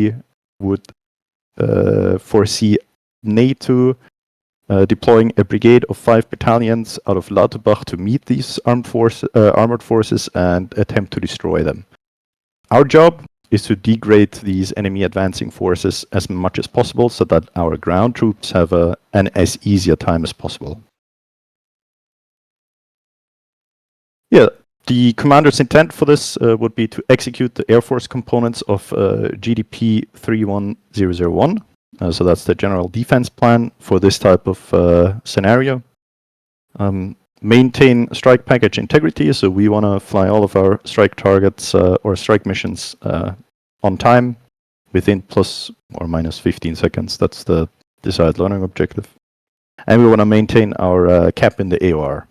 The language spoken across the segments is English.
we would foresee NATO deploying a brigade of 5 battalions out of Lauterbach to meet these armored forces and attempt to destroy them. Our job is to degrade these enemy advancing forces as much as possible so that our ground troops have an as easy a time as possible. Yeah, the commander's intent for this would be to execute the Air Force components of GDP 31001. So that's the general defense plan for this type of scenario. Maintain strike package integrity, so we want to fly all of our strike targets or strike missions on time within plus or minus 15 seconds. That's the desired learning objective. And we want to maintain our cap in the AOR.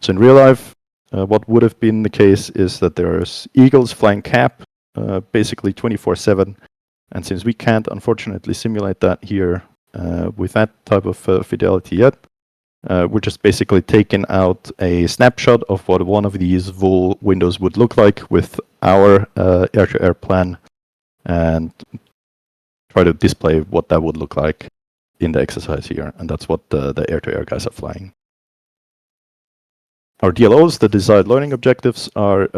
So in real life, what would have been the case is that there's Eagles flying cap basically 24/7. And since we can't unfortunately simulate that here with that type of fidelity yet, we're just basically taking out a snapshot of what one of these VOL windows would look like with our air-to-air plan and try to display what that would look like in the exercise here. And that's what the air-to-air guys are flying. Our DLOs, the desired learning objectives, are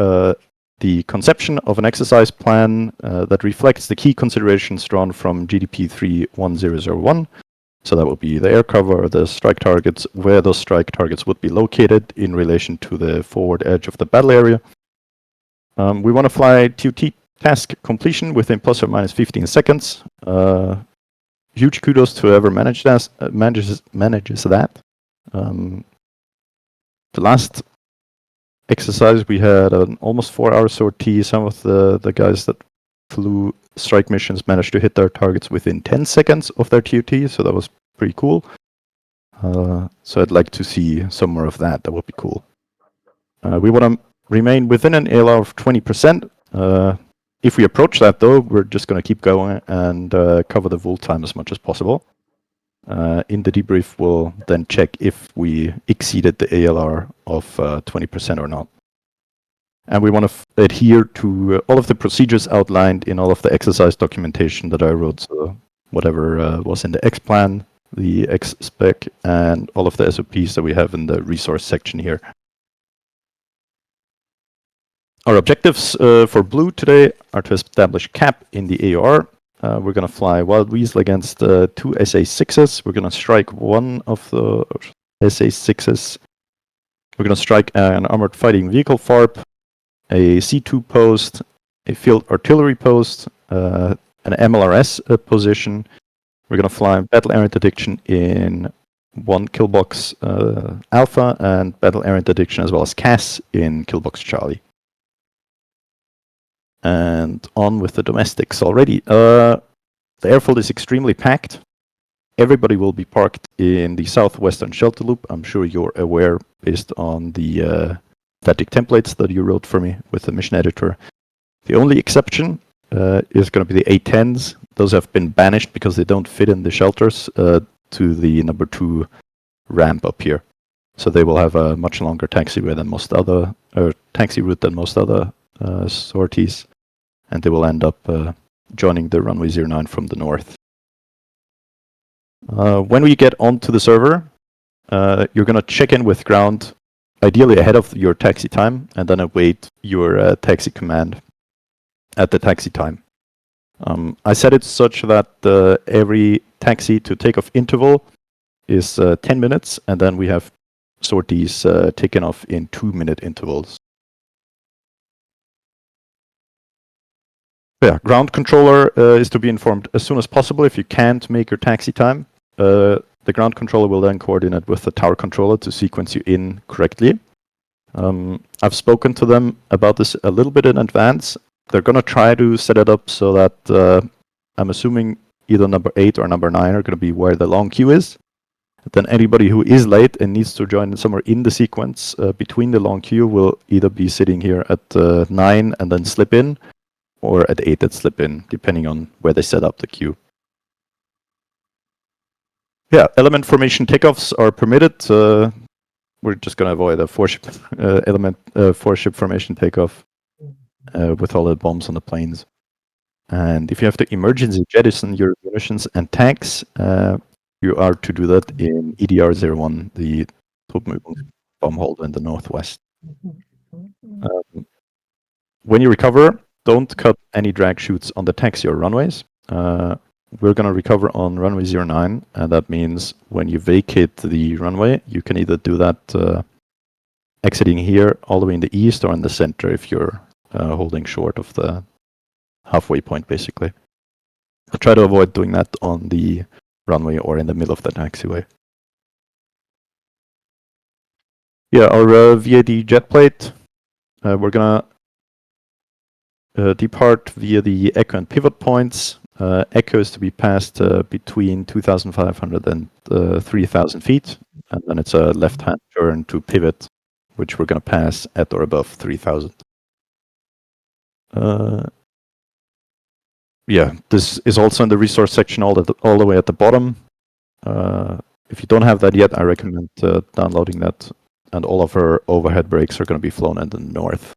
the conception of an exercise plan that reflects the key considerations drawn from GDP 31001. So that will be the air cover, the strike targets, where those strike targets would be located in relation to the forward edge of the battle area. We want to fly TUT task completion within plus or minus 15 seconds. Huge kudos to whoever manages that. The last exercise, we had an almost 4-hour sortie. Some of the guys that flew strike missions managed to hit their targets within 10 seconds of their TUT, so that was pretty cool. So I'd like to see some more of that. That would be cool. We want to remain within an ALR of 20%. If we approach that, though, we're just going to keep going and cover the VOL time as much as possible. In the debrief, we'll then check if we exceeded the ALR of 20% or not. And we want to adhere to all of the procedures outlined in all of the exercise documentation that I wrote. So whatever was in the X plan, the X spec, and all of the SOPs that we have in the resource section here. Our objectives for Blue today are to establish cap in the AOR. We're going to fly Wild Weasel against 2 SA-6s. We're going to strike one of the SA-6s. We're going to strike an armored fighting vehicle FARP, a C2 post, a field artillery post, an MLRS position. We're going to fly battle area interdiction in 1 killbox Alpha and battle area interdiction as well as CAS in killbox Charlie. And on with the domestics already. The airfield is extremely packed. Everybody will be parked in the southwestern shelter loop. I'm sure you're aware based on the static templates that you wrote for me with the mission editor. The only exception is going to be the A-10s. Those have been banished because they don't fit in the shelters to the number 2 ramp up here. So they will have a much longer taxiway than most other, taxi route than most other sorties. And they will end up joining the runway 09 from the north. When we get onto the server, you're going to check in with ground, ideally ahead of your taxi time, and then await your taxi command at the taxi time. I set it such that every taxi to takeoff interval is 10 minutes, and then we have sorties taken off in 2-minute intervals. Yeah, ground controller is to be informed as soon as possible if you can't make your taxi time. The ground controller will then coordinate with the tower controller to sequence you in correctly. I've spoken to them about this a little bit in advance. They're going to try to set it up so that I'm assuming either number 8 or number 9 are going to be where the long queue is. Then anybody who is late and needs to join somewhere in the sequence between the long queue will either be sitting here at 9 and then slip in, or at 8 and slip in, depending on where they set up the queue. Yeah, element formation takeoffs are permitted. We're just going to avoid a 4-ship element 4-ship formation takeoff with all the bombs on the planes. And if you have to emergency jettison your munitions and tanks, you are to do that in EDR-01, the bomb hold in the northwest. When you recover, don't cut any drag chutes on the taxi or runways. We're going to recover on runway 09, and that means when you vacate the runway, you can either do that exiting here all the way in the east or in the center if you're holding short of the halfway point, basically. I'll try to avoid doing that on the runway or in the middle of the taxiway. Yeah, our VAD jet plate, we're going to depart via the Echo and pivot points. Echo is to be passed between 2,500 and 3,000 feet, and then it's a left-hand turn to pivot, which we're going to pass at or above 3,000. Yeah, this is also in the resource section all the way at the bottom. If you don't have that yet, I recommend downloading that, and all of our overhead brakes are going to be flown in the north.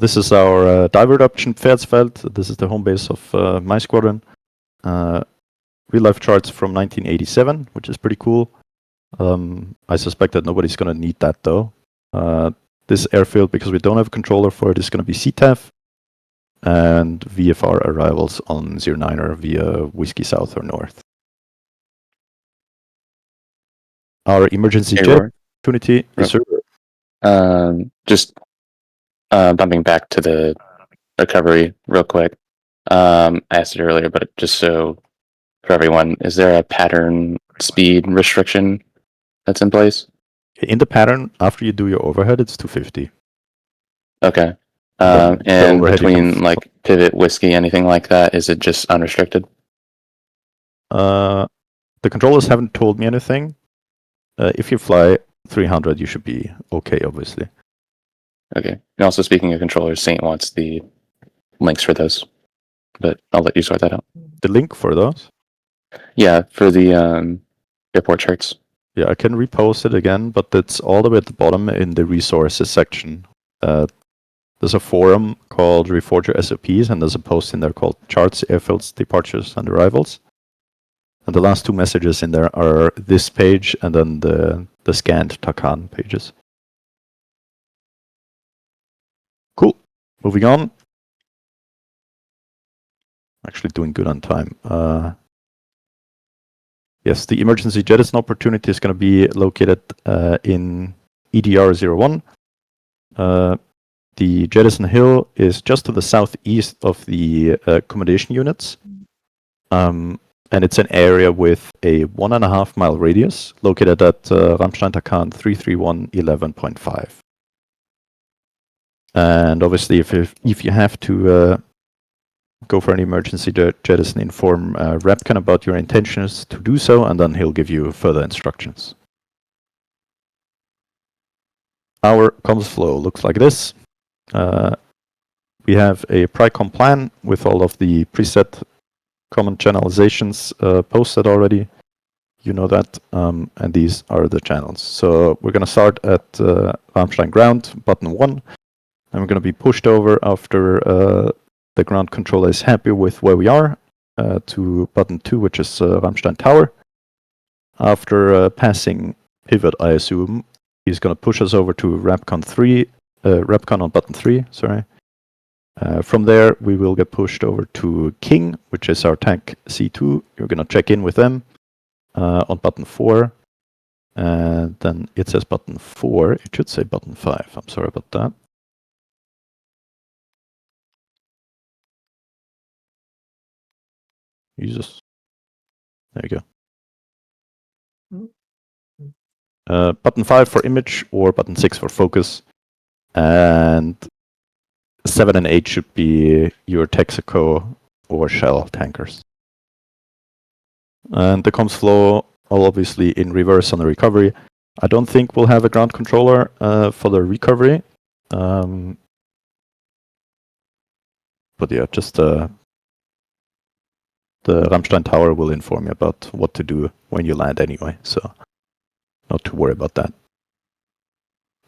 This is our divert option Pferdsfeld. This is the home base of my squadron. Real-life charts from 1987, which is pretty cool. I suspect that nobody's going to need that, though. This airfield, because we don't have a controller for it, is going to be CTAF, and VFR arrivals on 09er via Whiskey South or North. Our emergency jet opportunity is just bumping back to the recovery real quick. I asked it earlier, but just so for everyone, is there a pattern speed restriction that's in place? In the pattern, after you do your overhead, it's 250. Okay. And between like pivot, whiskey, anything like that, is it just unrestricted? The controllers haven't told me anything. If you fly 300, you should be okay, obviously. Okay. And also, speaking of controllers, Saint wants the links for those, but I'll let you sort that out. The link for those? Yeah, for the airport charts. Yeah, I can repost it again, but it's all the way at the bottom in the resources section. There's a forum called Reforger SOPs, and there's a post in there called Charts, Airfields, Departures, and Arrivals. And the last two messages in there are this page and then the scanned Takan pages. Cool. Moving on. Actually doing good on time. Yes, the emergency jettison opportunity is going to be located in EDR-01. The jettison hill is just to the southeast of the accommodation units. And it's an area with a 1.5 mile radius located at Ramstein Takan 33111.5. And obviously, if you have to go for an emergency jettison, inform Rapkan about your intentions to do so, and then he'll give you further instructions. Our comms flow looks like this. We have a PRICOM plan with all of the preset common channelizations posted already. You know that, and these are the channels. So we're going to start at Ramstein ground, button 1, and we're going to be pushed over after the ground controller is happy with where we are, to button 2, which is Ramstein Tower. After passing pivot, I assume, he's going to push us over to Rapcon on button 3, sorry. From there, we will get pushed over to King, which is our tank C2. You're going to check in with them on button 4. And then it says button 4. It should say button 5. I'm sorry about that. Jesus. There you go. Button 5 for image or button 6 for focus. And 7 and 8 should be your Texaco or Shell tankers. And the comms flow, all obviously in reverse on the recovery. I don't think we'll have a ground controller for the recovery. But yeah, just the Ramstein Tower will inform you about what to do when you land anyway, so not to worry about that.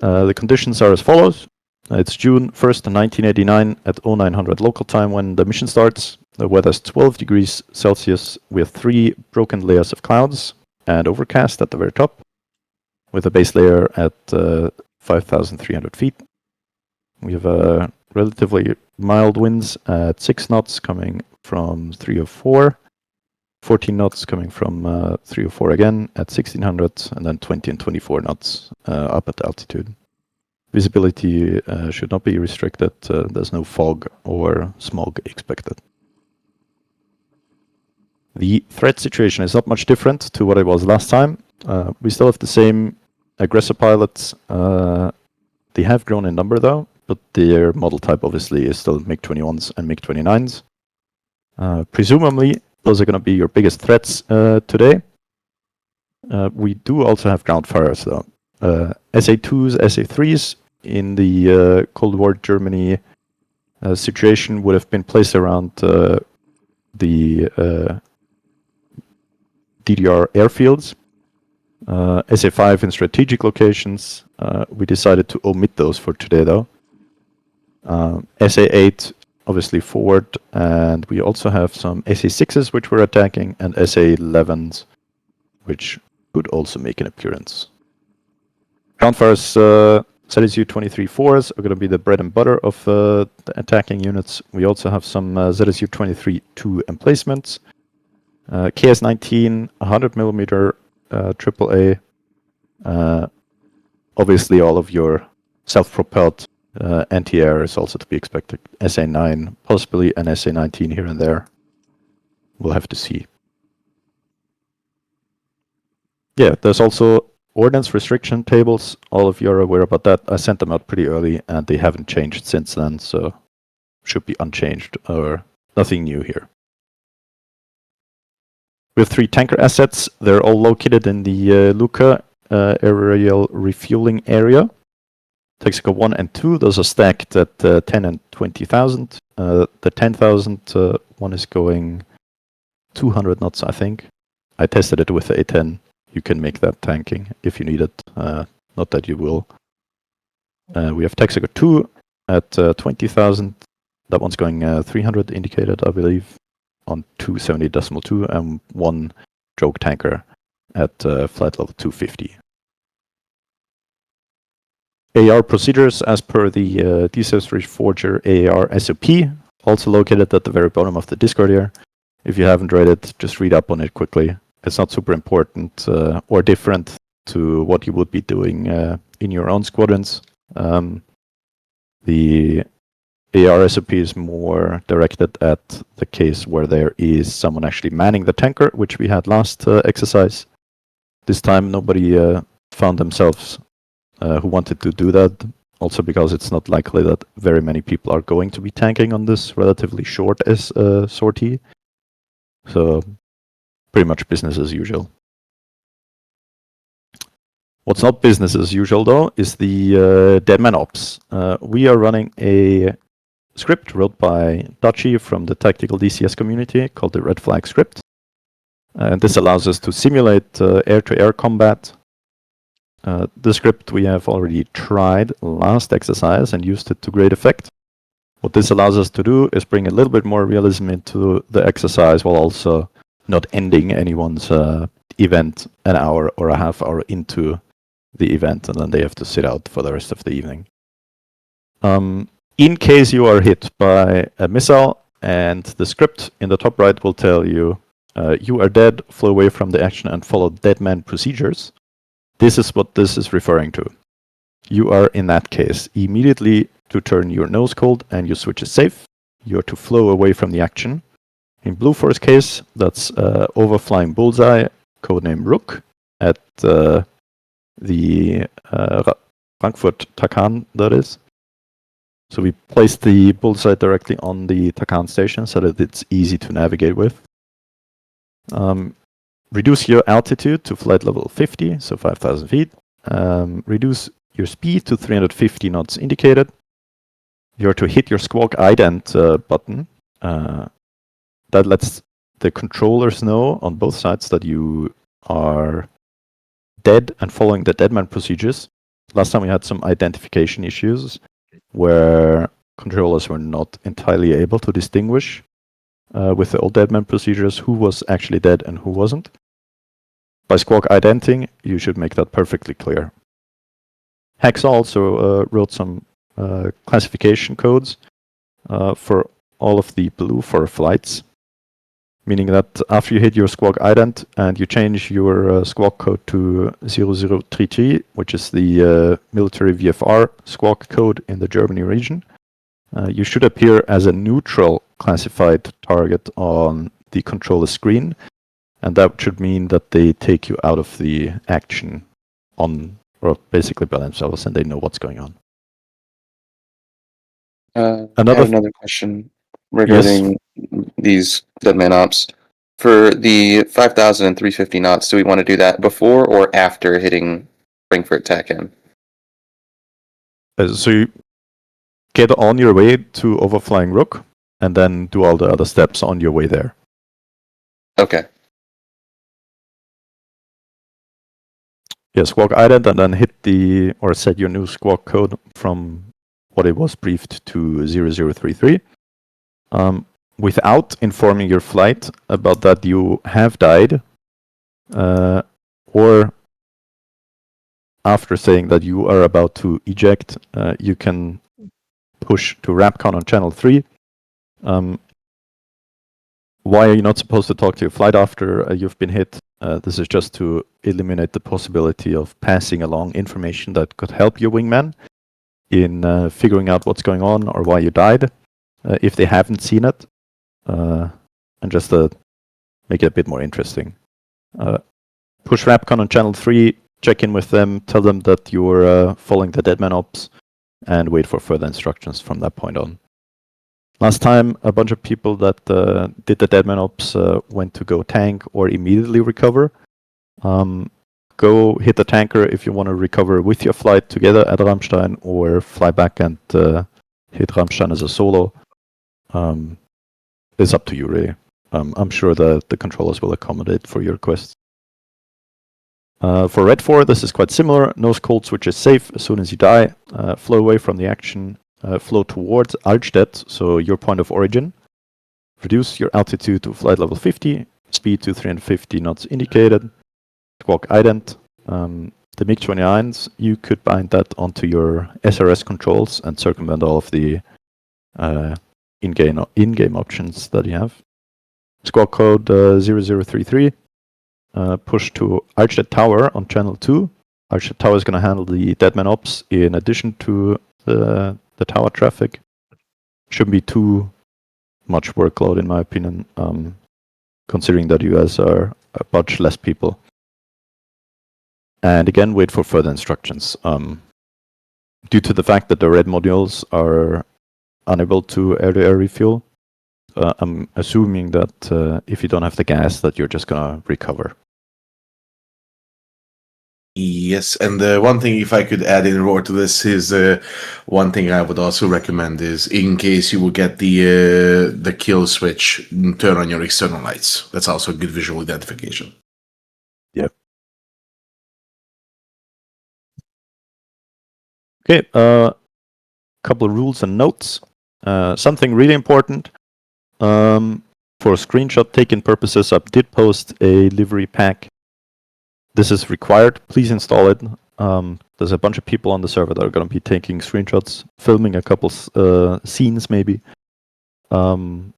The conditions are as follows. It's June 1st, 1989 at 0900 local time when the mission starts. The weather's 12 degrees Celsius with 3 broken layers of clouds and overcast at the very top, with a base layer at 5,300 feet. We have relatively mild winds at 6 knots coming from 304, 14 knots coming from 304 again at 1600, and then 20 and 24 knots up at altitude. Visibility should not be restricted. There's no fog or smog expected. The threat situation is not much different to what it was last time. We still have the same aggressor pilots. They have grown in number though, but their model type obviously is still MiG-21s and MiG-29s. Presumably, those are going to be your biggest threats today. We do also have ground fires though. SA-2s, SA-3s in the Cold War Germany situation would have been placed around the DDR airfields. SA-5 in strategic locations. We decided to omit those for today though. SA-8 obviously forward, and we also have some SA-6s which we're attacking, and SA-11s which could also make an appearance. Ground fires, ZSU-23-4s are going to be the bread and butter of the attacking units. We also have some ZSU-23-2 emplacements. KS-19, 100mm AAA. Obviously, all of your self-propelled anti-air is also to be expected. SA-9, possibly an SA-19 here and there. We'll have to see. Yeah, there's also ordnance restriction tables. All of you are aware about that. I sent them out pretty early, and they haven't changed since then, so should be unchanged or nothing new here. We have 3 tanker assets. They're all located in the Luka aerial refueling area. Texaco 1 and 2, those are stacked at 10 and 20,000. The 10,000 one is going 200 knots, I think. I tested it with the A10. You can make that tanking if you need it. Not that you will. We have Texaco 2 at 20,000. That one's going 300 indicated, I believe, on 270.2, and 1 drogue tanker at flight level 250. AR procedures as per the DCAF Reforger AAR SOP, also located at the very bottom of the Discord here. If you haven't read it, just read up on it quickly. It's not super important or different to what you would be doing in your own squadrons. The AR SOP is more directed at the case where there is someone actually manning the tanker, which we had last exercise. This time nobody found themselves who wanted to do that, also because it's not likely that very many people are going to be tanking on this relatively short sortie. So pretty much business as usual. What's not business as usual though is the Deadman Ops. We are running a script wrote by Dachi from the tactical DCS community called the Red Flag script. And this allows us to simulate air-to-air combat. The script we have already tried last exercise and used it to great effect. What this allows us to do is bring a little bit more realism into the exercise while also not ending anyone's event an hour or a half hour into the event, and then they have to sit out for the rest of the evening. In case you are hit by a missile, and the script in the top right will tell you, you are dead, flow away from the action and follow deadman procedures. This is what this is referring to. You are, in that case, immediately to turn your nose cold and your switch is safe. You're to flow away from the action. In Blue Force case, that's overflying bullseye, codename Rook, at the Frankfurt Takan, that is. So we placed the bullseye directly on the Takan station so that it's easy to navigate with. Reduce your altitude to flight level 50, so 5,000 feet. Reduce your speed to 350 knots indicated. You're to hit your squawk ident button. That lets the controllers know on both sides that you are dead and following the deadman procedures. Last time we had some identification issues. where controllers were not entirely able to distinguish with the old deadman procedures who was actually dead and who wasn't. By squawk identing, you should make that perfectly clear. Hexa also wrote some classification codes for all of the blue for flights, meaning that after you hit your squawk ident and you change your squawk code to 0033, which is the military VFR squawk code in the Germany region, you should appear as a neutral classified target on the controller screen, and that should mean that they take you out of the action on, or basically by themselves, and they know what's going on. I had another question regarding these deadman ops. For the 5,000 and 350 knots, do we want to do that before or after hitting Frankfurt TACM? So you get on your way to overflying Rook, and then do all the other steps on your way there. Okay. Yeah, squawk ident, and then hit the, or set your new squawk code from what it was briefed to 0033. Without informing your flight about that you have died, or after saying that you are about to eject, you can push to Rapcon on channel 3. Why are you not supposed to talk to your flight after you've been hit? This is just to eliminate the possibility of passing along information that could help your wingman in figuring out what's going on or why you died, if they haven't seen it, and just make it a bit more interesting. Push Rapcon on channel 3, check in with them, tell them that you're following the deadman ops, and wait for further instructions from that point on. Last time, a bunch of people that did the deadman ops went to go tank or immediately recover. Go hit the tanker if you want to recover with your flight together at Rammstein, or fly back and hit Rammstein as a solo. It's up to you, really. I'm sure that the controllers will accommodate for your requests. For Red 4, this is quite similar. Nose cold switch is safe as soon as you die. Flow away from the action. Flow towards Altstedt, so your point of origin. Reduce your altitude to flight level 50. Speed to 350 knots indicated. Squawk ident. The MiG-29s, you could bind that onto your SRS controls and circumvent all of the in-game options that you have. Squawk code 0033. Push to Altstedt Tower on channel 2. Altstedt Tower is going to handle the deadman ops in addition to the tower traffic. Shouldn't be too much workload, in my opinion, considering that you guys are a bunch less people. And again, wait for further instructions. Due to the fact that the red modules are unable to air-to-air refuel, I'm assuming that if you don't have the gas, that you're just gonna recover. Yes, and one thing, if I could add in Roar to this, is one thing I would also recommend is, in case you will get the kill switch, turn on your external lights. That's also a good visual identification. Yep. Okay, couple of rules and notes. Something really important. For screenshot taking purposes, I did post a livery pack. This is required. Please install it. There's a bunch of people on the server that are going to be taking screenshots, filming a couple scenes maybe. And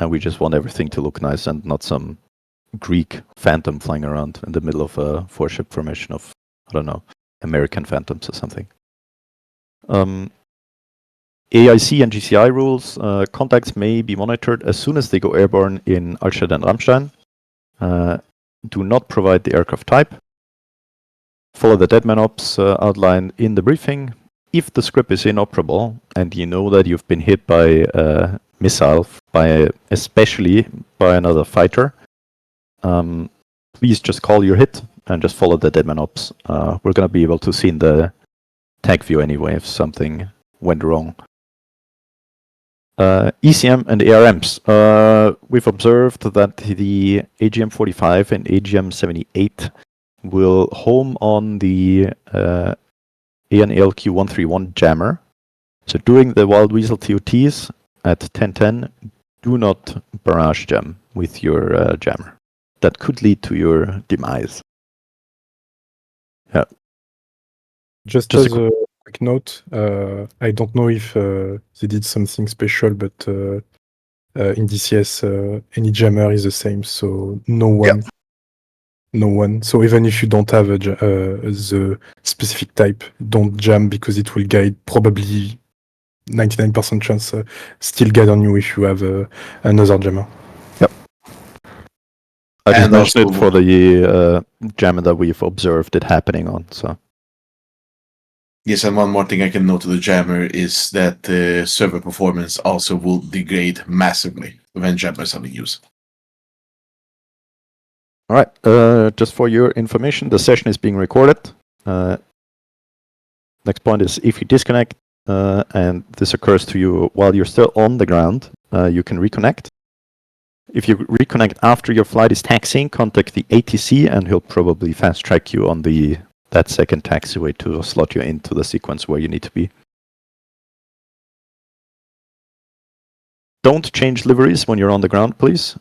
we just want everything to look nice and not some Greek phantom flying around in the middle of a 4-ship formation of, I don't know, American phantoms or something. AIC and GCI rules. Contacts may be monitored as soon as they go airborne in Altstedt and Rammstein. Do not provide the aircraft type. Follow the deadman ops outlined in the briefing. If the script is inoperable and you know that you've been hit by a missile, especially by another fighter, please just call your hit and just follow the deadman ops. We're going to be able to see in the tag view anyway if something went wrong. ECM and ARMs. We've observed that the AGM-45 and AGM-78 will home on the ANALQ-131 jammer, So during the Wild Weasel TOTs at 10:10, do not barrage jam with your jammer. That could lead to your demise. Yeah. Just Just as a quick note, I don't know if they did something special, but in DCS, any jammer is the same, so no one. Yep. No one. So even if you don't have the specific type, don't jam because it will guide probably 99% chance still guide on you if you have another jammer. I just And mentioned it also- for the jammer that we've observed it happening on. So Yes, and one more thing I can note to the jammer is that server performance also will degrade massively when jammers are in use. all right. Just for your information, the session is being recorded. Next point is if you disconnect and this occurs to you while you're still on the ground, you can reconnect. If you reconnect after your flight is taxiing, contact the ATC and he'll probably fast track you on that second taxiway to slot you into the sequence where you need to be. Don't change liveries when you're on the ground, please.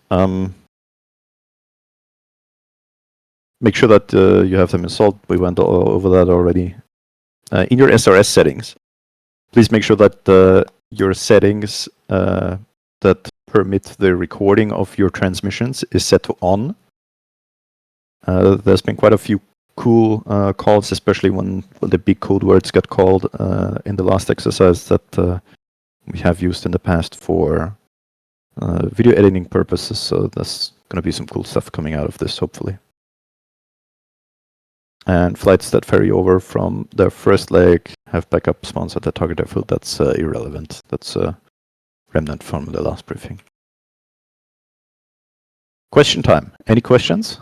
Make sure that you have them installed. We went over that already. In your SRS settings, please make sure that your settings that permit the recording of your transmissions is set to on. There's been quite a few cool calls, especially when the big code words got called in the last exercise that we have used in the past for video editing purposes. So there's going to be some cool stuff coming out of this, hopefully. And flights that ferry over from their first leg have backup spawns at the target airfield. That's irrelevant. That's a remnant from the last briefing. Question time. Any questions?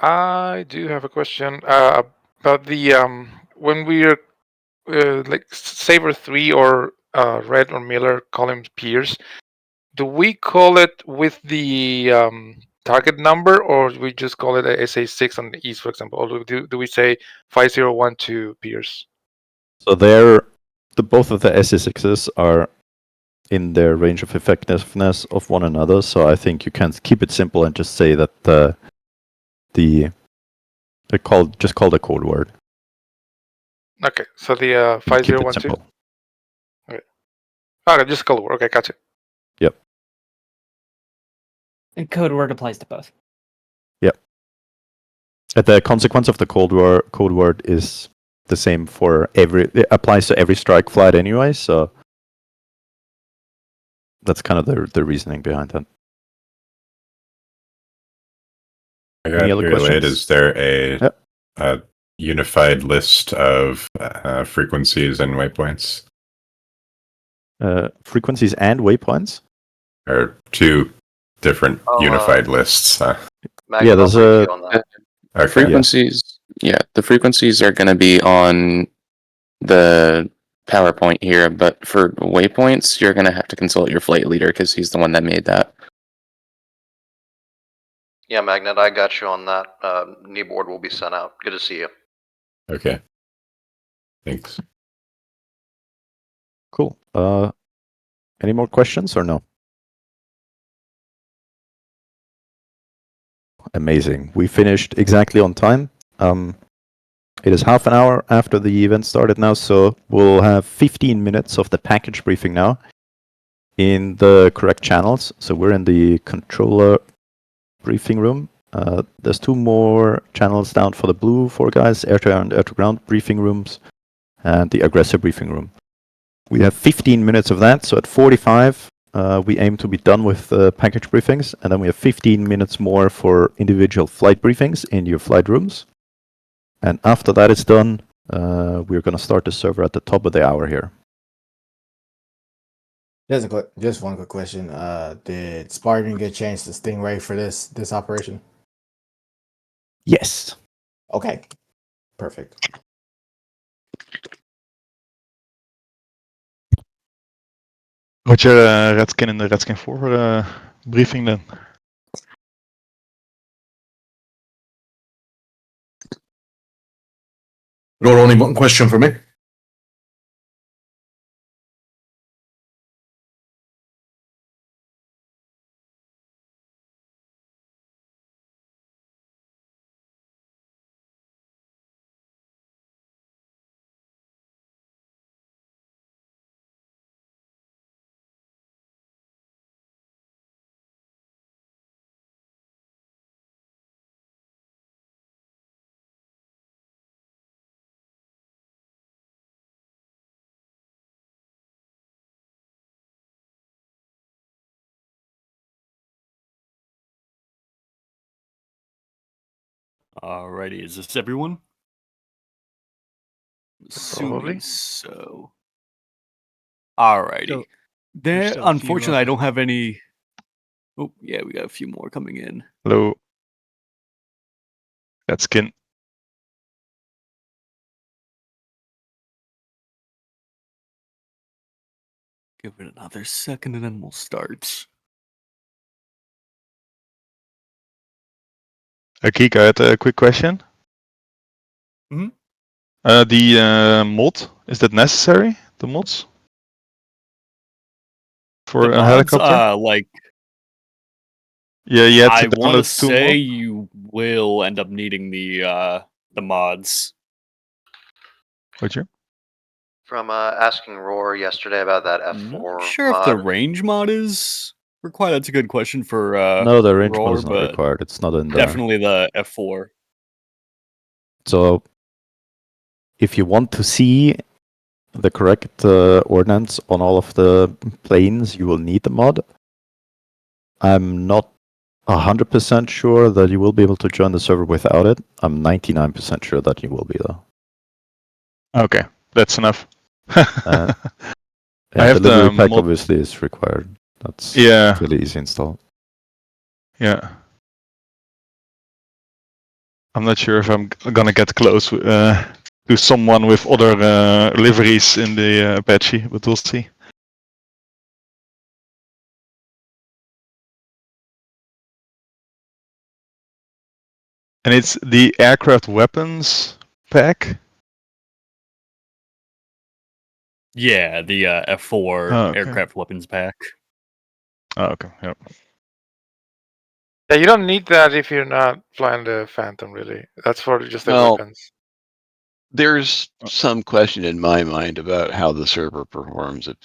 I do have a question about the when we're like Saber 3 or Red or Miller call him peers. Do we call it with the target number, or we just call it a SA6 on the east, for example? Or do we say 5012 peers? So both of the SA6s are in their range of effectiveness of one another. So I think you can keep it simple and just say that just call the code word. Okay, so the Keep it 5012. simple. Okay, just code word. Okay, gotcha. And code word applies to both. The consequence of the code word is the same for it applies to every strike flight anyway, so that's kind of the reasoning behind that. I got Any other here late. questions? Is there a unified list of frequencies and waypoints? Frequencies and waypoints? Or two different unified lists? Yeah, there's a Okay. Frequencies, the frequencies are going to be on the PowerPoint here, but for waypoints, you're going to have to consult your flight leader because he's the one that made that. Yeah, Magnet, I got you on that. New board will be sent out. Good to see you. Okay. Thanks. Cool. Any more questions or no? Amazing. We finished exactly on time. It is half an hour after the event started now, so we'll have 15 minutes of the package briefing now in the correct channels. So we're in the controller briefing room. There's two more channels down for the blue four guys, air-to-air and air-to-ground briefing rooms, and the aggressor briefing room. We have 15 minutes of that, so at 45, we aim to be done with the package briefings, and then we have 15 minutes more for individual flight briefings in your flight rooms. And after that is done, we're going to start the server at the top of the hour here. Just one quick question. Did Spartan get a chance to Stingray for this operation? Yes. Okay. Perfect. Roger, Redskin in the Redskin 4 briefing then. Lord, only one question for me. Alrighty, is this everyone? Probably. Assuming so. Alrighty. Still- There, still a few unfortunately, I others. don't have any. Oh, yeah, we got a few more coming in. Hello. That skin. Give it another second and then we'll start. Geek, I had a quick question. Mhm. The mod, is that necessary? The mods? For The a mods, helicopter? like, Yeah, you had I to want to download 2 say more. you will end up needing the mods. Would you? From asking Roar yesterday about that F4 Not sure if mod. the range mod is required. That's a good question for No, the range Roar, mod is not but required. It's not in there. definitely the F4. So, if you want to see the correct ordnance on all of the planes, you will need the mod. I'm not 100% sure that you will be able to join the server without it. I'm 99% sure that you will be, though. Okay, that's enough. I I have delivery the pack mod. obviously is required. That's Yeah, really easy install. yeah. I'm not sure if I'm gonna get close to someone with other liveries in the Apache, but we'll see. And it's the aircraft weapons pack. Yeah, the F4 Oh, okay. aircraft weapons pack. Oh, okay. Yep. Yeah, you don't need that if you're not flying the Phantom, really. That's for just the Well, weapons. there's some question in my mind about how the server performs if,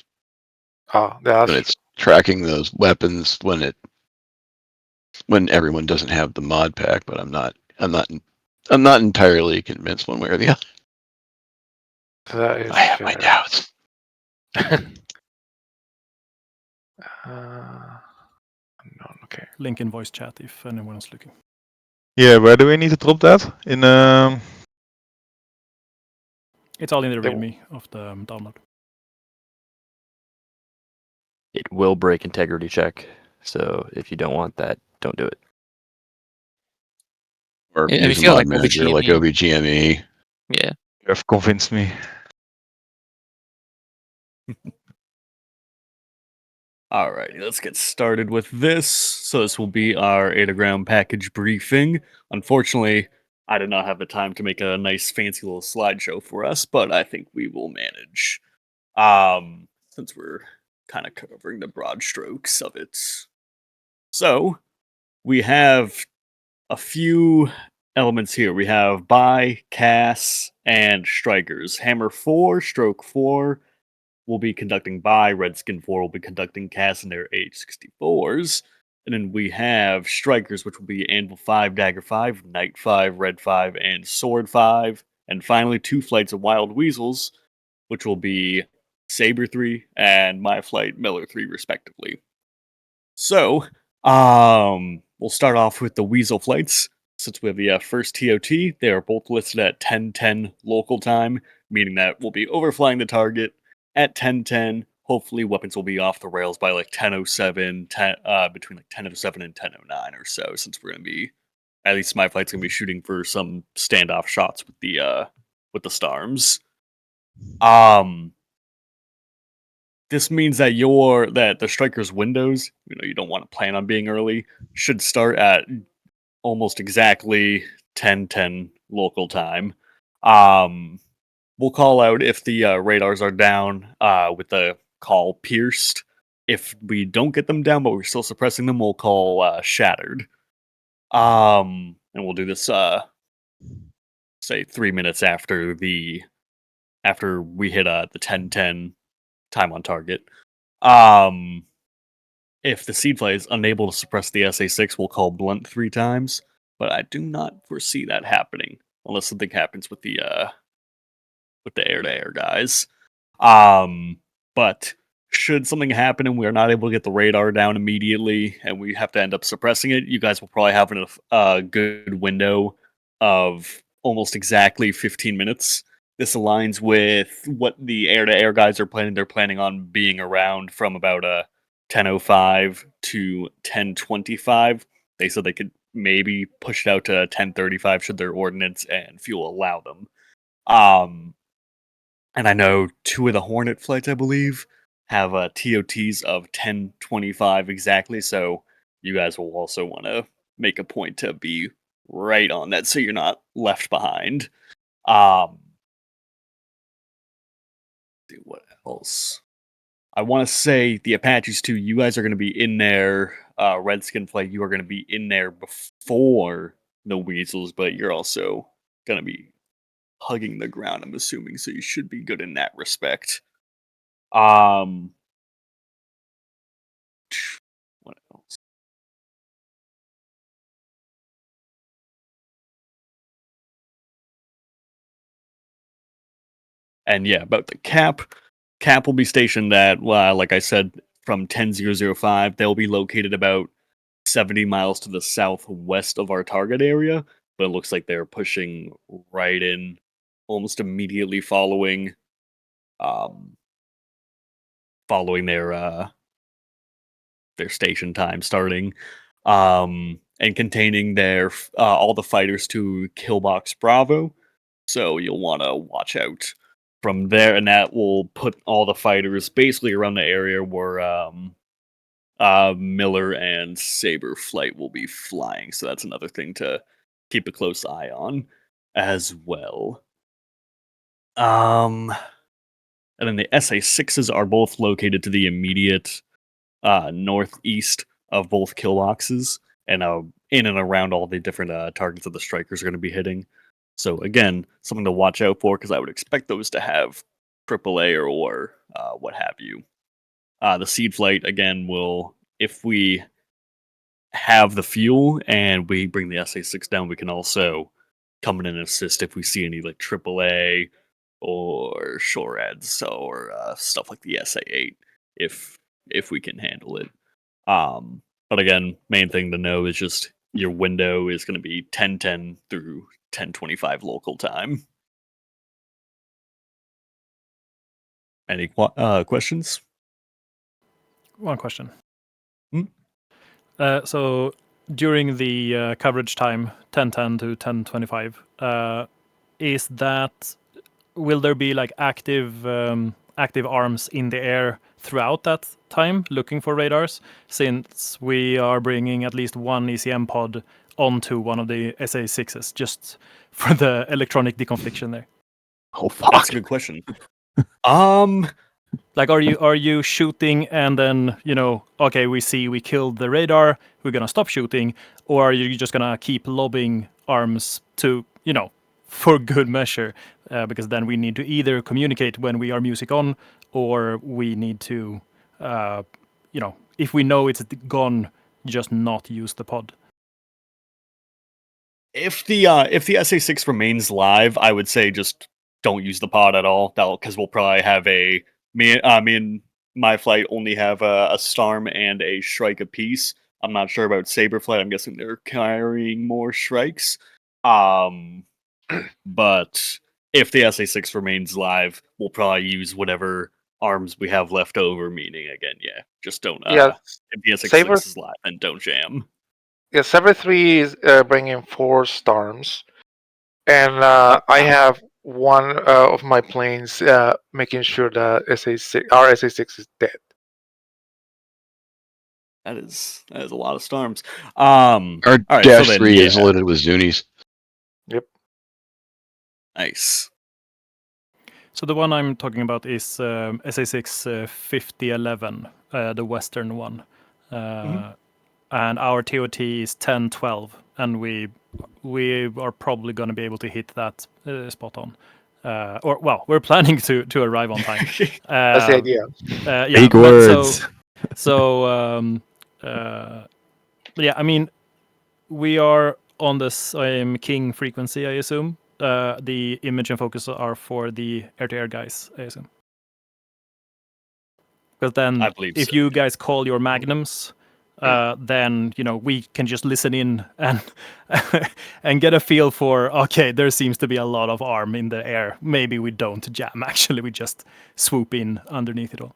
Oh, that's when it's tracking those weapons when everyone doesn't have the mod pack, but I'm not entirely convinced one way or the other. that is I have my fair. doubts. No, okay. Link in voice chat if anyone is looking. Yeah, where do we need to drop that? In It's all in the Yeah. README of the download. It will break integrity check. So if you don't want that, don't do it. Or Yeah, use we a feel mod like manager like OBGME. OBGME. Yeah. you have convinced me. Alrighty, let's get started with this. So this will be our Adagram package briefing. Unfortunately, I did not have the time to make a nice fancy little slideshow for us, but I think we will manage. Since we're kind of covering the broad strokes of it. So we have a few elements here. We have buy, Cass, and strikers. Hammer 4, stroke 4 will be conducting buy. Redskin 4 will be conducting Cass in their H64s. And then we have strikers, which will be Anvil 5, Dagger 5, Knight 5, Red 5, and Sword 5. And finally, 2 flights of Wild Weasels, which will be Saber 3 and My Flight Miller 3, respectively. So, we'll start off with the Weasel flights. Since we have the first TOT, they are both listed at 10:10 local time, meaning that we'll be overflying the target at 10:10. Hopefully, weapons will be off the rails by like 10:07, between like 10:07 and 10:09 or so. Since we're gonna be, at least my flight's gonna be shooting for some standoff shots with the Starms. This means that the striker's windows, you don't want to plan on being early, should start at almost exactly 10:10 local time. We'll call out if the radars are down with the call pierced. If we don't get them down, but we're still suppressing them, we'll call shattered. And we'll do this say 3 minutes after we hit the 10:10 time on target. If the seed flight is unable to suppress the SA6, we'll call blunt 3 times, but I do not foresee that happening unless something happens with the air-to-air guys. But should something happen and we're not able to get the radar down immediately and we have to end up suppressing it, you guys will probably have a good window of almost exactly 15 minutes. This aligns with what the air-to-air guys are planning. They're planning on being around from about 10:05 to 10:25. They said they could maybe push it out to 10:35 should their ordnance and fuel allow them. And I know 2 of the Hornet flights, I believe, have TOTs of 10:25 exactly. So you guys will also want to make a point to be right on that, so you're not left behind. What else? I want to say the Apaches too. You guys are going to be in there. Redskin flight, you are going to be in there before the Weasels, but you're also going to be hugging the ground, I'm assuming, so you should be good in that respect. What else? And yeah, about the cap. Cap will be stationed at, like I said, from 10:005. They'll be located about 70 miles to the southwest of our target area, but it looks like they're pushing right in almost immediately following their station time starting, and containing their all the fighters to Killbox Bravo. So you'll want to watch out from there, and that will put all the fighters basically around the area where Miller and Saber Flight will be flying. So that's another thing to keep a close eye on as well. And then the SA6s are both located to the immediate northeast of both kill boxes, and in and around all the different targets that the strikers are going to be hitting. So again, something to watch out for, because I would expect those to have AAA or what have you. The seed flight again will, if we have the fuel and we bring the SA6 down, we can also come in and assist if we see any like AAA or SHORADs or stuff like the SA8, if we can handle it. But again, main thing to know is just your window is going to be 10:10 through 10:25 local time. Any questions? One question. Hmm? So during the coverage time, 10:10 to 10:25, is that, will there be like active arms in the air throughout that time looking for radars, since we are bringing at least one ECM pod onto one of the SA6s just for the electronic deconfliction there? Oh fuck! That's a good question. Like, are you shooting and then, okay, we killed the radar, we're gonna stop shooting, or are you just gonna keep lobbing arms to, for good measure, because then we need to either communicate when we are music on, or we need to, if we know it's gone, just not use the pod. If the SA6 remains live, I would say just don't use the pod at all. Because we'll probably have me and my flight only have a Storm and a Shrike apiece. I'm not sure about Saber Flight. I'm guessing they're carrying more Shrikes. But if the SA6 remains live, we'll probably use whatever arms we have left over. Meaning, again, just don't. If the SA6 is live, then don't jam. Yeah, Saber 3 is bringing 4 Storms, and I have one of my planes making sure that our SA6 is dead. That is a lot of Storms. Our right, Dash so then, 3 is loaded with Zunis. Yep. Nice. So the one I'm talking about is SA6 5011, the Western one. And our TOT is 10:12, and we are probably going to be able to hit that spot on. We're planning to arrive on time. That's the idea. Big words. Yeah, I mean, we are on the same King frequency, I assume. The image and focus are for the air-to-air guys, I assume. Because then, if you guys call your magnums, then we can just listen in and and get a feel for, okay, there seems to be a lot of arm in the air. Maybe we don't jam. Actually, we just swoop in underneath it all.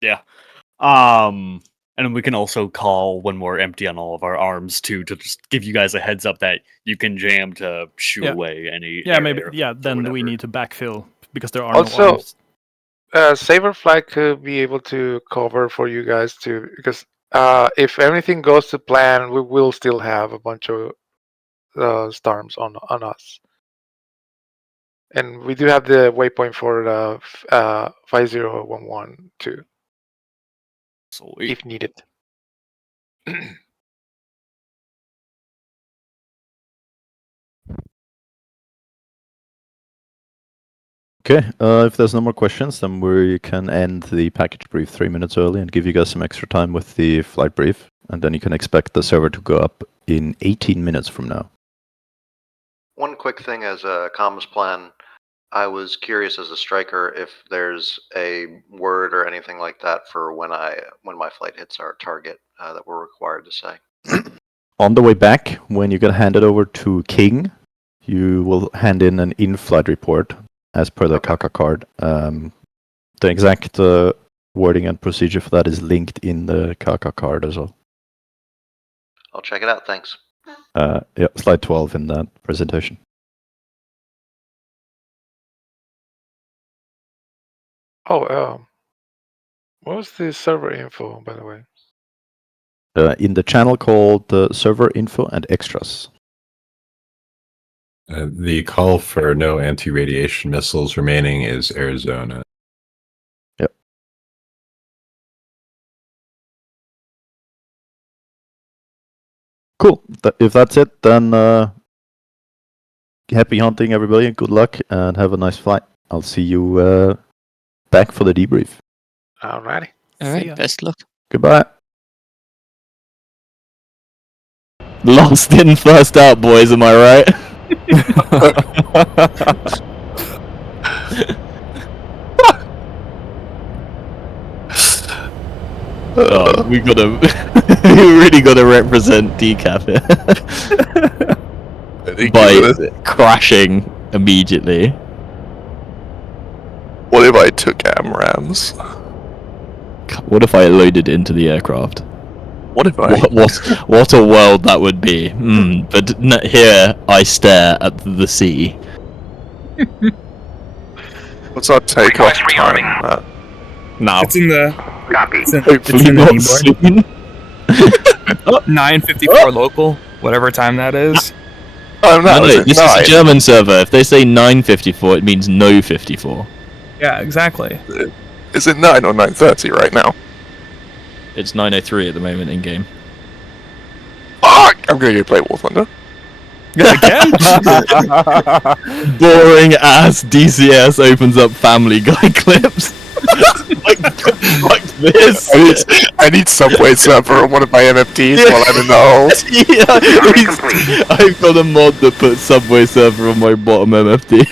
Yeah. And we can also call when we're empty on all of our arms too, to just give you guys a heads up that you can jam to shoo away any. Maybe. Yeah. Then we need to backfill because there are Also, no arms. Saberfly could be able to cover for you guys too, because if everything goes to plan, we will still have a bunch of storms on us, and we do have the waypoint for 5011 too, if needed. Okay, if there's no more questions, then we can end the package brief 3 minutes early and give you guys some extra time with the flight brief, and then you can expect the server to go up in 18 minutes from now. One quick thing as a comms plan, I was curious as a striker if there's a word or anything like that for when my flight hits our target that we're required to say. On the way back, when you get handed over to King, you will hand in an in-flight report as per the Kaka card. The exact wording and procedure for that is linked in the Kaka card as well. I'll check it out, thanks. Yeah, slide 12 in that presentation. Oh, what was the server info, by the way? In the channel called Server Info and Extras. The call for no anti-radiation missiles remaining is Arizona. Yep. Cool. If that's it, then happy hunting, everybody. Good luck and have a nice flight. I'll see you back for the debrief. Alrighty. All right. Best luck. Goodbye. Lost in, first out, boys. Am I right? Oh, we gotta, we really gotta represent DCAF here by crashing immediately. What if I took AMRAAMs? What if I loaded into the aircraft? What if I? What a world that would be. But here I stare at the sea. What's our takeoff time? Now. It's in the. Copy. Hopefully not soon. 9:54 local, whatever time that is. Oh No, this is a German server. If they say 9:54, it means no 54. Yeah, exactly. Is it 9 or 9:30 right now? It's 9:03 at the moment in game. Fuck! I'm gonna go play War Thunder. Again? Boring ass DCS opens up Family Guy clips. like this. I need Subway server on one of my MFTs while I'm in the hold. Yeah, I've got a mod that puts Subway server on my bottom MFT.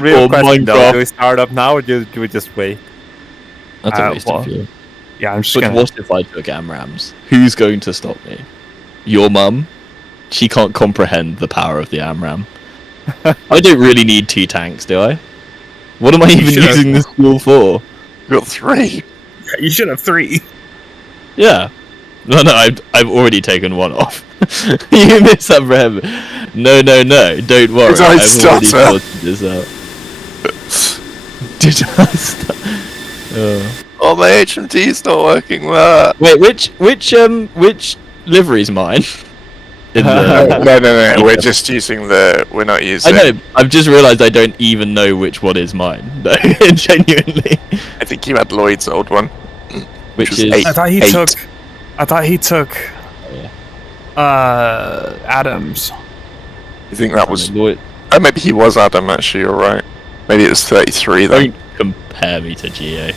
Real Or question though, Minecraft. do we start up now or do we just wait? That's a waste of fuel. Yeah, I'm just But gonna. what if I took AMRAAMs? Who's going to stop me? Your mum? She can't comprehend the power of the AMRAAM. I don't really need 2 tanks, do I? What am I even should have- using this fuel for? You got 3. You should have 3. Yeah. No, I've already taken 1 off. You misapprehend. No, don't worry. Did I I've already stutter? sorted this out. Did I stutter? Oh, my HMT's not working well. Wait, which livery's mine? In the... No. We're just using the. We're not using. I know. I've just realised I don't even know which one is mine. No, genuinely. I think you had Lloyd's old one, Which was is 8. I thought he 8. took. Adams. You think that was? Lloyd. Oh, maybe he was Adam. Actually, you're right. Maybe it was 33 then. Don't compare me to Geo.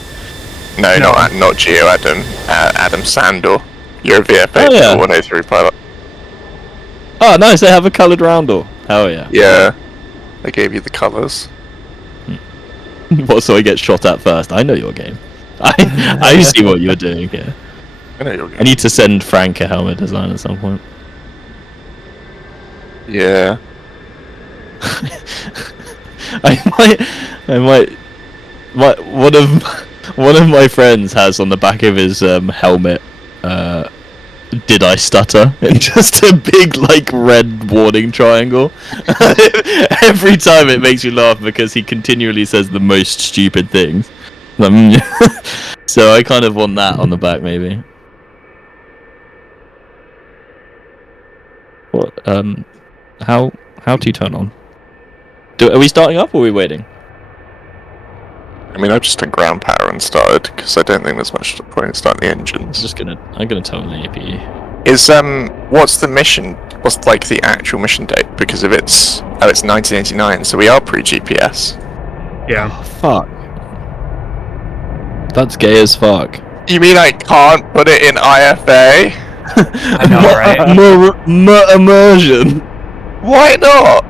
No, not Geo Adam. Adam Sandor. You're a VFA 103 pilot. Oh, nice. They have a coloured roundel. Hell yeah. Yeah, I gave you the colours. What? So I get shot at first. I know your game. I see what you're doing here. I know you're I need to send Frank a helmet design at some point. Yeah. I might. One of my friends has on the back of his helmet. Did I stutter? And just a big like red warning triangle. Every time it makes me laugh because he continually says the most stupid things. So I kind of want that on the back, maybe. What? How do you turn on? Are we starting up or are we waiting? I mean, I've just done ground power and started because I don't think there's much point in starting the engines. I'm gonna turn on the APU. Is what's the mission? What's like the actual mission date? Because if it's 1989, so we are pre-GPS. Yeah. Oh, fuck. That's gay as fuck. You mean I can't put it in IFA? I know, right? Immersion. Why not?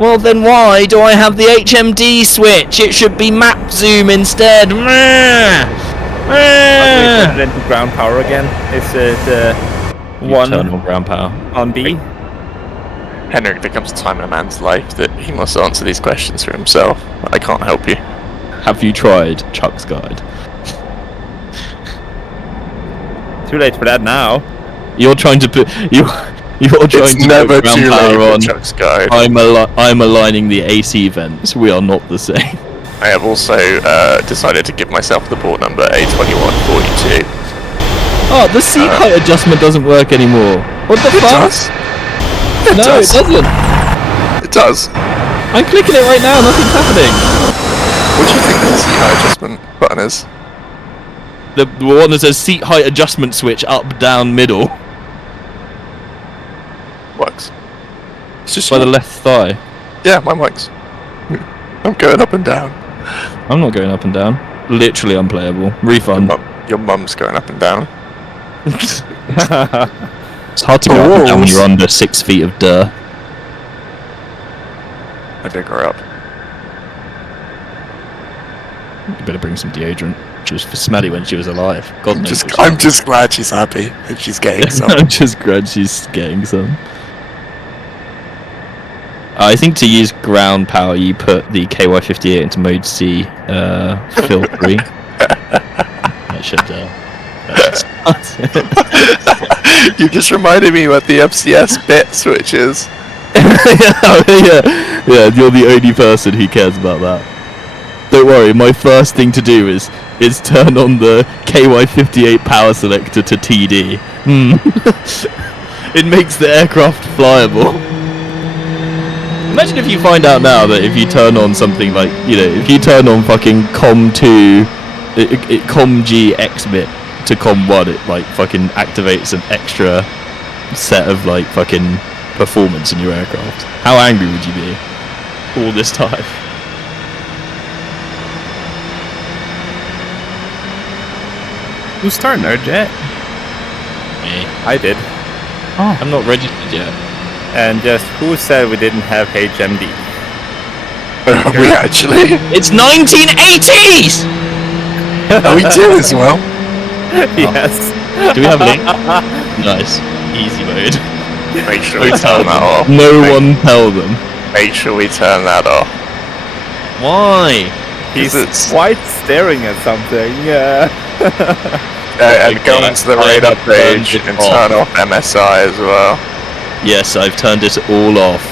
Well, then why do I have the HMD switch? It should be map zoom instead. How do we put it into ground power again? Is it one turn on ground power on B? Henrik, there comes a time in a man's life that he must answer these questions for himself. I can't help you. Have you tried Chuck's Guide? Too late for that now. You're trying to put you're trying It's to never put ground too power late for on. Chuck's Guide. I'm aligning the AC vents. We are not the same. I have also decided to give myself the port number A2142. Oh, the seat height adjustment doesn't work anymore. What the fuck? Does. It doesn't. It does. I'm clicking it right now. Nothing's happening. What do you think the seat height adjustment button is? The one that says seat height adjustment switch up, down, middle. Works. It's just by the left thigh. Yeah, mine works. I'm going up and down. I'm not going up and down. Literally unplayable. Refund. Your mum's going up and down. It's hard to go up and down when you're under 6 feet of dirt. I dig her up. You better bring some deodorant. She was for Smelly when she was alive. God knows. I'm just glad she's happy and she's getting some. I'm just glad she's getting some. I think to use ground power, you put the KY58 into mode C, fill 3. That should. You just reminded me what the FCS bit switch is. yeah, you're the only person who cares about that. Don't worry, my first thing to do is turn on the KY58 power selector to TD. It makes the aircraft flyable. Imagine if you find out now that if you turn on something like, if you turn on fucking COM2, COM-G X-bit to COM1, it like fucking activates an extra set of like fucking performance in your aircraft. How angry would you be all this time? Who's starting our jet? Me. I did. Oh. I'm not registered yet. And just who said we didn't have HMD? We actually? It's 1980s! Oh, we do as well. Yes. Do we have a link? Nice. Easy mode. Make sure we turn that off. No one tell them. Make sure we turn that off. Why? He's quite staring at something. And go into the radar page and turn off MSI as well. Yes, I've turned it all off.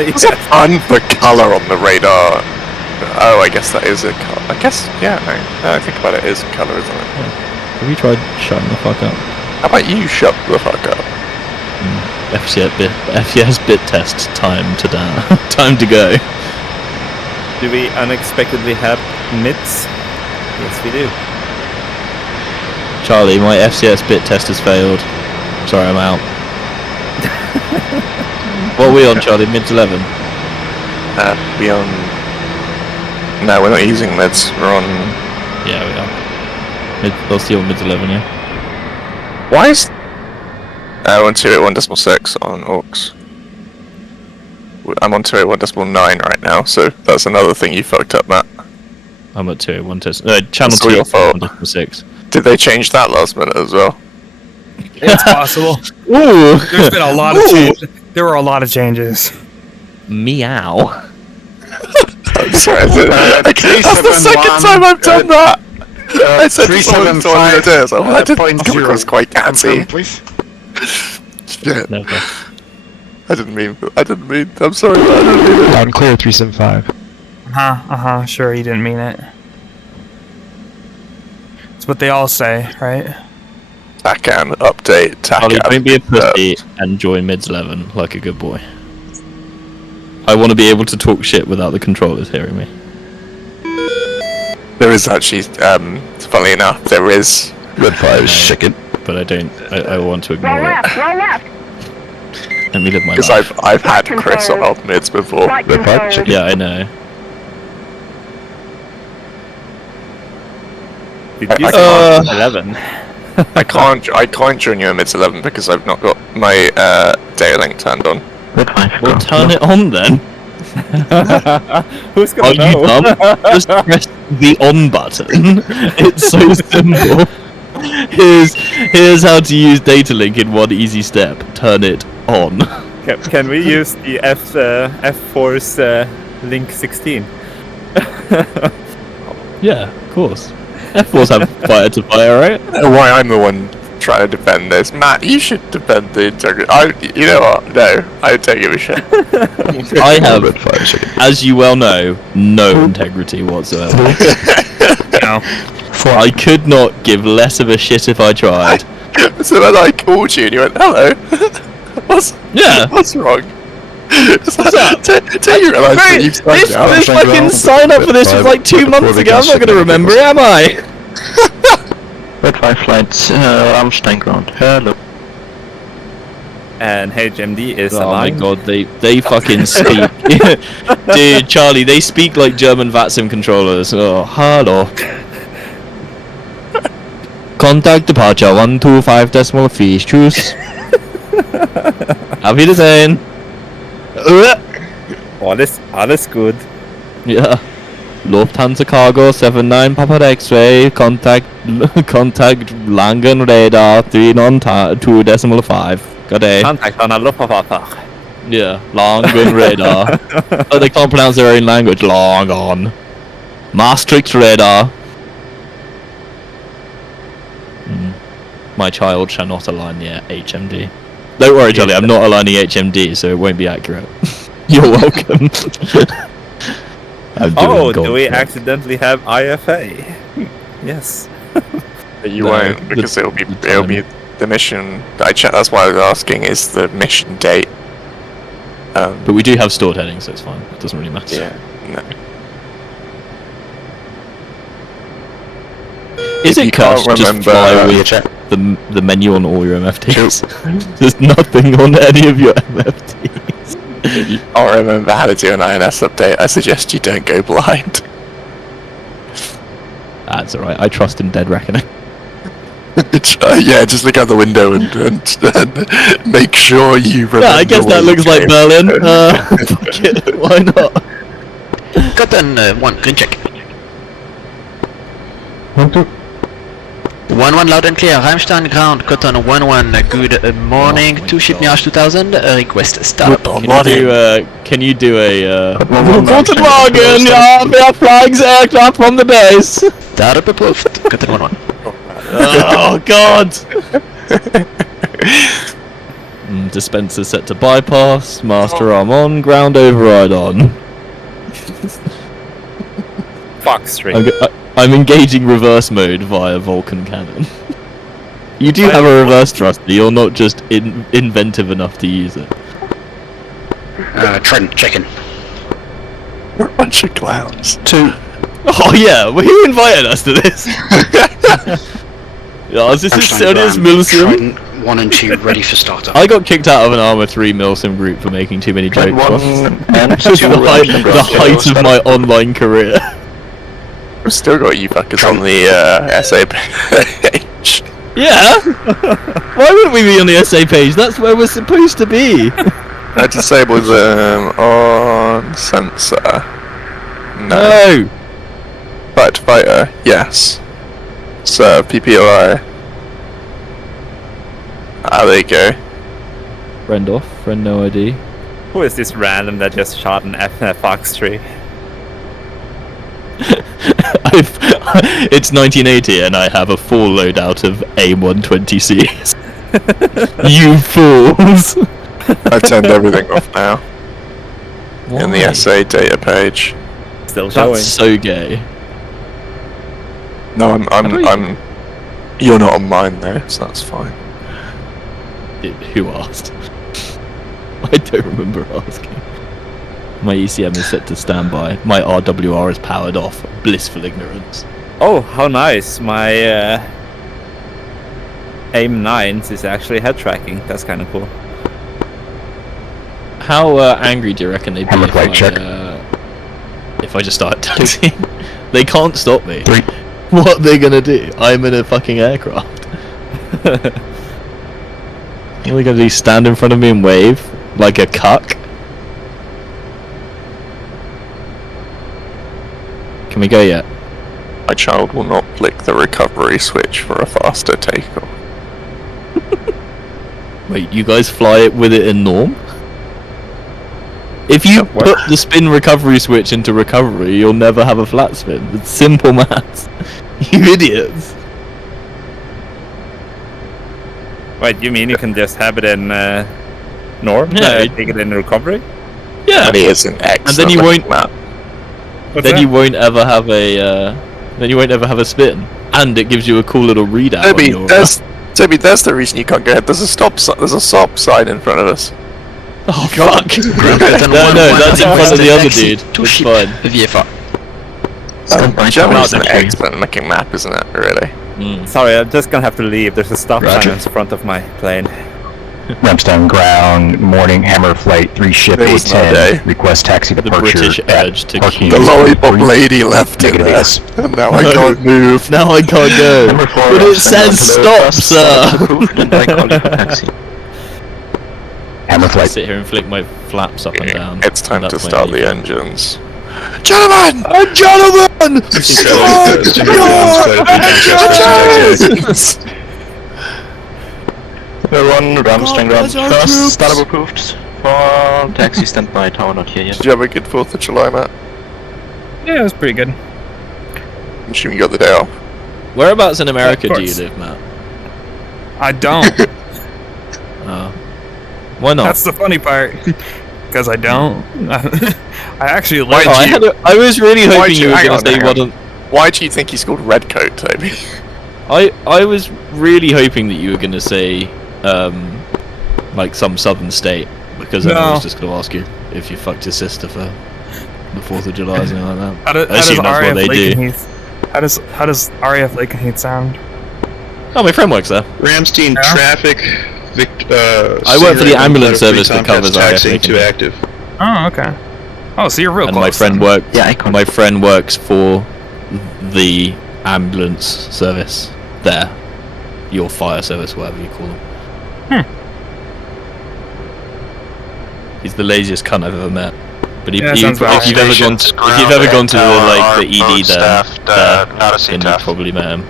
There's an for colour on the radar. Oh, I guess that is a colour. I guess, yeah, no. Now I think about it, it is a colour, isn't it? Have you tried shutting the fuck up? How about you shut the fuck up? FCS bit test time to go. Do we unexpectedly have MIDs? Yes, we do. Charlie, my FCS bit test has failed. Sorry, I'm out. What are we on, Charlie? Mids 11? We on... No, we're not using mids. We're on... Yeah, we are. We'll see on mids 11, yeah? Why is... we're on 281.6 on AUX. I'm on 281.9 right now, so that's another thing you fucked up, Matt. I'm at 201. Channel It's all 2 your fault. 1.6. Did they change that last minute as well? It's possible. Ooh. There's been a lot of changes. There were a lot of changes. Meow. I'm sorry, that's the second time I've done that. I said to someone the other day, so I didn't come across quite catty. Please. Shit. Never. I didn't mean, I'm sorry, but I didn't mean it. Loud and clear, 375. Sure, you didn't mean it. It's what they all say, right? TACAN, update, Ollie, TACAN. don't be a pussy and join mids 11 like a good boy. I want to be able to talk shit without the controllers hearing me. There is actually, funnily enough, there is. Red 5 is chicken. But I don't, I want to ignore it. Let me live my Because life. I've had Chris on old mids before. Red 5 chicken. Yeah, I know. Did you I say can't- 11? I can't join you in mids 11 because I've not got my data link turned on. Well, turn it on then. Who's Are gonna you know? dumb? Just press the on button. It's so simple. Here's how to use data link in one easy step. Turn it on. Can we use the F4's link 16? Yeah, of course. F4s have fire to fire, right? Why I'm the one trying to defend this. Matt, you should defend the integrity. You know what? No, I don't give a shit. I have, as you well know, no integrity whatsoever. No. I could not give less of a shit if I tried. So then I called you and you went, hello. What's wrong? What's up? Do you realise that you've signed out? This fucking sign up for this was like 2 months ago. I'm not going to remember it, am I? Red 5 flights, Rammstein ground. Hello. And HMD is Oh aligned. my god, they fucking speak. Dude, Charlie, they speak like German VATSIM controllers. Oh, hello. Contact departure 125.4. Tschüss. Auf Wiedersehen. Alles good. Yeah. Lufthansa Cargo 79 Papa X-ray. Contact Langen radar 392.5. Good day. Contact on a Luftwaffe. Yeah, Langen radar. Oh, they can't pronounce their own language. Langen. Maastricht radar. My child shall not align the HMD. Don't worry, Jolly, I'm not aligning HMD, so it won't be accurate. You're welcome. Oh, do we accidentally have IFA? Yes. You No, won't, because it'll be the mission. That's why I was asking, is the mission date. But we do have stored headings, so it's fine. It doesn't really matter. Yeah, no. Is If it you can't cursed just remember- fly with the menu on all your MFTs? There's nothing on any of your MFTs. If you can't remember how to do an INS update, I suggest you don't go blind. That's alright, I trust in Dead Reckoning. Yeah, just look out the window and make sure you remember. Yeah, I guess that where you looks like came. Berlin. Fuck it, why not? Cotton 1, green check. 1-1 loud and clear, Rammstein ground, Cotton 1-1, good morning, to ship Mirage 2000, request start. Can you do a Guten Morgen, ja, wir flying the aircraft from the base. Startup approved, Cotton 1-1. Oh god! Dispenser set to bypass, master arm on, ground override on. Fox Street. I'm engaging reverse mode via Vulcan cannon. You do have a reverse thruster, you're not just inventive enough to use it. Trent, checking. We're a bunch of clowns. 2. Oh yeah, well, who invited us to this? Yeah, this is serious Milsim. 1 and 2 ready for startup. I got kicked out of an Armour 3 Milsim group for making too many jokes. and This is the height of my online career. We've still got you fuckers on the SA page. Yeah? Why wouldn't we be on the SA page? That's where we're supposed to be. I disabled them on sensor. No. fighter to fighter, yes. So, PPOI. Ah, there you go. Friend off, friend no ID. Who is this random that just shot an Fox tree? It's 1980 and I have a full loadout of A120Cs. You fools! I've turned everything off now. In the Why? SA data page. Still showing. That's so gay. No, I'm. You're not on mine though, so that's fine. Who asked? I don't remember asking. My ECM is set to standby. My RWR is powered off. Blissful ignorance. Oh, how nice! My AIM 9s is actually head tracking. That's kind of cool. How angry do you reckon they'd be if I just start taxiing? They can't stop me. What are they gonna do? I'm in a fucking aircraft. What are they gonna do? Stand in front of me and wave? Like a cuck? Can we go yet? My child will not flick the recovery switch for a faster takeoff. Wait, you guys fly it with it in norm? If you put the spin recovery switch into recovery, you'll never have a flat spin. It's simple maths. You idiots. Wait, you mean you can just have it in norm? Yeah. Take it in recovery? Yeah. And he is an excellent. And then you won't. What's Then that? you won't ever have a. Then you won't ever have a spin, and it gives you a cool little readout. Toby, on your, that's the reason you can't go ahead. There's a stop sign in front of us. Oh fuck! no, that's in front of the other dude. It's fine. Germany is an excellent looking map, isn't it? Really. Sorry, I'm just gonna have to leave. There's a stop sign in front of my plane. Rampstein ground, morning, Hammer flight, 3 ship There was no day. 810, request taxi departure British at urge to parking. The lollipop lady left in there, and now I can't move. Now I can't go. Number 4, But it Rampstein says ground to stop, the sir. Hammer flight. Sit here and flick my flaps up and down. It's time That's to my start the default. engines. Gentlemen! Gentlemen! We're on Rammstein ground. First startup approved for taxi standby. Tower not here yet. Did you have a good 4th of July, Matt? Yeah, it was pretty good. I'm assuming you got the day off. Whereabouts in America Yeah, of do you course. live, Matt? I don't. Why not? That's the funny part. Because I don't. I actually live. I was really hoping you were going to say hang on. what. Why do you think he's called Redcoat, Toby? I was really hoping that you were going to say, like some southern state, because then I was just going to ask you if you fucked your sister for the 4th of July or something like that. How does I assume that's what they do. Lakenheath, how does RAF Lakenheath sound? Oh, my friend works there. Ramstein traffic. I work for the ambulance service that covers RAF taxiing to Lakenheath. active. Oh, okay. Oh, so you're real And close. my friend then. my friend works for the ambulance service there. Your fire service, whatever you call them. He's the laziest cunt I've ever met. But if you've ever gone to the ED there, then you probably met him.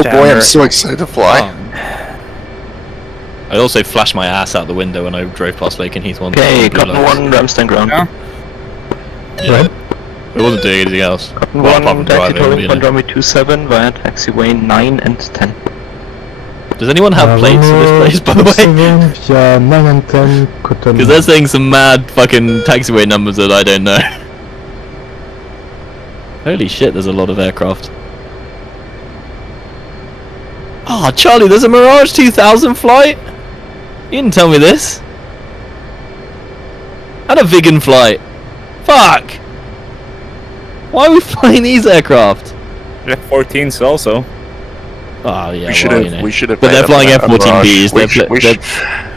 Oh boy, I'm so excited to fly. I also flashed my ass out the window when I drove past Lakenheath one Okay, time. Cotton 1, Rammstein ground. Yeah. I wasn't doing anything else. Cotton Well, 1, apart from taxi driving, tolling you on know. runway 27 via taxiway 9 and 10. Does anyone have plates in this place, by the way? Yeah, 9 and 10, Cotton. Because they're saying some mad fucking taxiway numbers that I don't know. Holy shit, there's a lot of aircraft. Oh, Charlie, there's a Mirage 2000 flight? You didn't tell me this. And a Vigan flight. Fuck! Why are we flying these aircraft? F-14s also. Oh yeah, We should well, have. you know. We should have. But they're flying F-14Bs.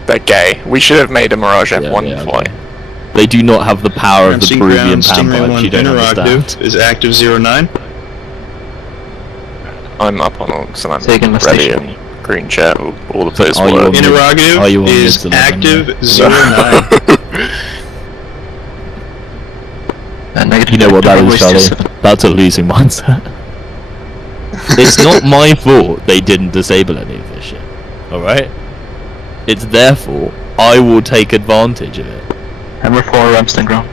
They're gay. We should have made a Mirage F1 fly. They do not have the power of the Ramstein Peruvian ground, pan Stingray pipes. 1 You don't understand. interactive is active 09. I'm up on all, so I'm Taking the ready station. and Green chat, all the players Are you were. on mid- Interrogative are you on is mids 11 active now? 09. You know what that is, Charlie? That's a losing mindset. It's not my fault they didn't disable any of this shit. Alright? It's their fault. I will take advantage of it. Hammer 4, Ramstein ground.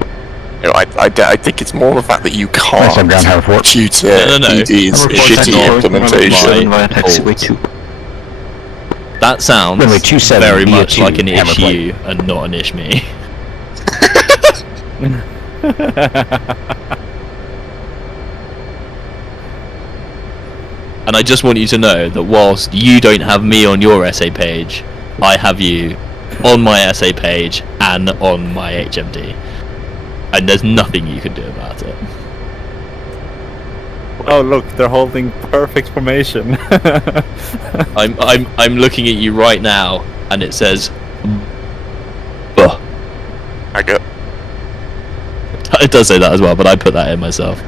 You know, I think it's more the fact that you can't due to No. ED's shitty implementation. My fault. That sounds Runway 27 very via much 2, like an hammer issue plate. and not an ish me. And I just want you to know that whilst you don't have me on your essay page, I have you on my essay page and on my HMD. And there's nothing you can do about it. Oh look, they're holding perfect formation. I'm looking at you right now, and it says, "Buh." I go. It does say that as well, but I put that in myself.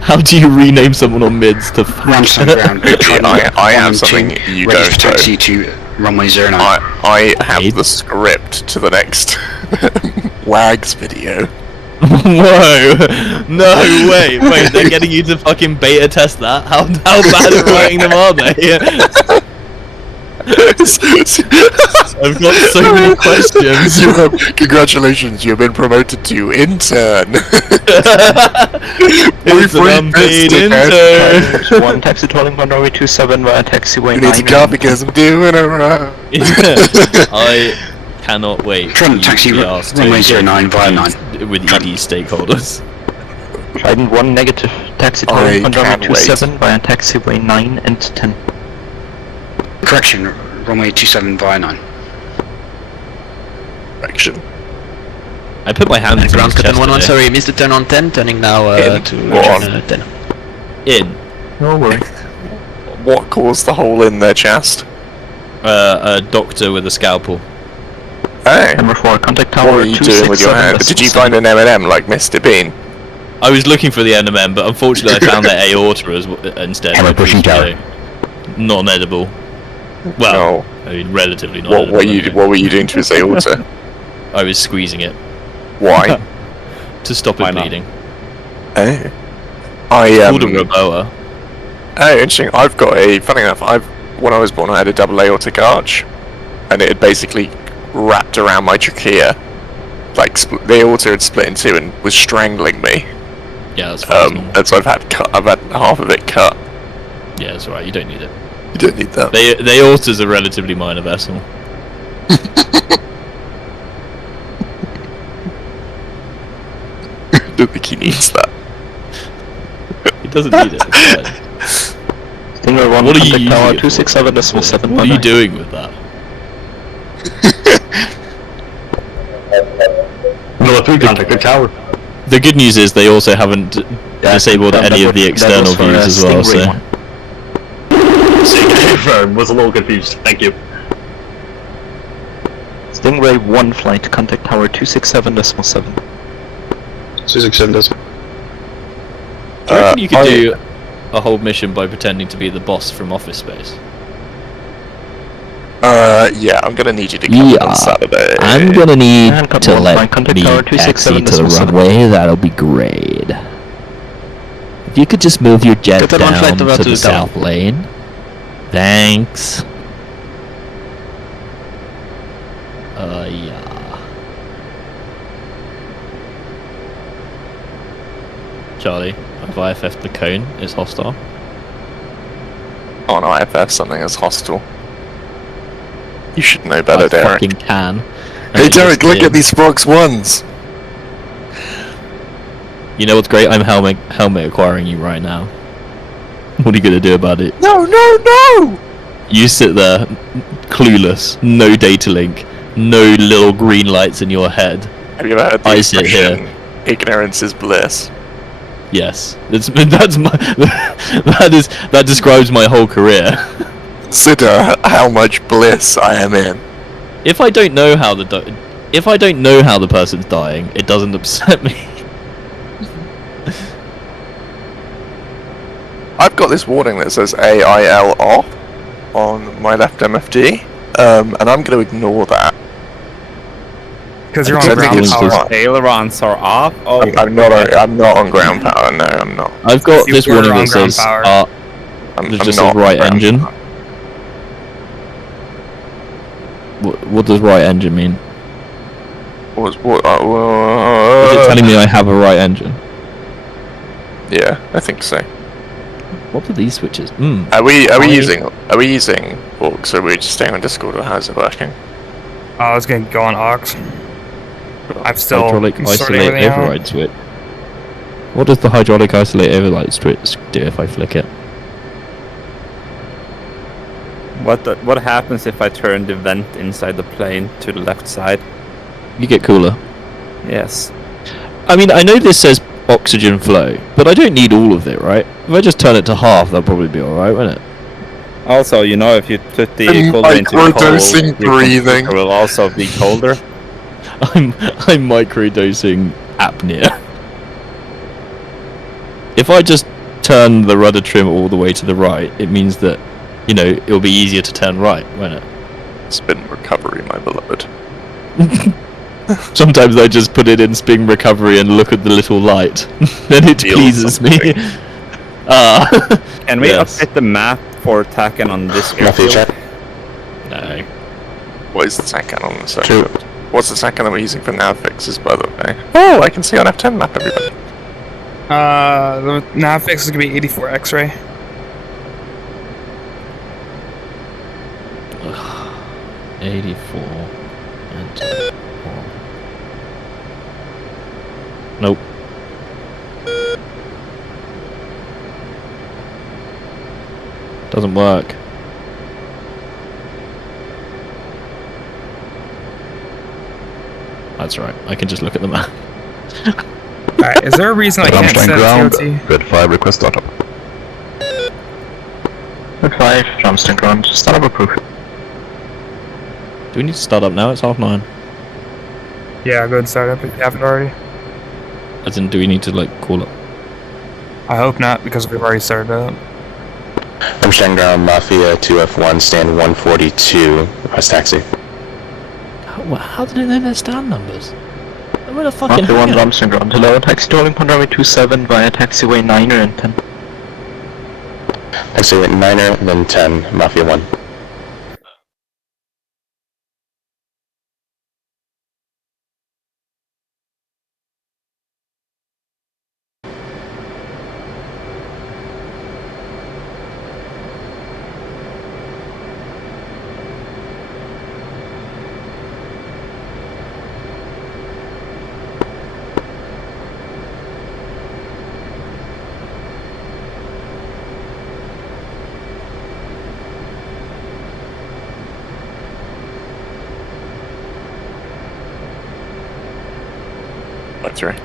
How do you rename someone on mids to Ramstein ground. I have something you ready don't for taxi to runway 09. I have the script to the next WAGs video. Whoa! No way! Wait, they're getting you to fucking beta test that? How bad at writing them are they? I've got so many questions. Congratulations, you've been promoted to intern. It's an unpaid intern. 1 taxi tolling on runway 27 via taxiway 9. You need to go because I'm doing it right. I cannot wait for you taxi to be asked to runway 09 via 9. with ED stakeholders. Trident 1 negative. Taxi tolling on runway 27 via taxiway 9 and 10. Correction, runway 27 via 9. Correction. I put my hand in Ground his cut chest on 1-1, today. sorry, missed the turn on 10, turning now In. to Go on. 10. In. No worry. What caused the hole in their chest? A doctor with a scalpel. Hey. Number 4, contact tower. What were you doing with your hand? Did you find an M&M like Mr. Bean? I was looking for the NMM, but unfortunately I found their aorta instead. Hammer which was, pushing tower. non-edible. Well, I mean, relatively not. What were you doing to his aorta? I was squeezing it. Why? To stop it bleeding. Oh. Called a Roboa. Oh, interesting. I've got funny enough, when I was born I had a double aortic arch, and it had basically wrapped around my trachea. Like, the aorta had split in two and was strangling me. Yeah, that's fine. And so I've had half of it cut. Yeah, that's right, you don't need it. You don't need that. The aorta's a relatively minor vessel. I don't think he needs that. He doesn't need it. It's fine. Stinger 1, What are you contact using tower it for? 267.7. What are you doing with that? Number 3, contact the tower. The good news is they also haven't disabled any of the external views as well, so... Confirmed, was a little confused. Thank you. Stingray 1 flight, contact tower 267.7. 267. Do you reckon you could do a whole mission by pretending to be the boss from Office Space? Yeah, I'm gonna need you to come on Saturday. I'm gonna need to let me taxi to the runway, that'll be great. If you could just move your jet Get that one flight down over to to the the tower. south lane. Thanks. Yeah. Charlie, I've IFF'd the cone, is hostile. On IFF, something is hostile. You should know better, I Derek. fucking can. Hey Derek, look at these Frogs 1s! You know what's great? I'm helmet acquiring you right now. What are you gonna do about it? No, no, no! You sit there, clueless, no data link, no little green lights in your head. Have you ever heard the I sit expression, here. ignorance is that's my that describes my whole career. Consider how much bliss I am in. If I don't know how the person's dying, it doesn't upset me. I've got this warning that says AIL off on my left MFD, and I'm going to ignore that. Because you're on ground power. Ailerons are off. Oh, I'm not on ground power. No, I'm not. I've got You this were warning on that ground says power. I'm just not says right on ground engine. power. What does right engine mean? What? Is it telling me I have a right engine? Yeah, I think so. What are these switches? Are we using Orcs, or are we just staying on Discord, or how's it working? I was going to go on Ox. I'm still Hydraulic sorting isolate everything out. override switch. What does the hydraulic isolate override switch do if I flick it? What happens if I turn the vent inside the plane to the left side? You get cooler. Yes. I mean, I know this says oxygen flow, but I don't need all of it, right? If I just turn it to half, that'll probably be alright, won't it? Also, you know, if you put the And cooler into the microdosing cold, breathing. it will also be colder. I'm microdosing apnea. If I just turn the rudder trim all the way to the right, it means that, you know, it'll be easier to turn right, won't it? Spin recovery, my beloved. Sometimes I just put it in spin recovery and look at the little light. Then it pleases me. Can we yes. update the map for TACAN on this Matthew, airfield? check. No. What is the TACAN on this airfield? What's the TACAN that we're using for nav fixes, by the way? Oh, I can see on F10 map, everybody. The nav fix is going to be 84 X-ray. Ugh. 84 and 1. Nope. Doesn't work. That's right. I can just look at the map. Alright, is there a reason I can't set ground. TOT? Red 5 request startup. Red 5, Ramstein ground, startup approved. Do we need to start up now? It's 9:30. Yeah, go ahead and start up if you haven't already. As in, do we need to, like, call it? I hope not, because we've already started up. Ramstein ground, Mafia 2F1, stand 142, request taxi. How did it know their stand numbers? Where the fucking Mafia 1 Ramstein ground, hello, taxi to Olympic runway 27 via taxiway 9er and 10. Taxiway 9er, then 10, Mafia 1. That's right.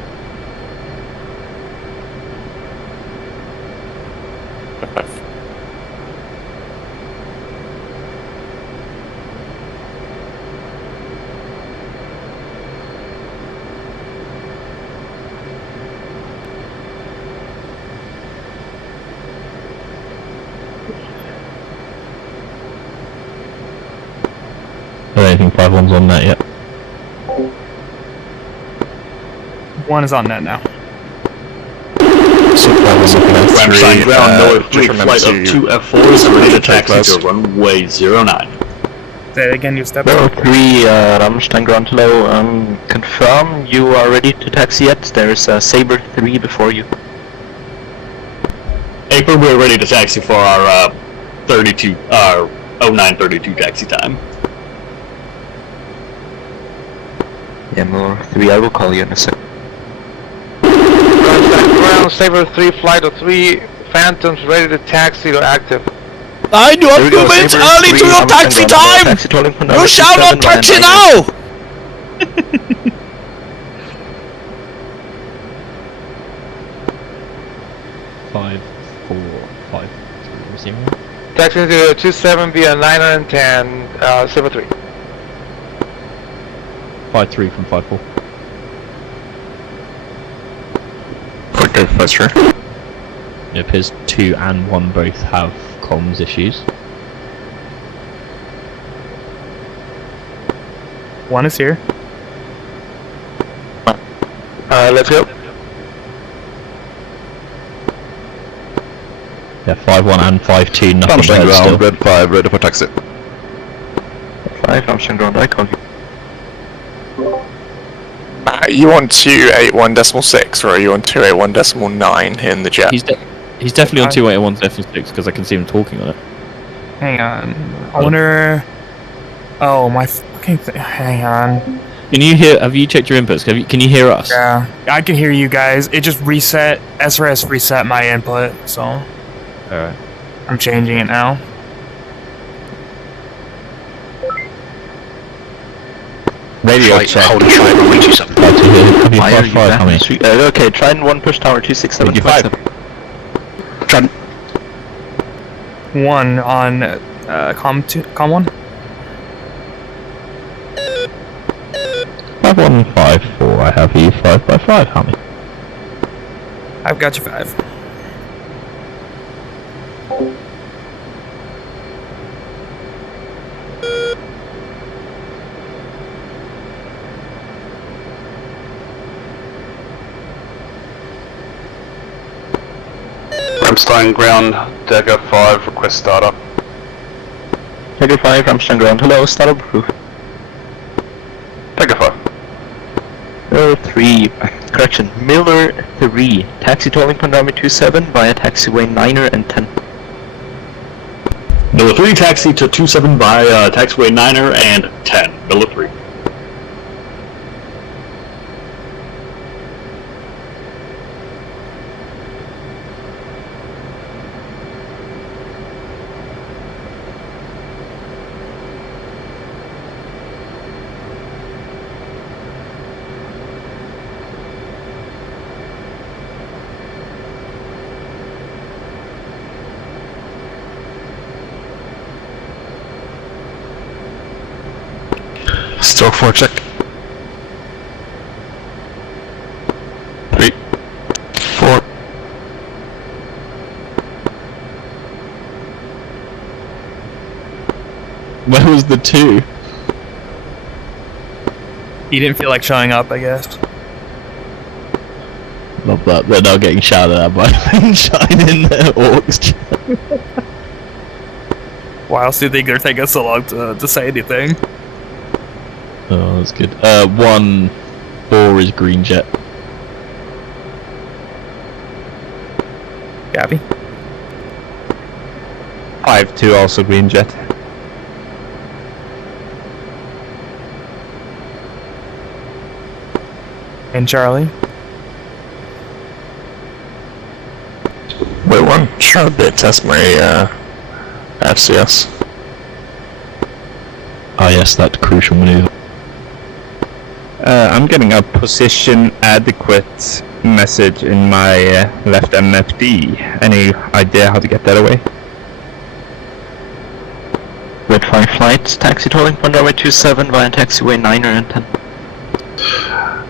I don't think 5-1's on that yet. One is on net now. Ramstein ground, North fleet flight of 2 F4s ready to taxi to runway 09. Say it again, you step Level up. 3 Ramstein ground, hello, confirm you are ready to taxi yet? There is a Sabre 3 before you. April, we're ready to taxi for our 0932 taxi time. Yeah, more 3, I will call you in a sec. Ground Saber 3 flight of 3 Phantoms ready to taxi to active. I knew a few minutes early to your taxi time! You shall not taxi now! Five, 4, 5, 0. Taxiing to 27 via 9 and 10, Saber 3. 5-3 from 5-4. Okay, that's right. It appears 2 and 1 both have comms issues. 1 is here. Let's go. Yeah, 5-1 and 5-2, nothing Rammstein red still. ground, red 5, ready for taxi. 5, Rammstein ground, I call you. You want 281.6 or are you on 281.9 in the jet? He's definitely on 281.6 because I can see him talking on it. Hang on. I wonder. Oh my fucking thing. Hang on. Can you hear? Have you checked your inputs? Can you hear us? Yeah, I can hear you guys. It just reset. SRS reset my input, so. Alright. I'm changing it now. Radio check. Holy shit, I'm reaching something. Why are you back on the street? Okay, try and 1 push tower 267.7. Try 1 on com 1. 5154, I have you 5x5, how many? I've got you 5. Rammstein ground, Dagger 5, request startup. Dagger 5, Rammstein ground, hello, startup approved. Dagger 5. 3, correction, Miller 3, taxi tolling Panorama 27 via taxiway 9er and 10. Miller 3, taxi to 27 by taxiway 9er and 10. Miller 3. Stroke 4 check. 3, 4. Where was the 2? He didn't feel like showing up, I guess. Love that. They're now getting shouted at by Shine in their orcs. Why else do you think they're taking so long to say anything? Oh, that's good. 1-4 is green jet. Gabby? 5-2 also green jet. And Charlie? Wait 1, try to test my FCS. Ah yes, that crucial maneuver. I'm getting a position adequate message in my left MFD. Any idea how to get that away? Red 5 flights, taxi tolling Panorama 27 via taxiway 9er and 10.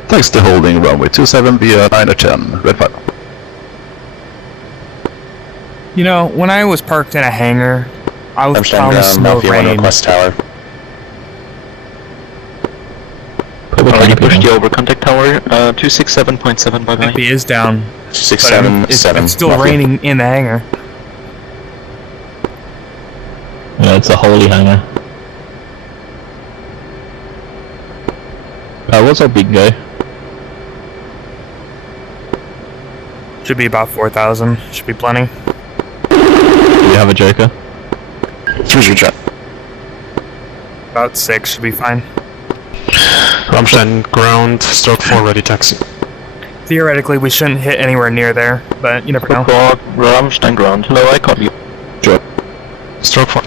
Thanks to holding runway 27 via 9 or 10, red 5. You know, when I was parked in a hangar, I was Rammstein promised ground, no Mafia 1 rain. request tower. Already pushed the over contact tower, 267.7 bye bye. IP is down. 677. It's still Mafia. raining in the hangar. Yeah, it's a holy hanger. What's our big guy? Should be about 4,000. Should be plenty. Do we have a joker? 3 jet. About 6 should be fine. Rammstein ground, stroke 4 ready taxi. Theoretically, we shouldn't hit anywhere near there, but you never know. Rammstein ground, hello, I call you. Sure. Stroke 4.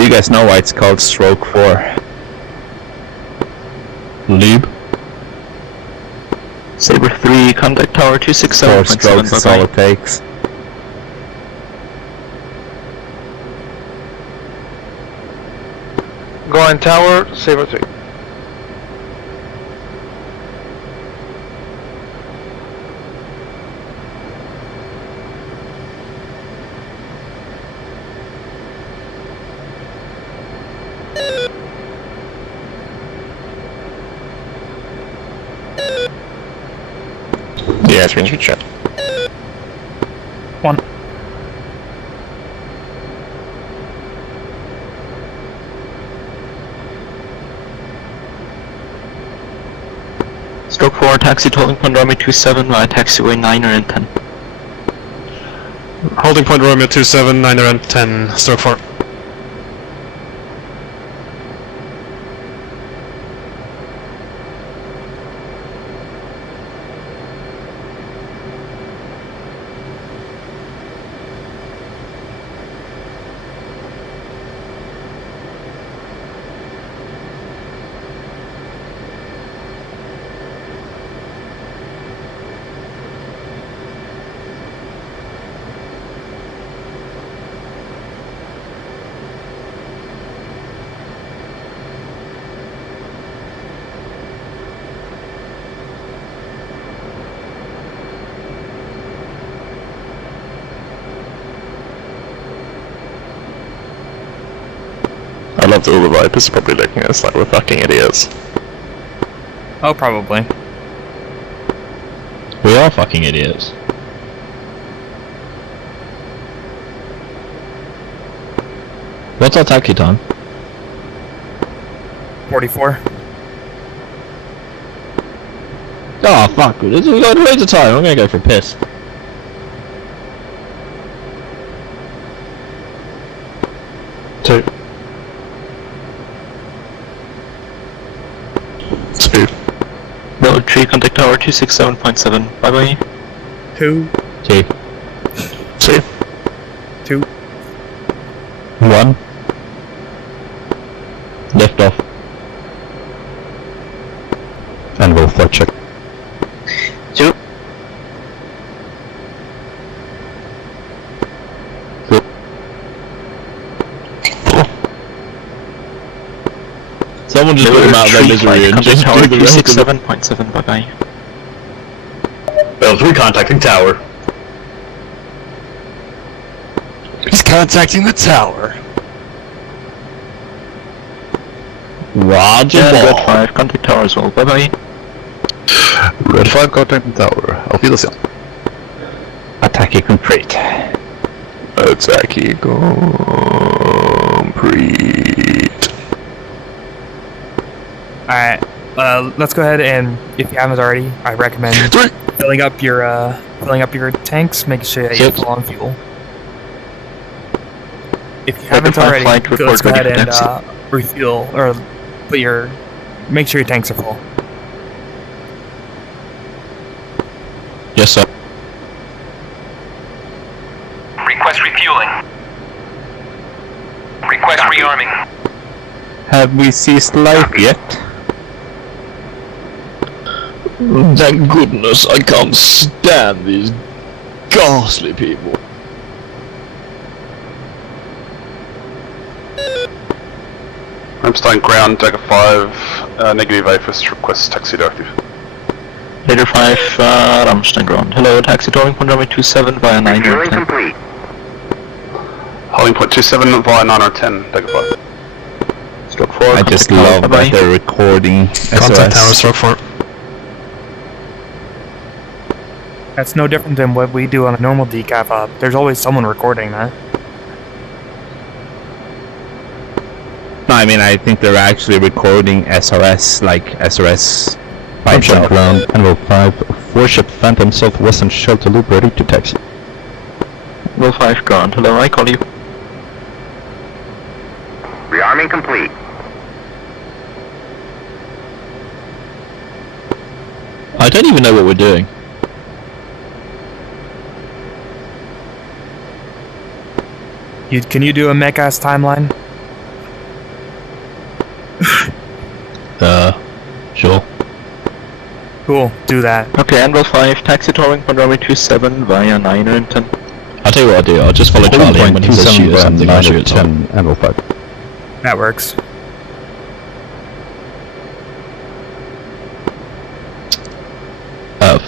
You guys know why it's called stroke 4? Lube? Saber 3, contact tower 4 strokes,267.7 that's bye all bye. it takes. Go on tower, Saber 3. Yeah, screenshot chat. 1. Stroke 4, taxi tolling point Romeo 27 via taxiway 9 and 10. Holding point Romeo 27, 9 and 10, stroke 4. I love that all the Vipers are probably looking at us like we're fucking idiots. Oh, probably. We are fucking idiots. What's our taxi time? 44. Oh fuck, we've got loads of time, I'm gonna go for a piss. Two. Road 3, contact tower 267.7. Bye bye. 2. 2. 2. 2. 1. Lift off. Anvil, flight check. 2. Someone just put them out of their misery and just do the rest of the... 267.7, bye bye. Bell 3 contacting tower. He's contacting the tower. Roger And ball. Red 5, contact tower as well, bye bye. Red 5 contacting tower. Auf Wiedersehen. Attacke complete. Attacke complete. Alright, let's go ahead and, if you haven't already, I recommend filling up your tanks, making sure that you're full on fuel. If you haven't already, let's go ahead and refuel, or make sure your tanks are full. Yes, sir. Request refueling. Request rearming. Have we ceased life yet? Thank goodness I can't stand these ghastly people. I'm staying ground, Dagger 5, negative A first request taxi directive. Later 5, Rammstein ground. Hello, taxi tolling point Romeo 27 via 9 or 10. Complete. Holding point 27 via 9 or 10, Dagger 5. Stroke 4, I just love that they're recording Contact tower, stroke 4. That's no different than what we do on a normal DCAF up. There's always someone recording that. No, I mean, I think they're actually recording SRS, like SRS by itself. Ground, Anvil 5, 4-ship Phantom Southwestern Shelter Loop ready to taxi. Anvil 5 ground. Hello, I call you. Rearming complete. I don't even know what we're doing. Can you do a mech-ass timeline? Sure. Cool, do that. Okay, Anvil 5, taxi tolling point Romeo 27 via 9 and 10. I'll tell you what I'll do, I'll just follow Charlie and when he says shoot or something, I'll shoot at 10, Anvil 5. That works. Uh,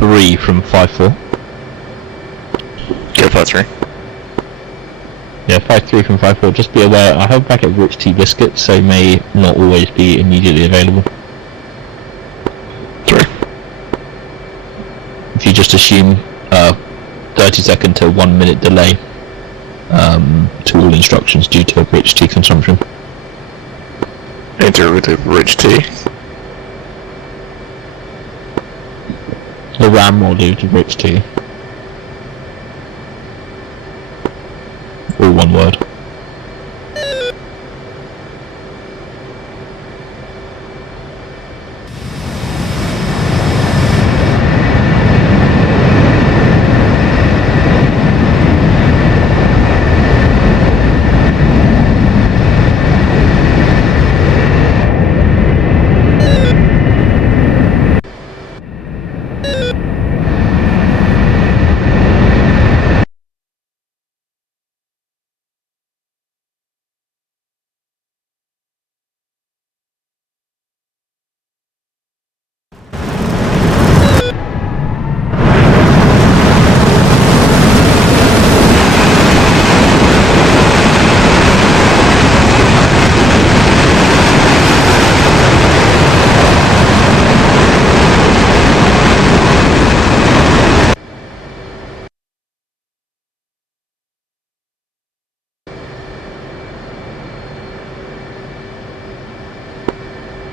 5-3 from 5-4. Go 5-3. Yeah, 5-3 from 5-4. Just be aware, I have back at Rich Tea Biscuit, so may not always be immediately available. 3. just assume 30-second to 1 minute delay to all instructions due to rich tea consumption. Iterative rich tea. The RAM will do to rich tea. All one word.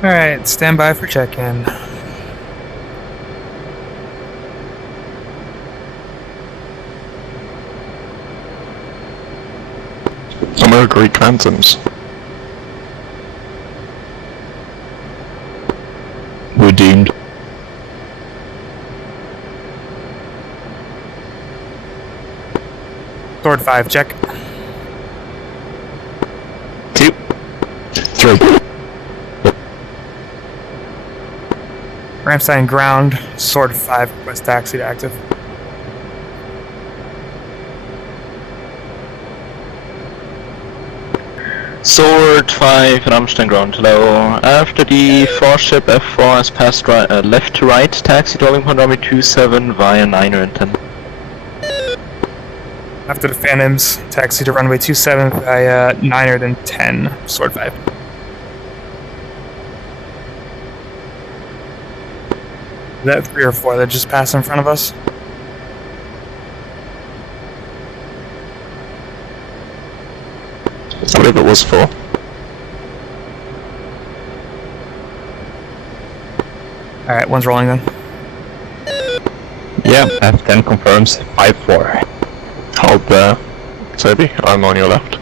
Alright, stand by for check-in. Some are Greek phantoms. We're doomed. Sword 5, check. 2. 3. Ramstein ground, Sword 5, request taxi to active. Sword 5, Ramstein ground low. After the 4-ship F4 has passed left to right, taxi to holding point runway 27 via 9er and 10. After the Phantoms, taxi to runway 27 via 9er then 10, Sword 5. Is that 3 or 4 that just passed in front of us? I believe it was 4. Alright, one's rolling then. Yeah, F10 confirms 5-4. Hold there, Toby. I'm on your left.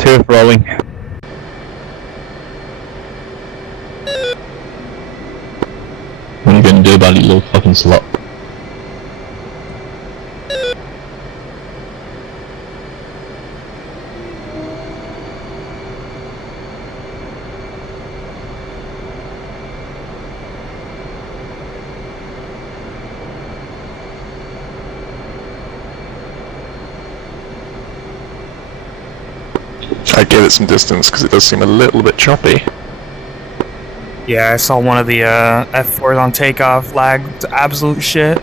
Two rolling. What are you gonna do about it, you little fucking slut? I give it some distance because it does seem a little bit choppy. Yeah, I saw one of the F4s on takeoff lag to absolute shit.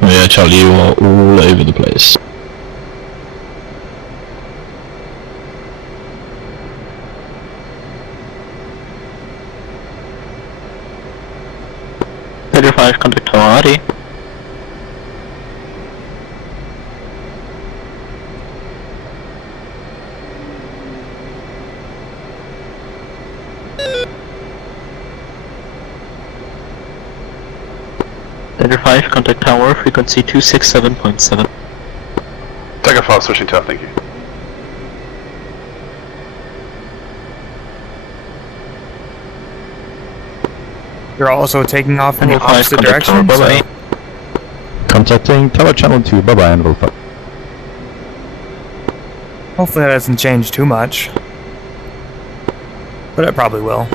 Yeah, Charlie, you are all over the place. Header 5, contact Hawaii. Header 5, contact tower, frequency 267.7. Take a fast switching tough, thank you. You're also taking off in the Header 5, opposite contact direction. tower, bye-bye. Contacting tower channel 2, bye bye, Anvil. Hopefully that doesn't change too much. But it probably will.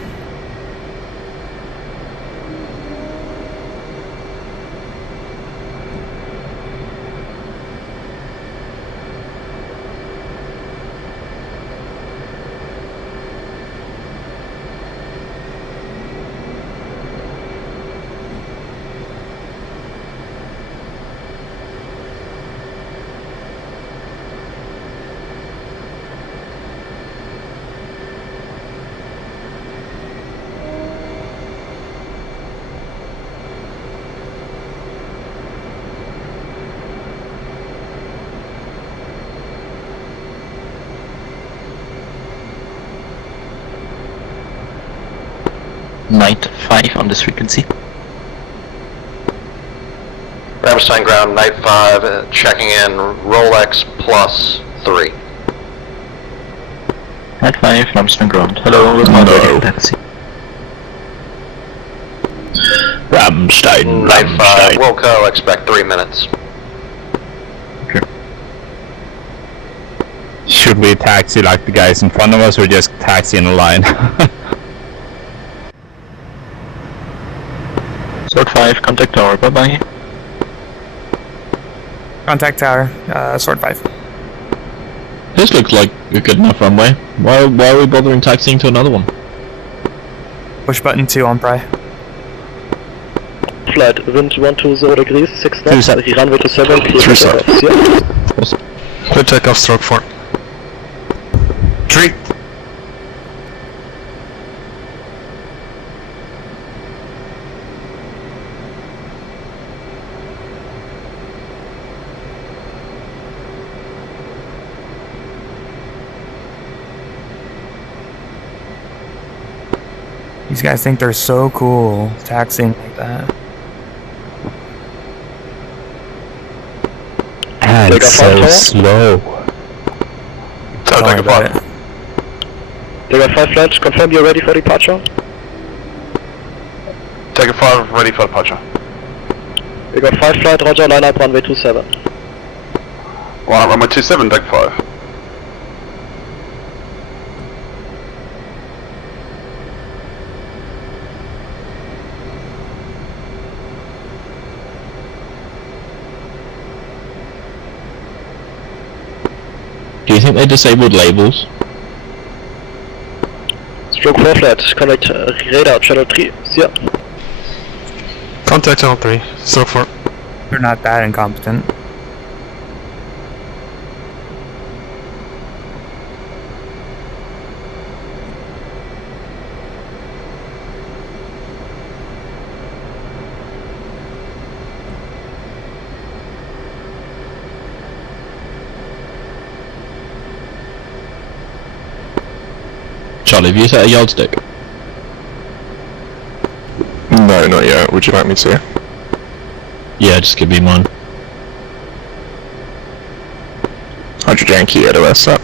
Night 5 on this frequency. Ramstein ground, night 5, checking in, Rolex plus 3. Night 5, Ramstein ground. Hello, where's my taxi? Ramstein, Night 5, Wilco, expect 3 minutes. Should we taxi like the guys in front of us or just taxi in a line? Sword 5, contact tower, bye bye. Contact tower, Sword 5. This looks like a good enough runway. Why are we bothering taxiing to another one? Push button 2 on Pry. Flight, wind 120 degrees, 6 knots, runway to 7, clear for takeoff. Yeah. Clear takeoff, stroke 4. 3. These guys think they're so cool, taxing like that. And Take so slow. So Don't worry about it. Take a 5 flight, confirm you're ready for departure. Take a 5, ready for departure. Take a 5 flight, roger, line up runway 27. Line up runway 27, take 5. Do you think they disabled labels? Stroke 4 flight, connect radar channel 3, see ya. Contact channel 3, stroke 4. They're not that incompetent. Charlie, have you set a yardstick? No, not yet. Would you like me to? Yeah, just give me mine. 100 Yankee LOS up.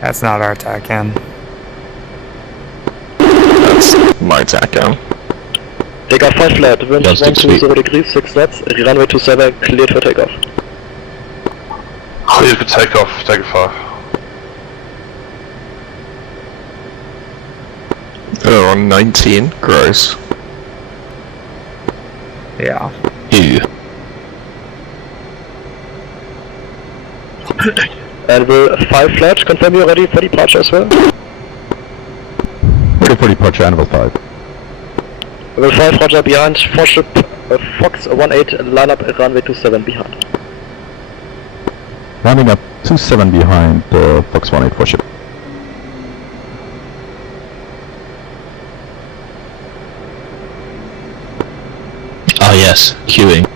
That's not our TACAN. That's my TACAN. Take a 5 flight, wind Yardstick 120 degrees, 6 knots, runway 27, cleared for takeoff. Cleared for takeoff, take a 5. Oh, on 19, gross. Yeah. Ew. Anvil 5 flight, confirm you're ready for departure as well. Ready for departure, Anvil 5. Anvil 5, roger, behind, 4 ship, Fox 18, line up runway 27 behind. Rounding up 27 behind Fox 184 ship. Ah yes, queuing.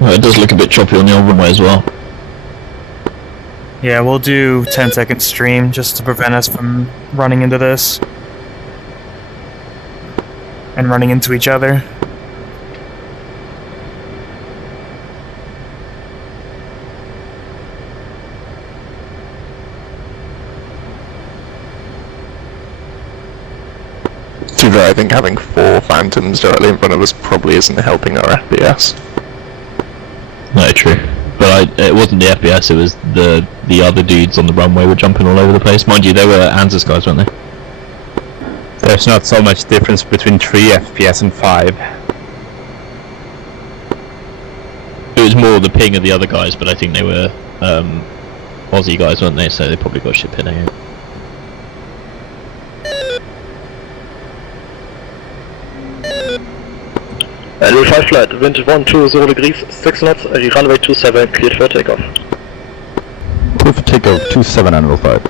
Well, it does look a bit choppy on the old runway as well. Yeah, we'll do 10-second stream just to prevent us from running into this. And running into each other. To be fair, I think having 4 Phantoms directly in front of us probably isn't helping our FPS. No, true. But it wasn't the FPS, it was the other dudes on the runway were jumping all over the place. Mind you, they were Anzus guys, weren't they? There's not so much difference between 3 FPS and 5. It was more the ping of the other guys, but I think they were Aussie guys, weren't they? So they probably got shit pinning. Anvil 5 flight, wind 120 degrees, 6 knots, runway 27, cleared for takeoff. Clear for takeoff, 27 Anvil 5.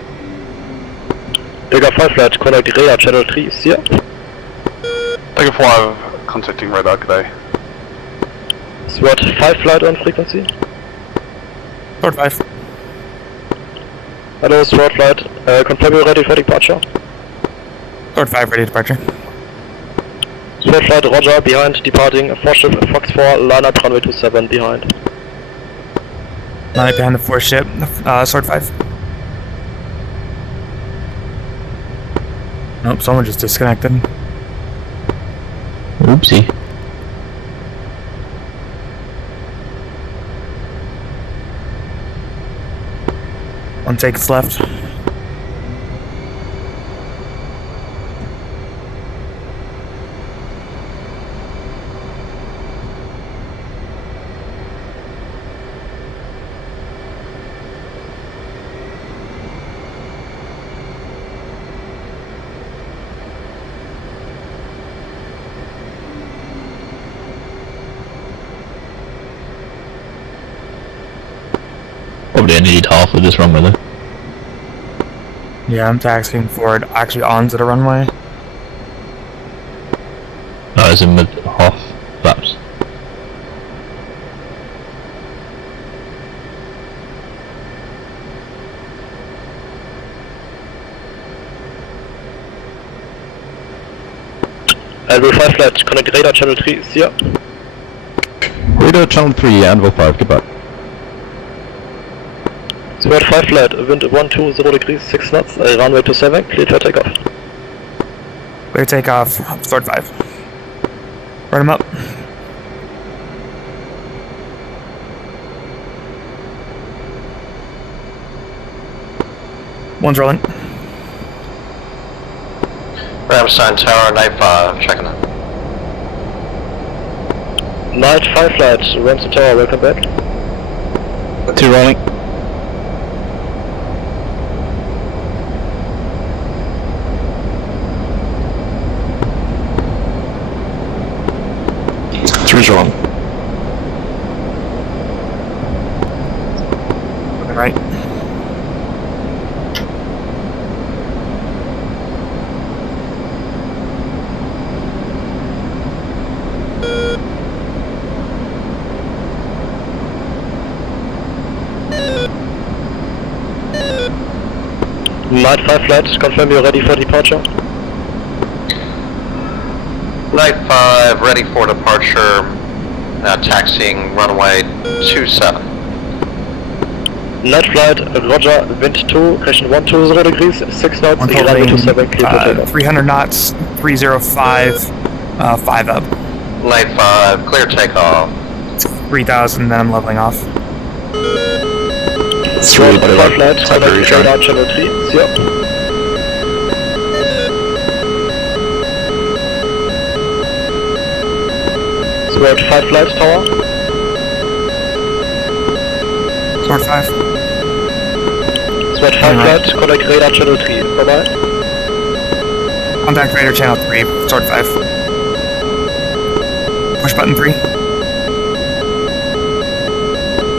Takeoff 5 flight, connect radar channel 3, here. Takeoff 5, contacting radar, good day. SWAT 5 flight on frequency. Sword 5. Hello, SWAT flight, confirm you're ready for departure. Sword 5 ready departure. SWAT flight, roger, behind, departing, ship, Fox 4, line up, runway 27, behind. Line up behind the 4 ship, Sword 5. Nope, someone just disconnected. Oopsie. One take's left. Probably I need half of this runway though. Yeah, I'm taxiing forward, actually onto the runway. No, as in with half flaps. Anvil 5 flight, connect radar channel 3, here. Radar channel 3, Anvil 5, goodbye. SWAT 5 flight, wind 120 degrees, 6 knots, runway 27, cleared for takeoff. Clear takeoff, Sword 5. Run him up. One's rolling. Ramstein Tower, Night 5, checking in. Night 5 flight, Ramstein Tower, welcome back. 2 rolling. Wrong. Looking right. Night 5 flight, confirm you're ready for departure. Night 5, ready for departure. Taxiing runway 27. Night flight, roger, wind 2, correction 120 degrees, 6 knots, One runway holding, 27, clear for takeoff. 300 knots, 305, 5 up. Night 5, clear takeoff. 3,000, then I'm leveling off. SWAT 5 flight, connect radar channel 3, here. SWAT 5 flight tower. Sword 5. SWAT 5 flight, connect radar channel 3, bye bye. Contact radar channel 3, Sword 5. Push button 3.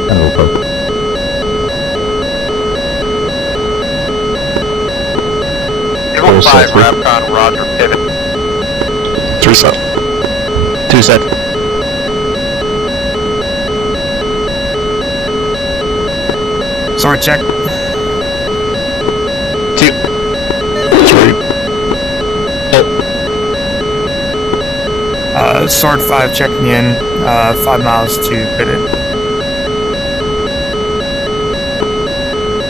Anvil 5. Anvil 5, Rapcon, roger, pivot. 3 set. 2 set. Sword check. 2. 3. Sword 5 checking in, 5 miles to pivot.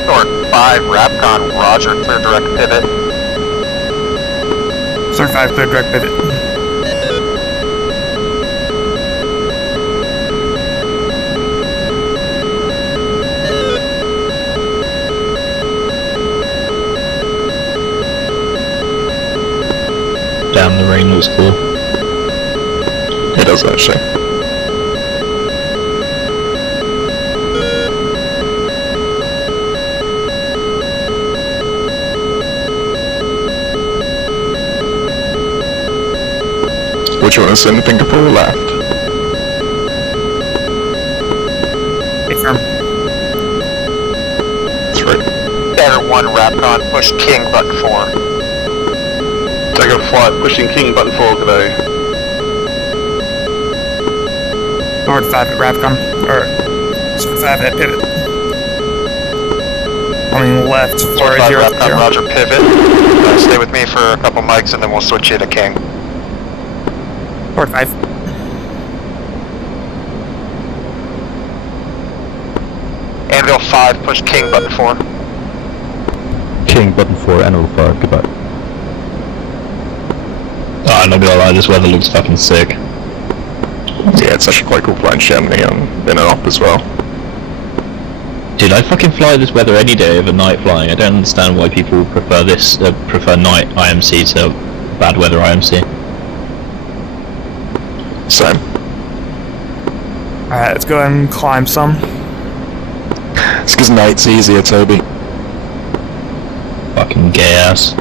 Sword 5, Rapcon, roger, clear direct pivot. Sword 5, clear direct pivot. Damn, the rain looks cool. It does actually. Would you want to send the finger pull left? Dagger 1, Rapcon, push King, button 4. Dagger 5, pushing King, button 4, good day. Lord 5 at Rapcon. Or, 5 at Pivot. Coming left for 5 0. Rapcon, roger, pivot. Stay with me for a couple mics and then we'll switch you to King. Lord 5. Anvil 5, push King, button 4. King, button 4, Anvil 5, goodbye. I'm not gonna lie, this weather looks fucking sick. Yeah, it's actually quite cool flying Germany in and up as well. Dude, I fucking fly this weather any day over night flying. I don't understand why people prefer this, prefer night IMC to bad weather IMC. Same. Alright, let's go ahead and climb some. It's because night's easier, Toby. Fucking gay ass.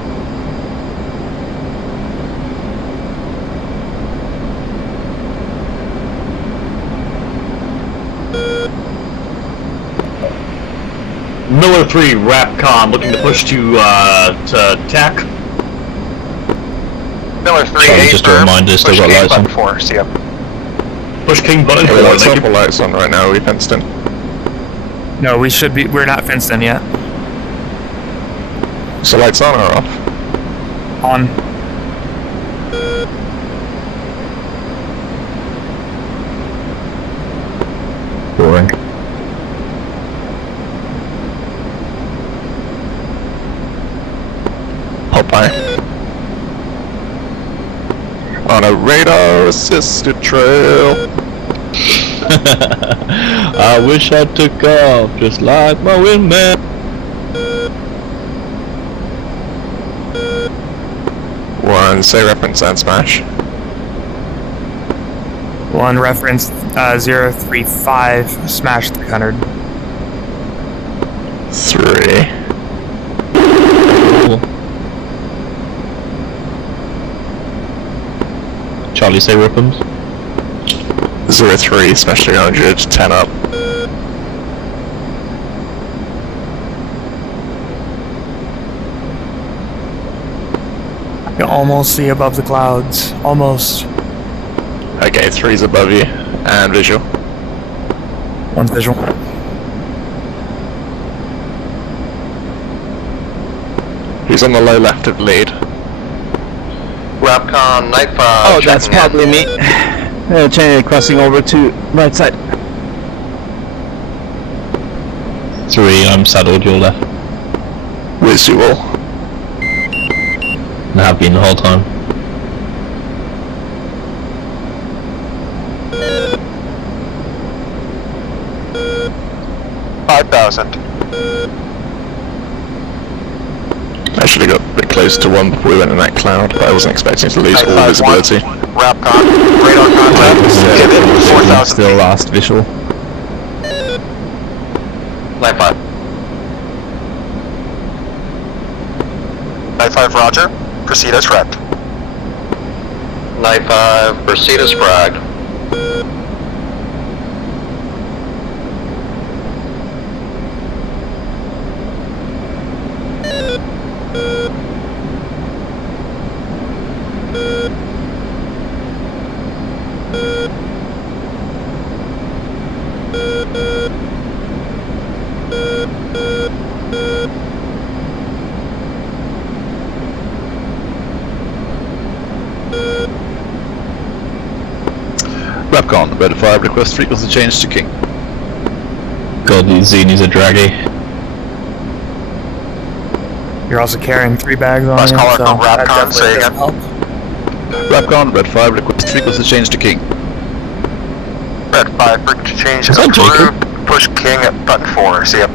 Miller 3, Rapcon, looking to push to TAC. Miller 3, Sorry, 8, just a reminder, still got lights on. button 4, see ya. Push King, button 4, Lights thank up you. or lights on right now, are we fenced in? No, we should be. We're not fenced in yet. So lights on or off? On. Boring. Hop by. On a radar-assisted trail. I wish I took off just like my windman. One, say reference and smash. 1 reference 035 smash 300. 3. Charlie, say Rippums. 03, smash 300, 10 up. I can almost see above the clouds. Almost. Okay, 3's above you, and visual. 1's visual. Who's on the low left of lead? Rapcon, Night 5. Oh, that's probably me. Crossing over to right side. 3, I'm saddled your left. Visual. And have been the whole time. I should have got a bit close to 1 before we went in that cloud, but I wasn't expecting to lose all visibility. Rapcon, radar contact, pivot, 4,000 Still last visual. Night 5. Night 5, roger. Proceed as fragged. Night 5, proceed as fragged. Rapcon, Red 5, request frequency change to King. God, these Zunis are draggy. You're also carrying 3 bags on Last you, caller so from that Rapcon, say definitely again. doesn't help. Rapcon, Red 5, request frequency change to King. Red 5, frequency change Is that Jacob? approved. Push King at button 4, see ya.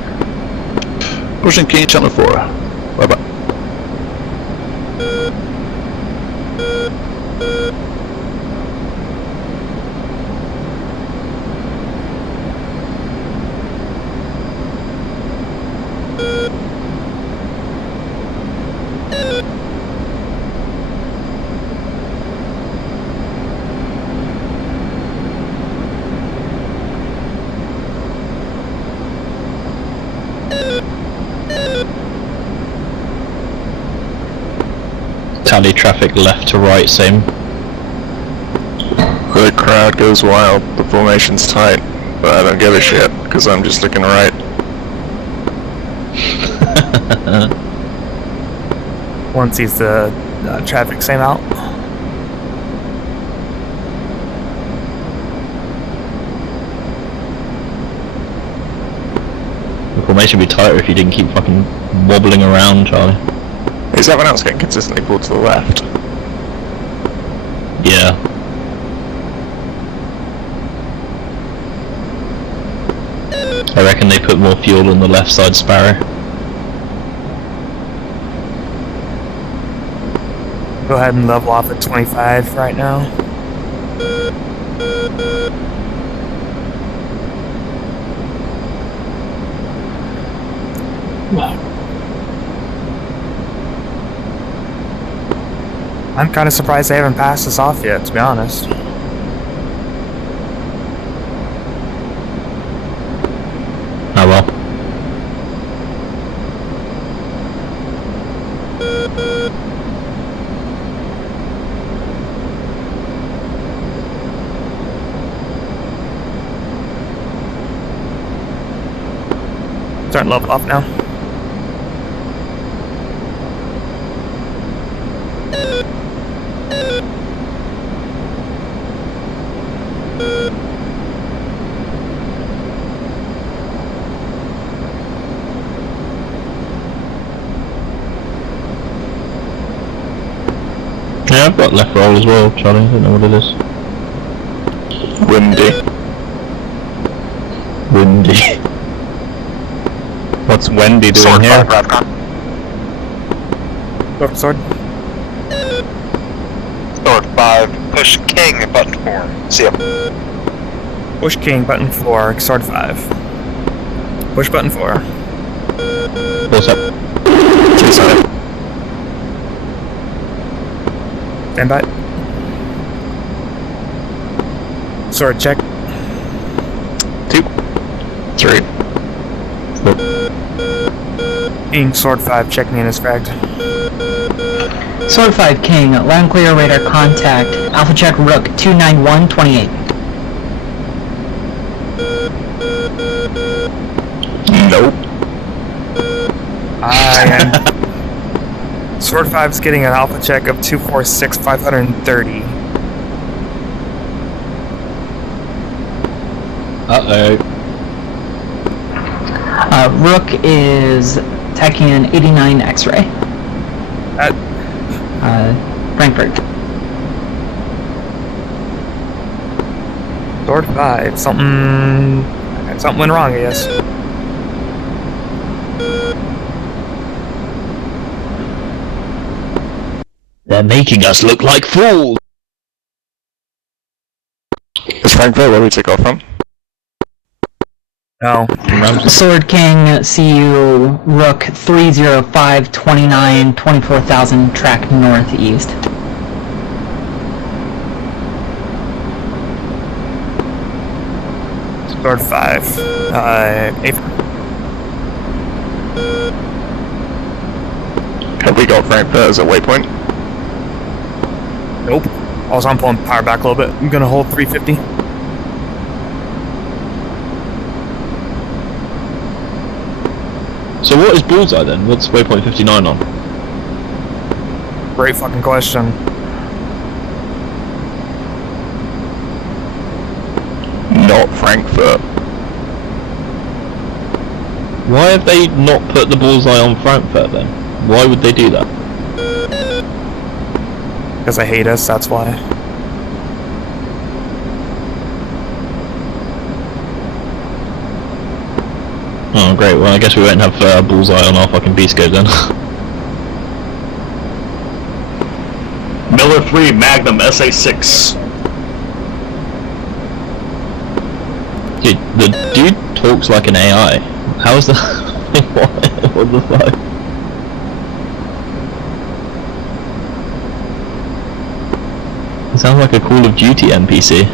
Pushing King, channel 4. Bye bye. tally traffic left to right, same. The crowd goes wild, the formation's tight, but I don't give a shit, because I'm just looking right. One sees the traffic same out. The formation would be tighter if you didn't keep fucking wobbling around, Charlie. Is everyone else getting consistently pulled to the left? Yeah. I reckon they put more fuel on the left side Sparrow. Go ahead and level off at 25 right now. I'm kind of surprised they haven't passed us off yet, to be honest. Oh well. Starting to level off now. Yeah, I've got left roll as well, Charlie. I don't know what it is. Windy. Windy. What's Wendy doing Sword here? 5, Ravcon. Go for sword. Sword 5, push King, button 4. See ya. Push King, button 4, sword 5. Push button 4. What's up? Stand by. Sword check. 2. 3. King, sword 5, checking in as fragged. Sword 5 King, land clear radar contact. Alpha check Rook 29128. Nope. Sword 5's getting an alpha check of 246 530. Uh-oh. Rook is attacking an 89 X-ray. Frankfurt. Sword 5, something went wrong, I guess. They're making us look like fools! Is Frankfurt where we took off from? No. Sword King, CU Rook 30529, 24,000, track northeast. Sword 5. April. Have we got Frankfurt as a waypoint? Nope. Also, I'm pulling power back a little bit. I'm gonna hold 350. So what is Bullseye then? What's waypoint 59 on? Great fucking question. Not Frankfurt. Why have they not put the Bullseye on Frankfurt then? Why would they do that? Because they hate us, that's why. Oh great, well I guess we won't have Bullseye on our fucking beast code then. Miller 3, Magnum, SA6. Dude, the dude talks like an AI. How is that? What the fuck? It sounds like a Call of Duty NPC.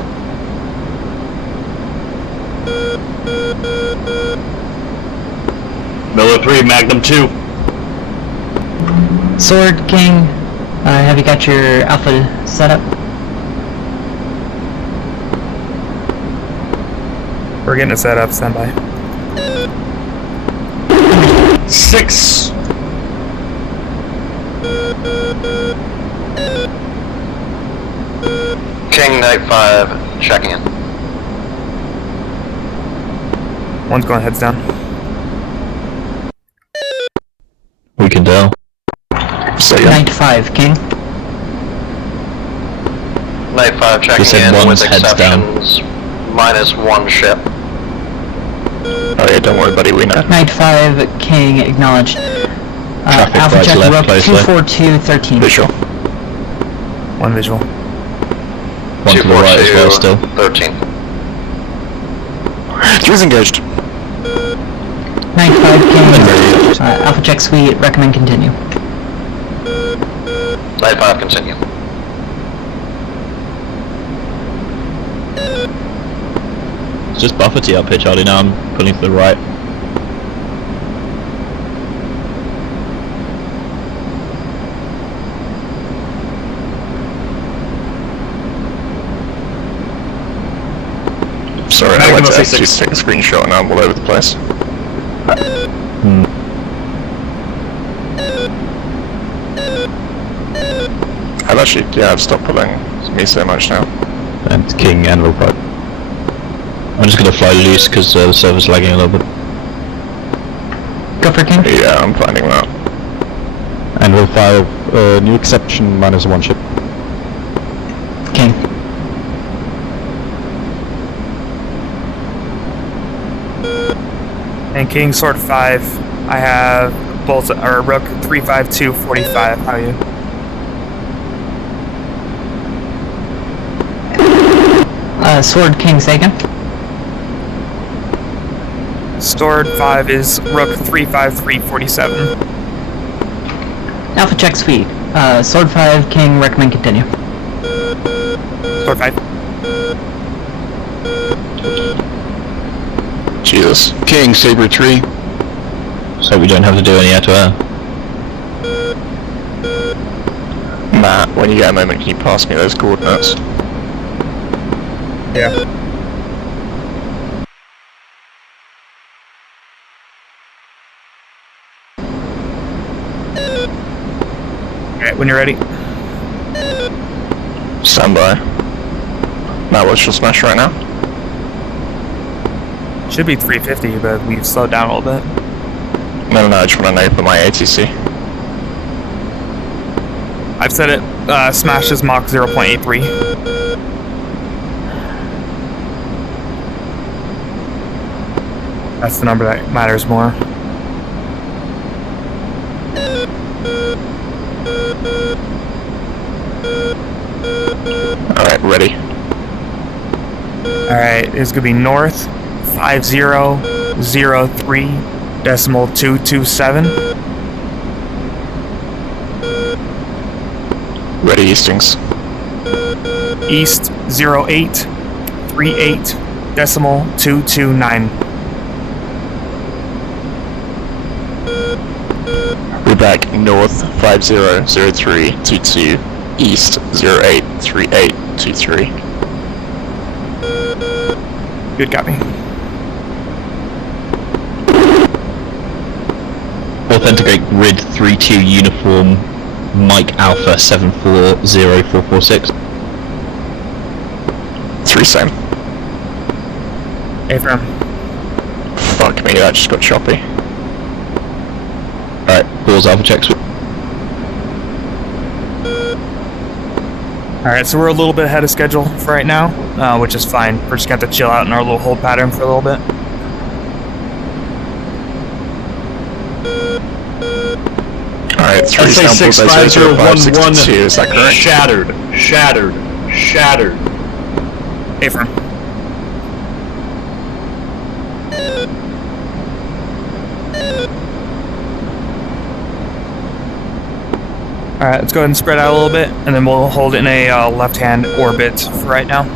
Miller 3, Magnum 2. Sword King, Have you got your Alpha set up? We're getting it set up. Stand by. 6. King Knight 5, checking in. One's going heads down. We can tell. Knight 5, King. Knight 5 You said checking in with one's heads down. exceptions. -1 ship. Oh yeah, don't worry buddy, we know. Knight 5, King, acknowledged. Traffic Alpha right to check left, Rook closely. 24213. Visual. One visual. One to the right as well still. 13. He's engaged. Knight 5, King. Alpha check suite, recommend continue. Knight 5, continue. It's just buffer T up here, Charlie. Now I'm pulling to the right. Sorry, I went to S2 to take a screenshot and I'm all over the place. I've stopped pulling me so much now. And King Anvil 5. I'm just gonna fly loose because the server's lagging a little bit. Go for King. Yeah, I'm finding that. Anvil 5, new exception, -1 ship. King. And King Sword 5. I have Bolt or Rook 35245. How are you? Sword King, say again. Sword 5 is Rook 35347. Alpha check suite. Sword 5, King, recommend continue. Sword 5. Jesus. King, Saber 3. So we don't have to do any air to air. Matt, when you get a moment, can you pass me those coordinates? Yeah. Alright, when you're ready. Stand by. Matt, what's your smash right now? Should be 350, but we've slowed down a little bit. No, I just want to know for my ATC. I've set it, smash is Mach 0.83. That's the number that matters more. Alright, ready. Alright, it's gonna be north 5003.227. Ready, Eastings. East 0838.229. We're back north 500322, east 083823. Good copy. Authenticate grid 32 uniform Mike Alpha 740446. 3 same. Affirm. Fuck me, that just got choppy. Alright, pause Alpha checks. Alright, so we're a little bit ahead of schedule for right now, which is fine. We're just going to have to chill out in our little hold pattern for a little bit. Alright, 3 SA6 5011 is that correct? Shattered. Affirm. Alright, let's go ahead and spread out a little bit, and then we'll hold it in a left-hand orbit for right now.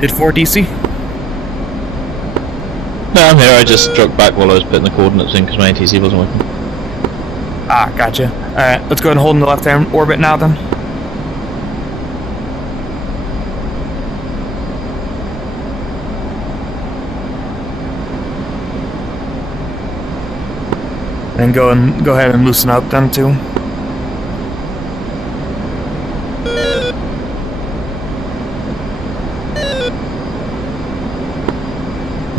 Did 4 DC? No, I'm here. I just struck back while I was putting the coordinates in because my ATC wasn't working. Ah, gotcha. Alright, let's go ahead and hold in the left-hand orbit now then. And go ahead and loosen up then too.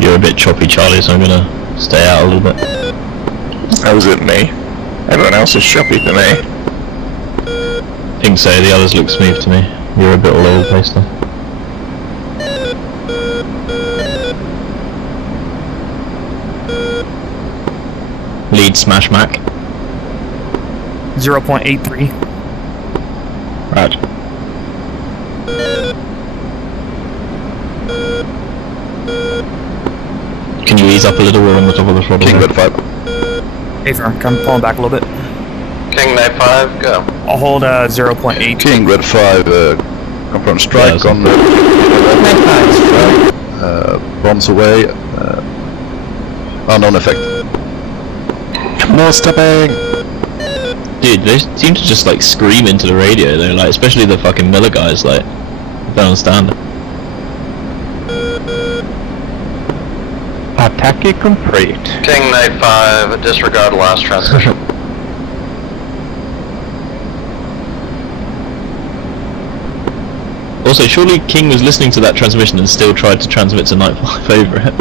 You're a bit choppy, Charlie, so I'm gonna stay out a little bit. How was it me? Everyone else is choppy to me. I think so, the others look smooth to me. You're a bit all over the place though. Lead smash Mac. 0.83. Right. Can you ease up a little? We're on the top of the throttle. King, 5. Hey, firm, come pulling back a little bit. King Knight 5, go. I'll hold 0.8. King, red 5, confirm strike on the bombs away. Unknown effect. More stepping! Dude, they seem to just like scream into the radio though, like especially the fucking Miller guys, like, don't understand. Attack complete. King Knight 5, disregard last transmission. Also, surely King was listening to that transmission and still tried to transmit to Night 5 over it.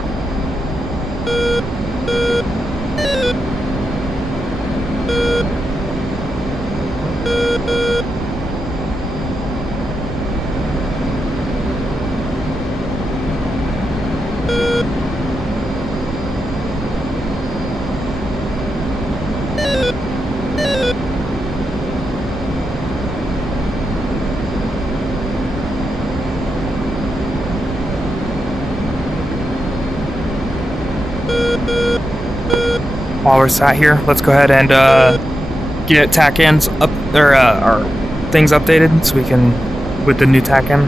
While we're sat here, let's go ahead and get TAC ends up, or our things updated so we can, with the new TAC end.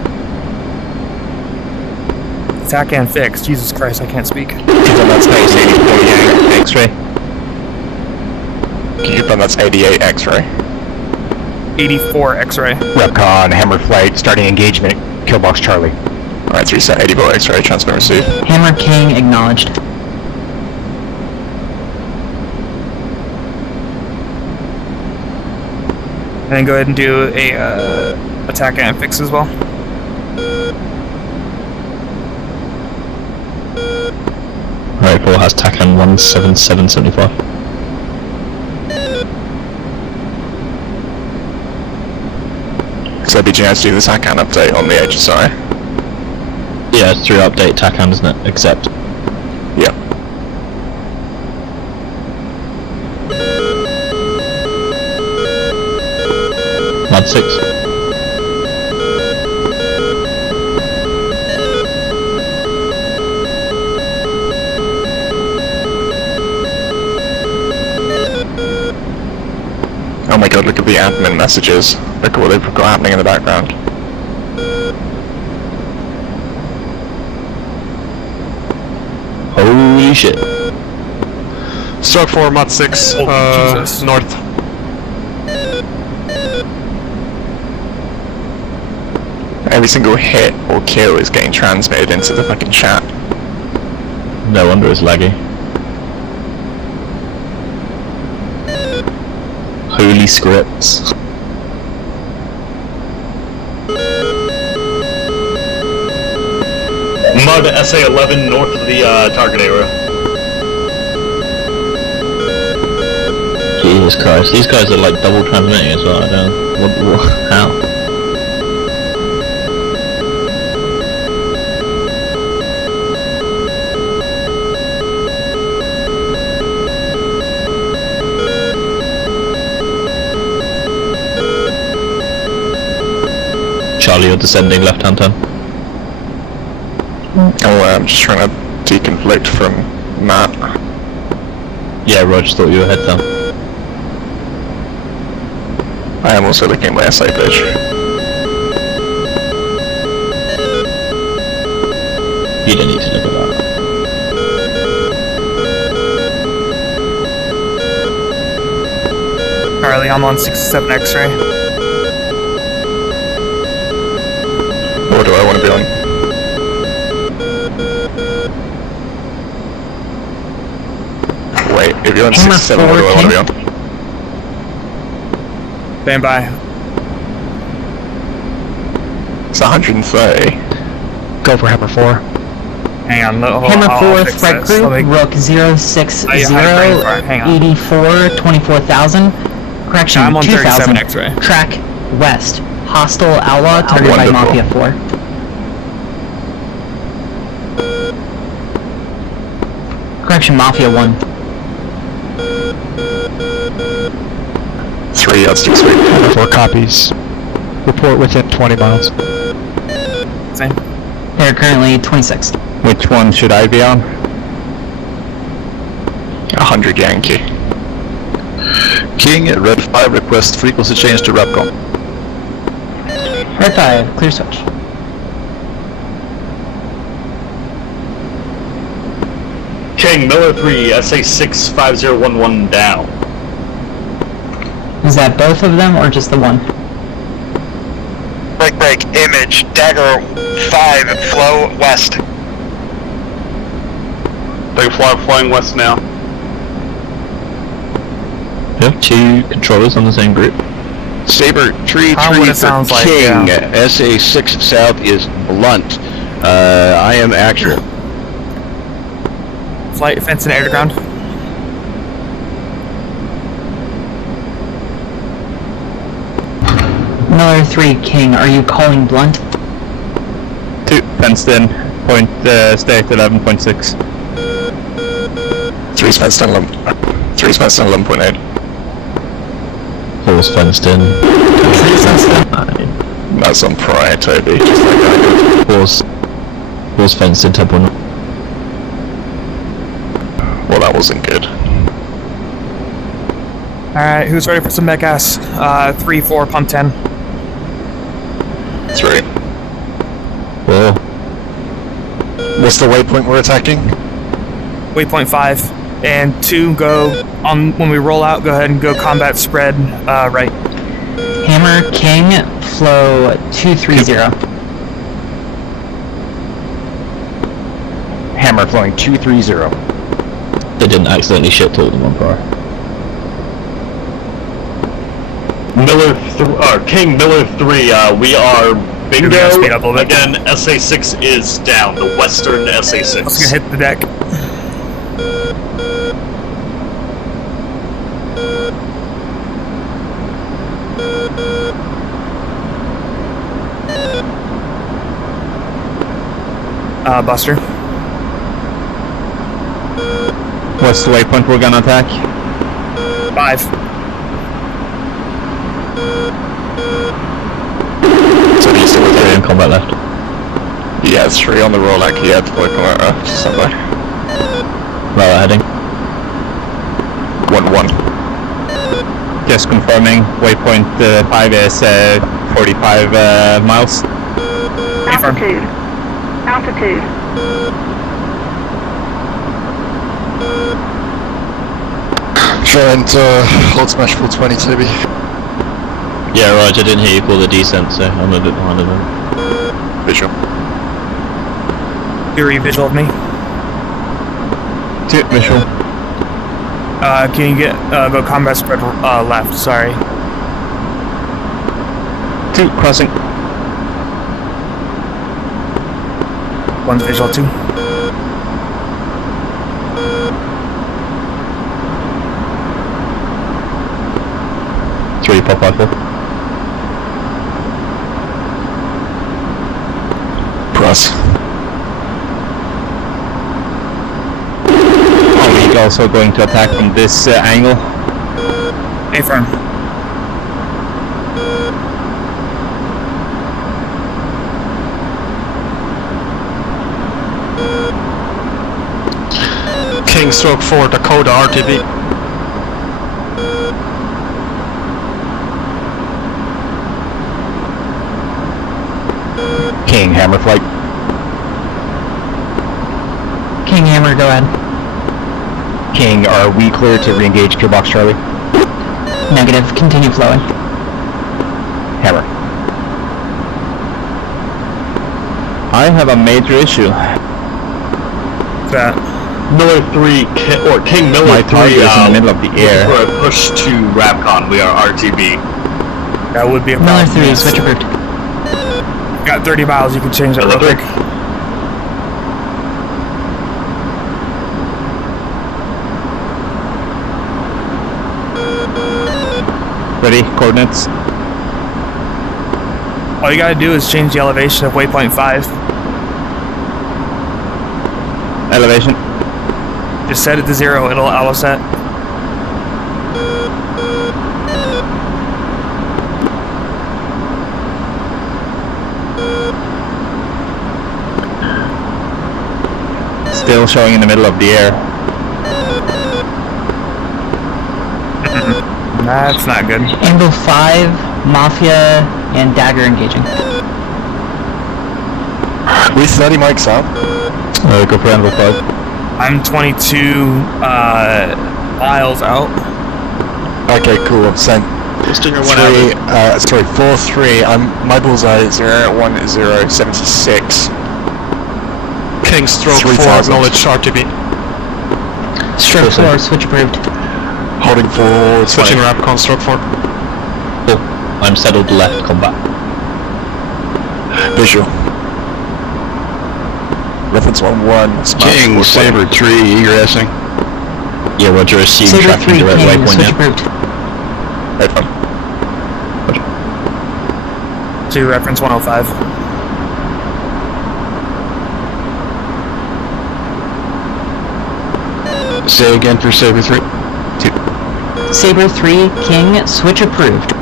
TAC end fixed. Jesus Christ, I can't speak. That's 88 X-ray. Can you confirm that's 88 X-ray? 84 X-ray. Repcon, Hammer Flight, starting engagement. Killbox Charlie. Alright, 3 set 84 X-ray, transmit receive. Hammer King acknowledged. And then go ahead and do a attack and fix as well. Right, 4 has TACAN 17775. So BG has to do the TACAN update on the HSI. Yeah, it's through update TACAN, isn't it? Accept. Yeah. Mod 6. Oh my god, look at the admin messages. Look at what they've got happening in the background. Holy shit. Stroke 4, Mod 6, north. Every single hit or kill is getting transmitted into the fucking chat. No wonder it's laggy. Holy scripts. Mud SA-11 north of the target area. Jesus Christ, these guys are like double transmitting as well, I don't know. How? Charlie, you're descending left-hand turn. Oh, I'm just trying to deconflict from Matt. Yeah, Rog, thought you were head down. I am also looking at my SA page. You don't need to look at that. Charlie, I'm on 67 X-ray. Or do I want to be on? Wait, if you're on 67, what do I want to be on? Stand by. It's 130. Go for Hammer 4. Hang on, hold on. Hammer I'll 4 fix threat this. group, Let me- Rook 060, Hang on. 84, 24,000. Correction, I'm on 37 2000. X-ray. Track west. Hostile outlaw targeted by Wonderful. Mafia 4. Correction, Mafia 1. 3, that's too sweet. Hammer 4 copies. Report within 20 miles. Same. They're currently 26. Which one should I be on? 100 Yankee. King, Red 5 request frequency change to Rapcom. Red 5, clear switch. King, Miller 3, SA6 5011 down. Is that both of them or just the one? Break, image, Dagger 5, flow west. Dagger 5 flying west now. We have 2 controllers on the same group. Saber, tree How would it sounds like, King, yeah. SA6 South is blunt. I am actual. Flight, fence, and air to ground. Miller 3, King, are you calling blunt? 2, fenced in, point, state 11.6. 3's fenced in 11.8. 4's fenced in. 3's fenced in. That's on prior, Toby, just like I did. 4's fenced in 10.0. Well, that wasn't good. Alright, who's ready for some mech ass? 3, 4, pump 10. 3. 4. What's the waypoint we're attacking? Waypoint 5. And 2, go on, when we roll out, go ahead and go combat spread, right. Hammer, King, flow 230. Hammer flowing 230. They didn't accidentally shit talk them on prior. King, Miller 3, we are bingo. We're gonna speed up a little bit. Again, SA6 is down, the western SA6. Let's go hit the deck. Buster. What's the waypoint we're gonna attack? 5. So he's still with 3 you. in combat left. Yeah, 3 on the roll, like he had the waypoint somewhere. Right heading. 1-1. Just confirming, waypoint 5 is 45 miles. Altitude. Altitude. Trying to hold smash full 20, Toby. Yeah, right, I didn't hear you call the descent, so I'm a bit behind them. Visual. Fury visual of me. 2, visual. Can you get, go combat spread, left, sorry. 2, crossing. 1's visual, 2. Three pop rifle. Cross. Are we also going to attack from this angle? Affirm. King stroke 4, Dakota RTB. King, hammer flight. King, Hammer, go ahead. King, are we clear to re-engage Killbox Charlie? Negative. Continue flowing. Hammer. I have a major issue. That. Miller 3, or King Miller My 3 target is in the middle of the air. For a push to Rapcon, we are RTB. That would be a Miller problem. 3, switch approved. Got 30 miles, you can change that real quick. Ready? Coordinates? All you gotta do is change the elevation of waypoint 5. Elevation? Just set it to 0, it'll auto set. Still showing in the middle of the air. That's not good. Anvil 5, Mafia, and Dagger engaging. We 30 mics out. Go for Anvil 5. I'm 22 miles out. Okay, cool. Same. 4-3. My bullseye is 01076. King stroke 4, 3000. acknowledge RTB. Stroke 4, switch approved. Holding for Switching Rapcon, stroke 4. Cool. I'm settled left combat. Visual. Reference 1-1. King, Saber 3, egressing. Yeah, Roger, assume Saber tracking 3, direct King, waypoint switch now. approved. Headphone. To reference 105. Say again for Saber 3. Saber 3, King, switch approved.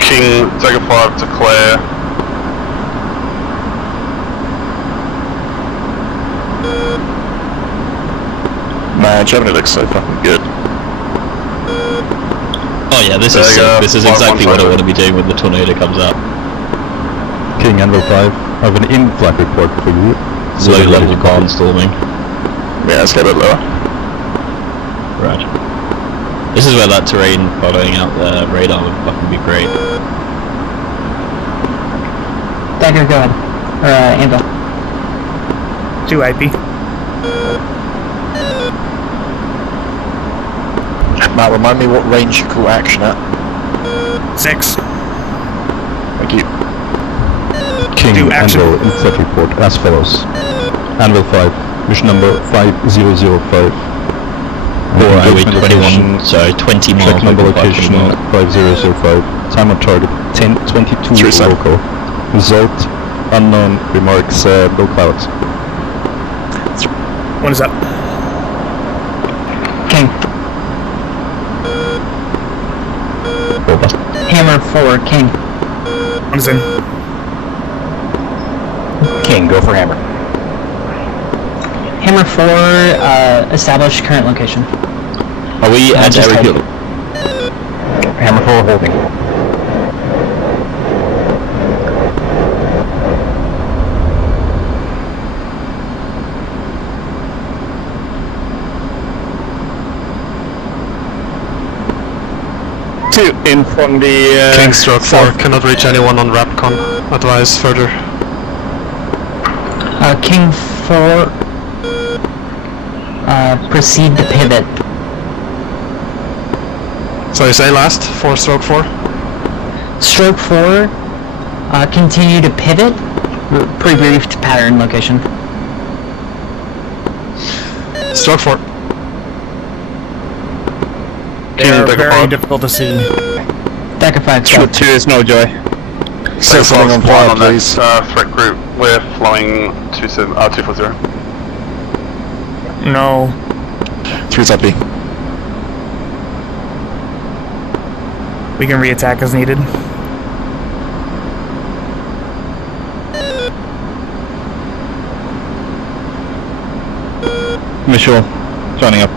King, take a 5 to clear. Man, Gemini looks so fucking good. Oh yeah, this is sick. This is exactly what I want to be doing when the tornado comes out. King Anvil 5, I have an in-flight report for you. Low level barnstorming. Yeah, let's get a bit lower. Right. This is where that terrain following out the radar would fucking be great. Dagger, go ahead. Or, Anvil. 2 IP. Matt, remind me what range you call action at. 6. Thank you. King Do action. Anvil in-flight report as follows. Anvil 5, mission number 5005. I wait 21, sorry, 20 miles. Check number location 5005. Time on target 10:22 local. Result unknown. Remarks low clouds. What is up? King. Hammer 4, King. What is in? King, go for hammer. Hammer 4, establish current location. Are we at just Eric hold. Hill? Hammer 4 holding. Two in from the King stroke 4, cannot reach anyone on Rapcon. Advise further. King 4, proceed to pivot. So you say last? 4 stroke 4? Stroke 4, continue to pivot. Pre-briefed pattern location. Stroke 4. They are very difficult to see. Decker 5, Stroke 2 is no joy. So flying on fire, please. Threat group, we're flying 240. No. 3 type B. We can re-attack as needed. Visual. Joining up.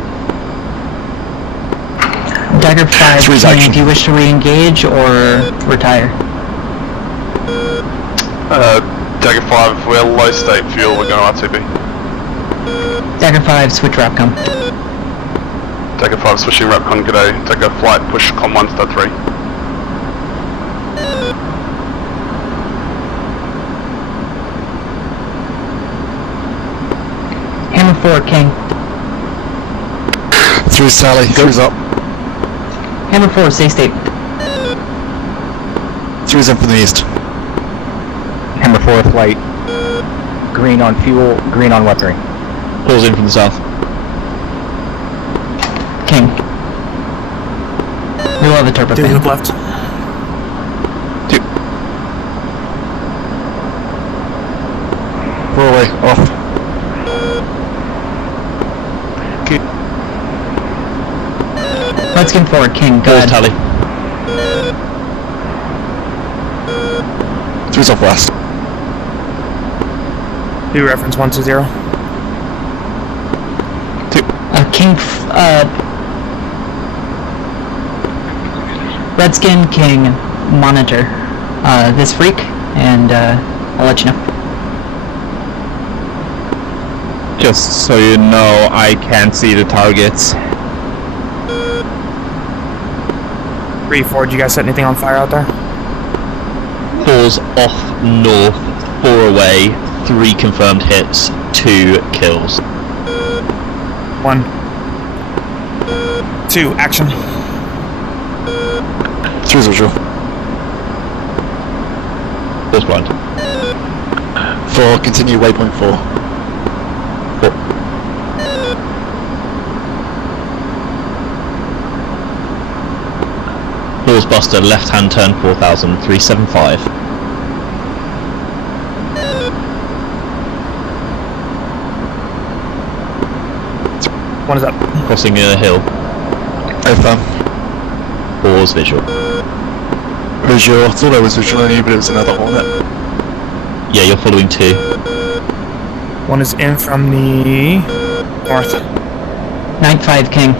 Dagger 5, Three's King, action. do you wish to re-engage or retire? Dagger 5, we're low state fuel, we're going RTB. Dagger 5, switch Rapcom. Dagger 5, switching Rapcon, g'day. Dagger flight, push com 1 star 3. Hammer 4, King. Through Sally, through's up. Hammer 4, stay state. Through's in from the east. Hammer 4 flight. Green on fuel, green on weaponry. Pulls in from the south. King. We will have a turbo fan. Left. 2. 4 away, off. Okay. Redskin 4, King, go ahead. Tally. Through's off west. Do reference 120. King, Redskin, King, monitor this freak, and I'll let you know. Just so you know, I can't see the targets. 3-4, did you guys set anything on fire out there? 4's off north, 4 away, 3 confirmed hits, 2 kills. 1, 2, action. Through's visual. 4's blind. 4, continue waypoint 4. 4's buster, left hand turn 4000, 375. 1 is up. Crossing a hill. Affirm. 4's visual. Visual. I thought I was visual on you, but it was another Hornet. Yeah, you're following 2. 1 is in from the north. Night 5, King.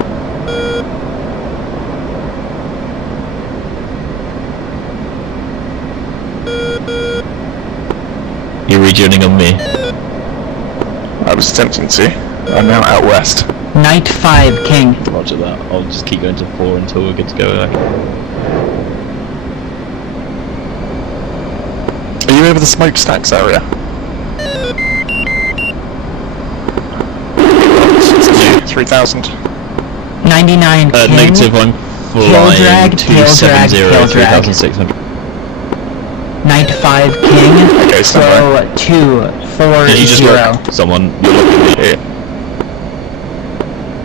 You're rejoining on me. I was attempting to. I'm now out west. Night 5, King. Roger that. I'll just keep going to 4 until we're good to go. Are you over the smokestacks area? 3,000. 99, King. Negative, I'm flying drag, tail drag, 270, 3,600. Night 5, King. Okay, so 2, 4, Did you just 0. lock someone? You're looking at me.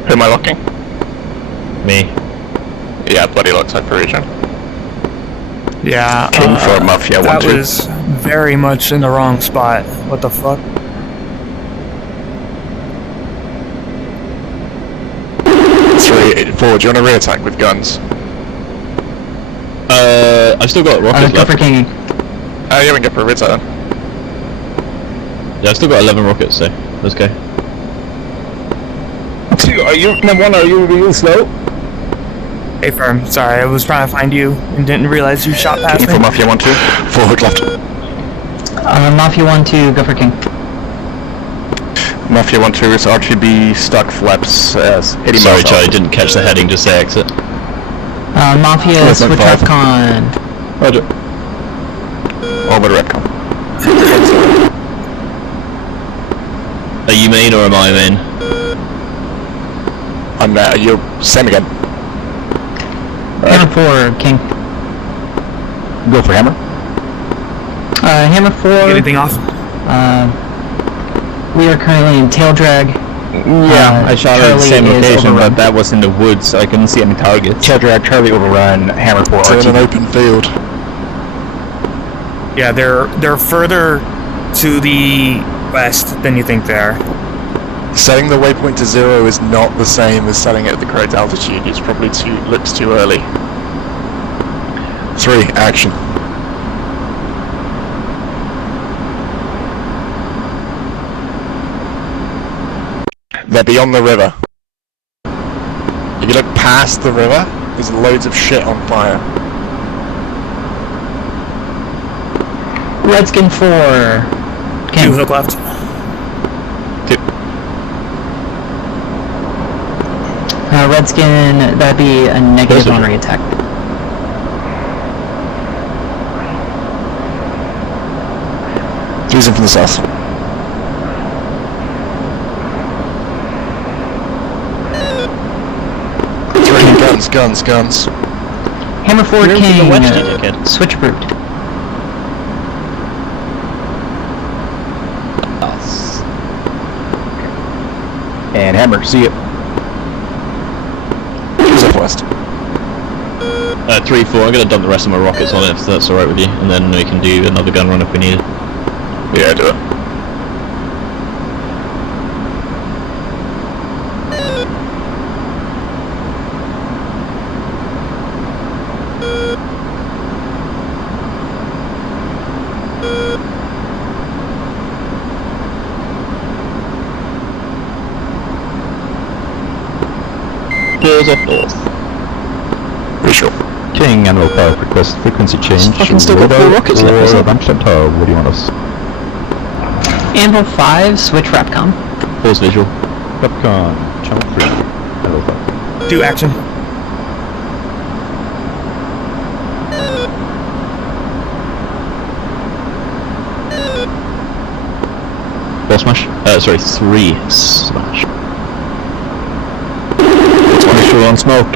Who am I locking? Me. Yeah, bloody locks for region. Yeah. King for Mafia 1-2. That was very much in the wrong spot. What the fuck? 3, 4, do you want a rear attack with guns? I've still got rockets Go left. for King. You haven't got for a rear attack then. Yeah, I've still got 11 rockets, so let's go. 2, are you number 1? Are you real slow? Hey, firm. Sorry, I was trying to find you and didn't realize you shot past Looking me. for Mafia 1-2. 4 hook left. Mafia 1-2, go for King. Mafia 1-2 is RTB stuck flaps 80 miles. Sorry, Charlie, didn't catch the heading, just say exit. Mafia, switch 5. Rapcon. Roger. Orbit Rapcon. Are you main or am I main? I'm you're same again. Hammer 4, King. Go for hammer. Hammer 4. Anything off? We are currently in tail drag. Yeah, I shot at the same Charlie is location, overrun. but that was in the woods, so I couldn't see any targets. Tail drag, Charlie overrun, hammer 4 So in an RTB. open field. Yeah, they're further to the west than you think they are. Setting the waypoint to 0 is not the same as setting it at the correct altitude. It's probably looks too early. 3, action. They're beyond the river. If you look past the river, there's loads of shit on fire. Redskin 4. King. 2 hook left. 2. Redskin, that'd be a negative on re-attack. Three's in from the south. Guns. Hammer forward, Where's King. the wedge, you dickhead? Switch approved. And hammer, see it. Who's up west? 3, 4. I'm gonna dump the rest of my rockets on it if that's alright with you, and then we can do another gun run if we need it. Yeah, do it. Doors off north. Visual. King, Anvil Park, request frequency change. Fucking still got 4 rockets left, is it? Lunchtime Tower, what do you want us? Anvil 5, switch Rapcom. Pause visual. Capcom, channel 3, Anvil Park. 2 action. Ball smash? Sorry, 3 smash. Visual on smoke.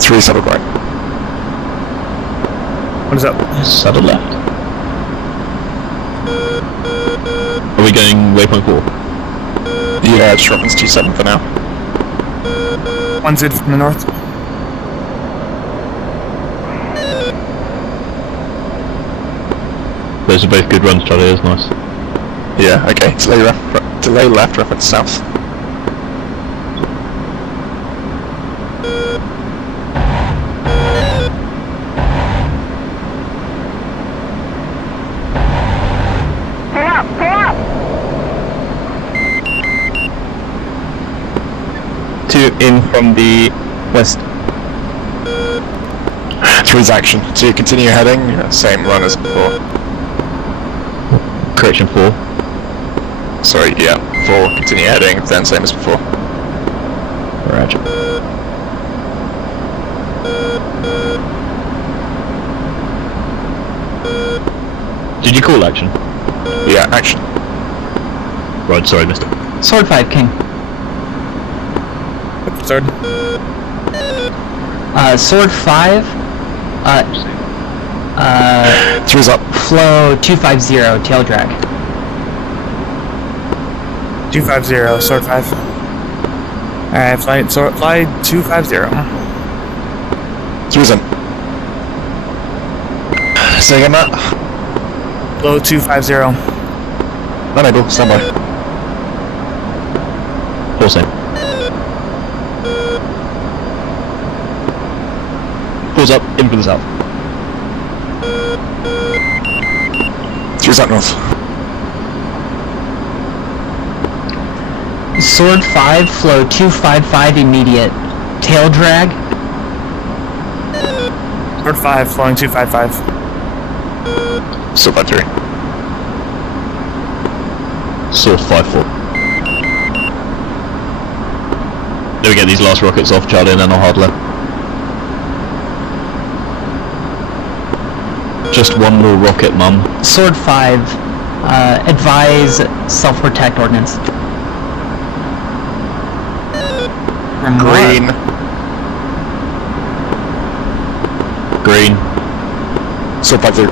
3 saddle right. What is up? Saddle left. Are we going waypoint 4? Yeah, it's Robin's 2-7 for now. 1 Zid from the north. Those are both good runs, Charlie, that's nice. Yeah, okay. Delay left, reference south. Pull up! 2 in from the west. 3's action. 2, continue heading. Same run as before. Correction 4. Sorry, yeah. 4, continue heading, then same as before. Roger. Did you call action? Yeah, action. Right, sorry, missed it. Sword 5, King. Sword. Sword 5. 3's up. Flow 250, tail drag. 250, sword 5. Alright, fly 250. 3's in. Say again, Matt. Flow 250. Unable, stand by. Full same. Pulls up, in for the south. 3's up north. Sword 5, flow 255, immediate. Tail drag. Sword 5, flowing 255. So by 3. Sword 5-4. Then we get these last rockets off, Charlie, and then I'll hard left. Just one more rocket, mum. Sword 5, advise self-protect ordnance. Green. Green. Sword 5-3.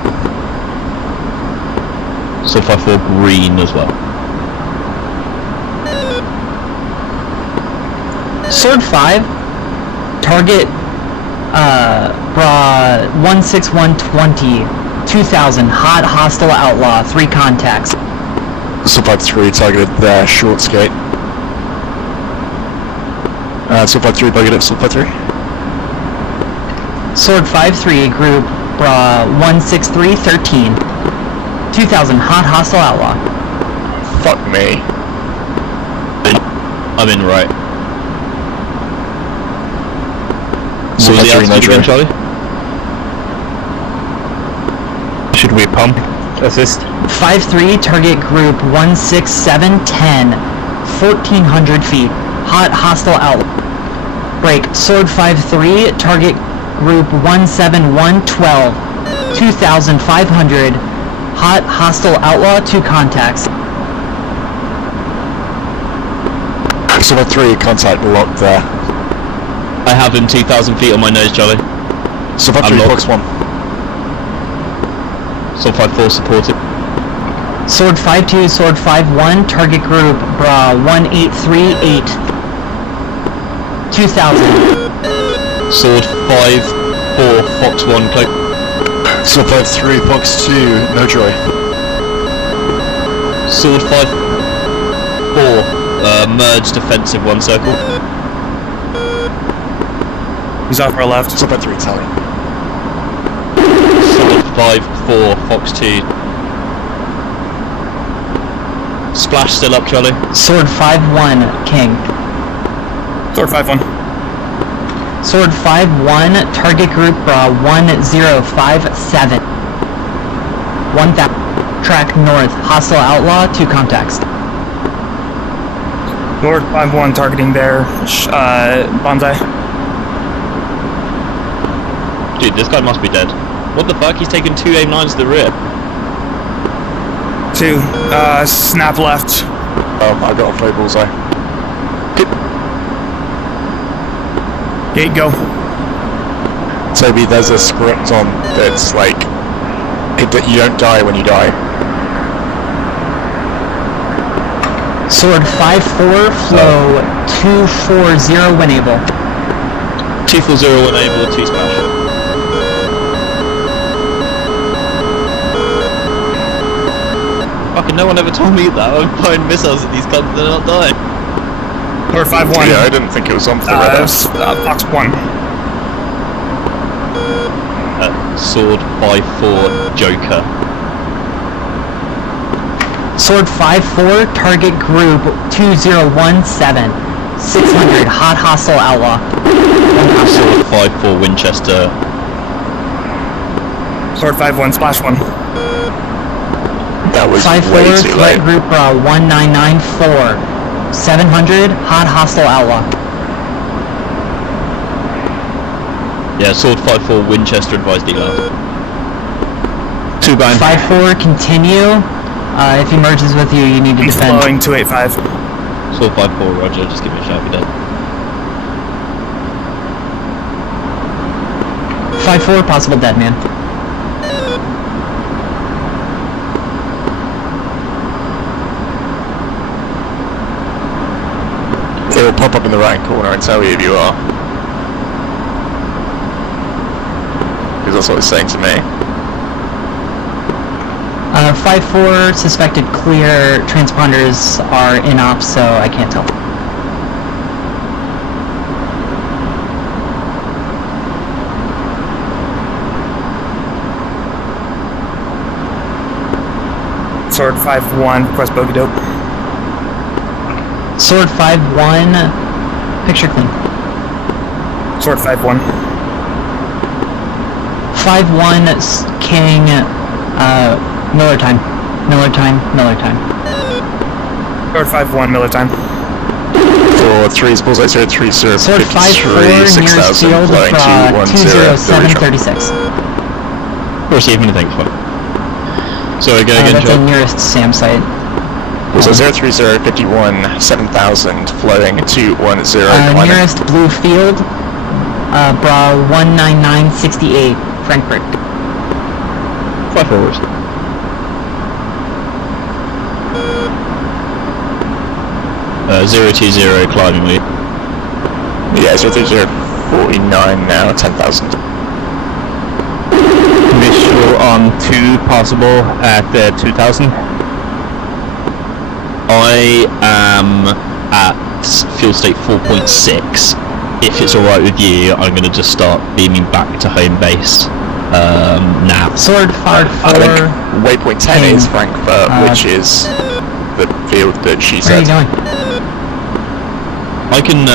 Sword 5-4, green as well. Sword 5, target, bra 16120, 2000, hot hostile outlaw, 3 contacts. Sword 5-3 targeted there, short skate. Sword 5-3 targeted, Sword 5-3. Sword 5-3, group, bra 16313, 2000, hot hostile outlaw. Fuck me. I'm in right. Sword What was the 5-3 altitude again, measure. Charlie? Should we pump? Assist? 5-3, target group 16710, 1400 feet. Hot hostile outlaw. Break. Sword 5-3, target group 17112, 2500. Hot hostile outlaw, 2 contacts. Sword 3, contact locked there. I have him 2,000 feet on my nose, Charlie. Sword 3, box 1. Sword 5-4 supported. Sword 5-2, Sword 5-1, target group Bra 1838, 2000. Sword 5-4, Fox 1, cloak. Sword 5-3, Fox 2, no joy. Sword 5-4, merge defensive 1 circle. He's off our left. Sword 5-3, tally. Sword 5-4, Fox 2. Splash still up, Charlie. Sword 5-1, King. Sword 5-1. Sword 5-1, target group Bra 1057. 1000. Track north, hostile outlaw, 2 contacts. Sword 5-1 targeting there. Bonsai. Dude, this guy must be dead. What the fuck? He's taken 2 A9s to the rear. 2. Snap left. I got a play bullseye. Gate, go. Toby, there's a script on that's like, you don't die when you die. Sword 5-4, flow 240 when able. 240 when able, 2 splash. Fucking no one ever told me that. I'm firing missiles at these guns and they're not dying. Sword 5-1. Yeah, I didn't think it was on for the radar. Fox 1. Sword 5-4, Joker. Sword 5-4, target group 2017, 600, hot hostile outlaw. Sword 5-4, Winchester. Sword 5-1, splash 1. That was 5-4, way too threat late. group 1994, 700, hot hostile outlaw. Yeah, Sword 5-4, Winchester advised dealer. 2 bind. 5-4, continue. If he merges with you, you need to He's defend. flowing 285. Sword 5-4, Roger, just give me a shout if you're dead. 5-4, possible dead man. It will pop up in the right corner and tell you if you are. Because that's what it's saying to me. 5-4, suspected clear, transponders are in ops, so I can't tell. Sword 5-1, request bogey dope. Sword 5-1, picture clean. Sword 5-1. 5-1, King, Miller time. Miller time, Miller time. Sword 5-1, Miller time. 4-3 is bullseye, 0-3, sir. Sword 5-4, nearest field, 20736. Receive anything, fuck. So again, That's the John. nearest SAM site. So 030 51 7000 flowing 210 nearest blue field, Bra 19968, Frankfurt. 5 forwards. Uh, 020 climbing lead. Yeah, 030 49 now, 10,000. Visual on 2 possible at 2000. I am at fuel state 4.6. If it's alright with you, I'm going to just start beaming back to home base now. Sword 5-4. I think waypoint 10 is Frankfurt, which is the field that she Where are said. you going? I can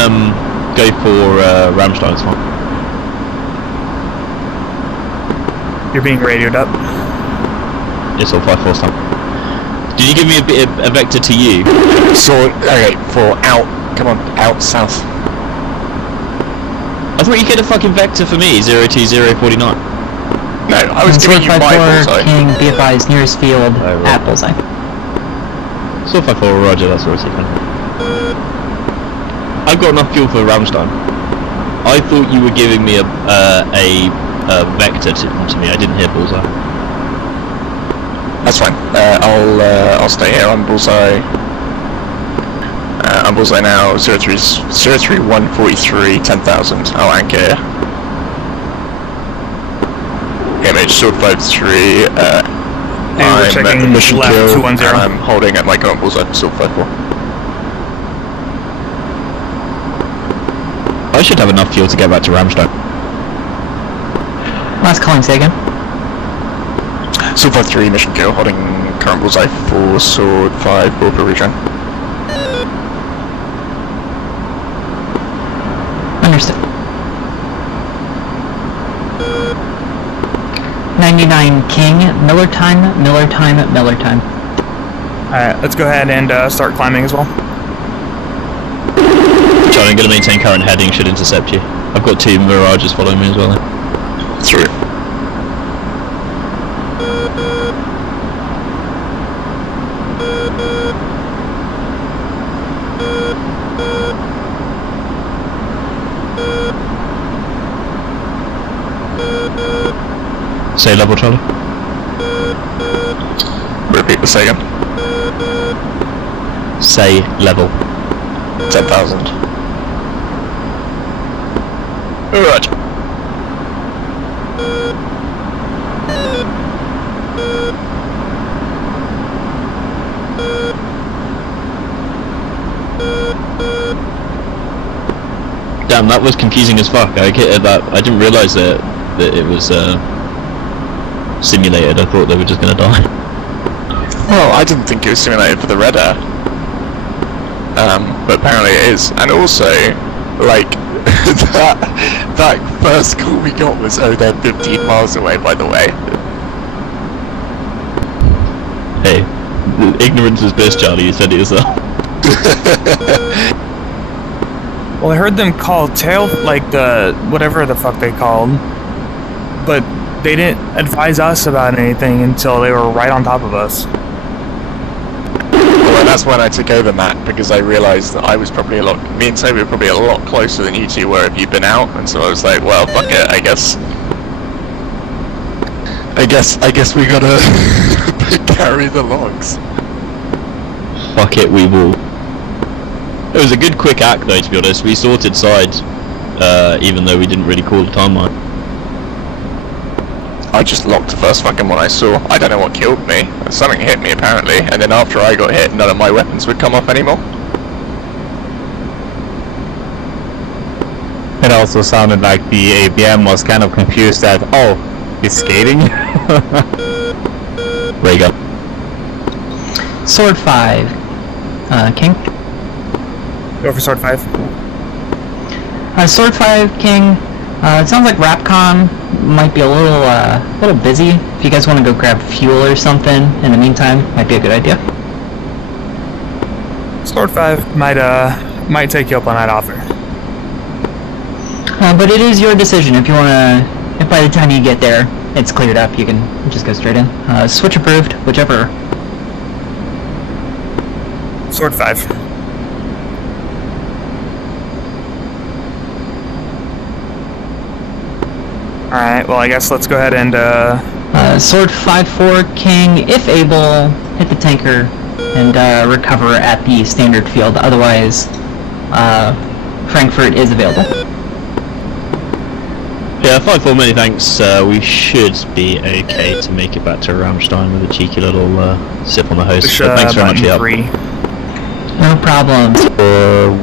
go for Rammstein as well. You're being radioed up. It's all 5-4 stamp. Did you give me a vector to you? So, okay, for out, come on, out south. I thought you get a fucking vector for me, 02049. No, I was giving you my bullseye. King, BFI's nearest field at bullseye. So 5-4, roger, that's what I was thinking. I've got enough fuel for Rammstein. I thought you were giving me a vector to me, I didn't hear bullseye. That's fine. I'll stay here on bullseye. On bullseye now. 03143 10,000. I'll anchor here. Image sword 53. we're checking mission left kill. 210. And I'm holding at my current bullseye. Sword 54. I should have enough fuel to get back to Rammstein. Last calling, say again. Sword 53 mission kill. Holding current bullseye for sword 5 for regen. Understood. 99 King, Miller time, Miller time, Miller time. Alright, let's go ahead and start climbing as well. John, I'm going to maintain current heading, should intercept you. I've got 2 Mirages following me as well then. Through. Say level, Charlie. Repeat the second. Say level. 10,000. Roger. Damn, that was confusing as fuck. I didn't realise that it was simulated. I thought they were just gonna die. Well, I didn't think it was simulated for the red air. But apparently it is. And also, like, that first call we got was, oh, they're 15 miles away, by the way. Hey, ignorance is bliss, Charlie. You said it yourself. Well, I heard them call tail, like the whatever the fuck they called, but they didn't advise us about anything until they were right on top of us. Well, that's when I took over, Matt, because I realised that I was probably me and Toby were probably a lot closer than you two were if you'd been out, and so I was like, well, fuck it, I guess we gotta carry the logs. Fuck it, we will. It was a good quick act though, to be honest. We sorted sides, even though we didn't really call the timeline. I just locked the first fucking one I saw. I don't know what killed me. Something hit me apparently, and then after I got hit, none of my weapons would come off anymore. It also sounded like the ABM was kind of confused that, oh, he's skating? Where you go? Sword 5. King? Go for sword 5. Sword 5, King. It sounds like Rapcom might be a little busy. If you guys want to go grab fuel or something in the meantime, might be a good idea. Sword 5 might take you up on that offer. But it is your decision. If you want to, if by the time you get there, it's cleared up, you can just go straight in. Switch approved, whichever. Sword 5. Alright, well I guess let's go ahead and Sword 5-4, King, if able, hit the tanker and recover at the standard field. Otherwise, Frankfurt is available. Yeah, 5-4, many thanks. We should be okay to make it back to Rammstein with a cheeky little sip on the hose. So thanks very much for your help. No problems.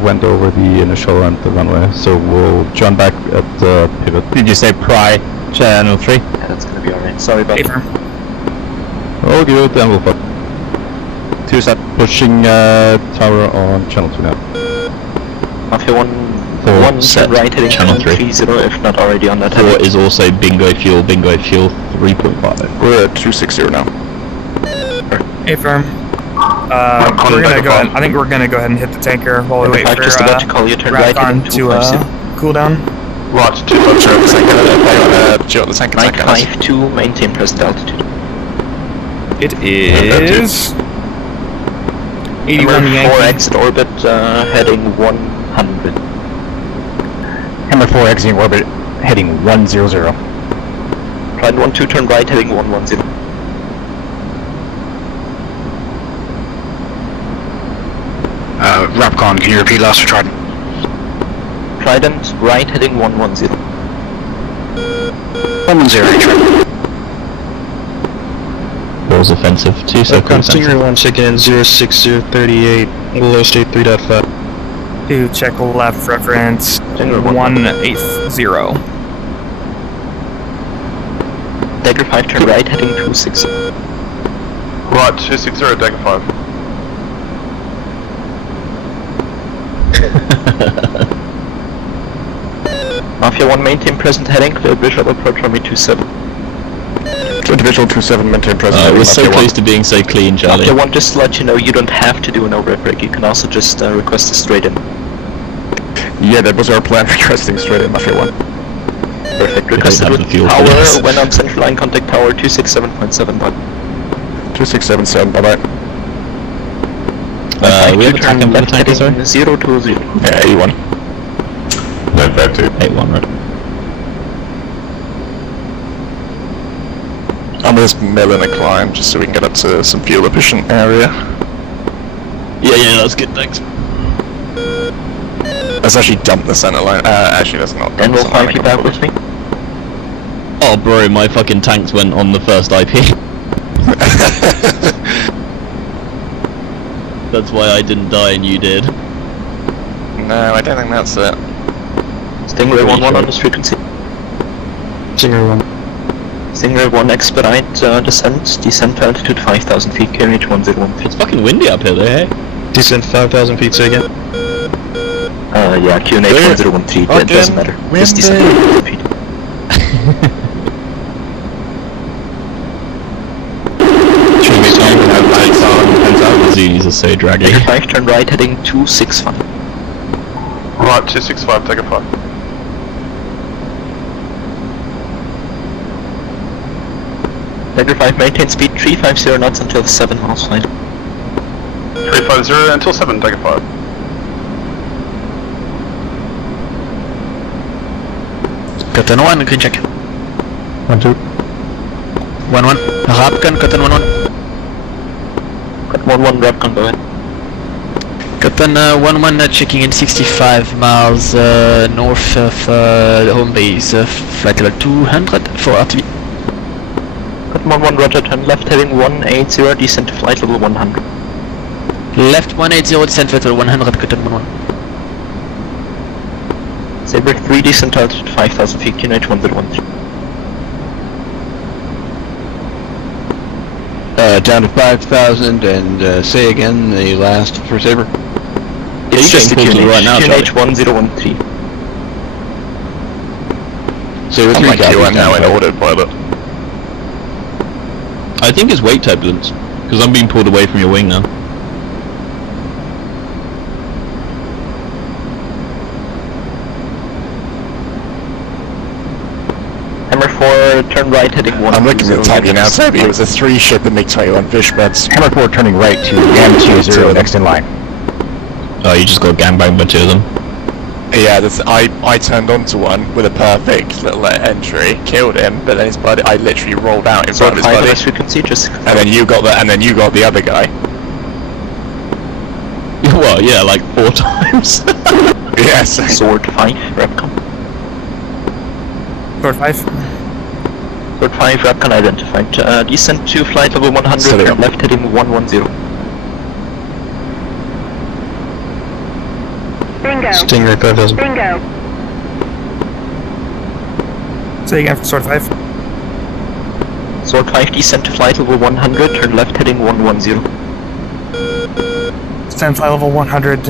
Went over the initial and the runway, so we'll join back at the pivot. Did you say Pry Channel 3? Yeah, that's gonna be alright. Sorry about that. Oh, good, and we'll 2 set. Pushing tower on channel 2 now. Mafia 1 set right heading channel 3. 30, if not already on that. 4 is also bingo fuel 3.5. We're at 260 now. Affirm. We're gonna go ahead. I think we're gonna go ahead and hit the tanker while we wait for just about to call you. Turn right Rapcon to cool down. Roger, 2 left the tanker. 952, maintain present altitude. It is 81 Yankee. 4 exit orbit, heading 100. Hammer 4 exiting orbit, heading 100. Pride 12, turn right, heading 110. Rapcon, can you repeat last for Trident? Trident, right, heading 110. 110, Trident. Balls offensive. 2 seconds. Stinger 1 chicken 06038, low state 3.5. To check left reference 180. Dagger 5, turn right, heading 260. Right, 260, Dagger 5. Mafia 1, maintain present heading, clear visual approach runway 27. Visual 27, maintain present. We're so close to being so clean, Charlie. Mafia 1, just to let you know, you don't have to do an overhead break, you can also just request a straight in. Yeah, that was our plan, requesting straight in Mafia 1. Perfect, requested with power, when on central line, contact tower 267.7, bye. 2677, bye bye. We have a tack on the tanker, sorry? 020. Yeah, 81. 952. 81, right. I'm just milling a climb just so we can get up to some fuel efficient area. Yeah, that's good, thanks. Let's actually dump the center line. Actually, that's not. And we'll find you back with me. Oh, bro, my fucking tanks went on the first IP. That's why I didn't die and you did. No, I don't think that's it. Stingray 1-1 on this frequency. Stingray 1. Stingray 1 expedite descent to altitude 5,000 feet, KNH 1013. It's fucking windy up here though, hey? Descent 5,000 feet, say again. Yeah, QNH 1013, it doesn't matter. Just descent 5,000 feet. The Zunis are so draggy. Dagger 5, turn right, heading 265. Right, 265, Dagger 5. Dagger 5, maintain speed 350 knots until 7 miles flight. 350 until 7, Dagger 5. Cotton 1, green check. 1-2. 1-1. Rapcon, Cotton 1-1. Got 1-1, Rapcon, go ahead. Cotton 1-1, checking in 65 miles north of home base, flight level 200 for RTV. Got 1-1, roger, turn left, heading 180, descent to flight level 100. Left 180, descent flight level 100, Cotton 1-1. Sabre 3, descent altitude 5,000 feet, QNH 1013. Down to 5,000 and say again the last for Sabre. It's just the QNH, right now, QNH 1013. Sabre 3 like you are now in autopilot. I think it's weight turbulence, because I'm being pulled away from your wing now. Hammer 4, turn right, heading 1. I'm looking at Tommy now, Toby. It was a 3-ship and MiG-21 fish beds. Hammer 4 turning right to Gam 20 next in line. Oh, you just got gangbanged by 2 of them. Yeah, I turned onto one with a perfect little entry, killed him, but then his buddy, I literally rolled out in front of his buddy. As you can see, just and then you got the other guy. Well, yeah, like 4 times. Yes. Sword 5, Rapcon. Sword 5. Sword 5, Rapcon identified. Descent to flight level 100, turn left, heading 110. Bingo. Stingray 5,000. Bingo. Say again for Sword 5. Sword 5, descent to flight level 100, turn left, heading 110. Descend flight level 100,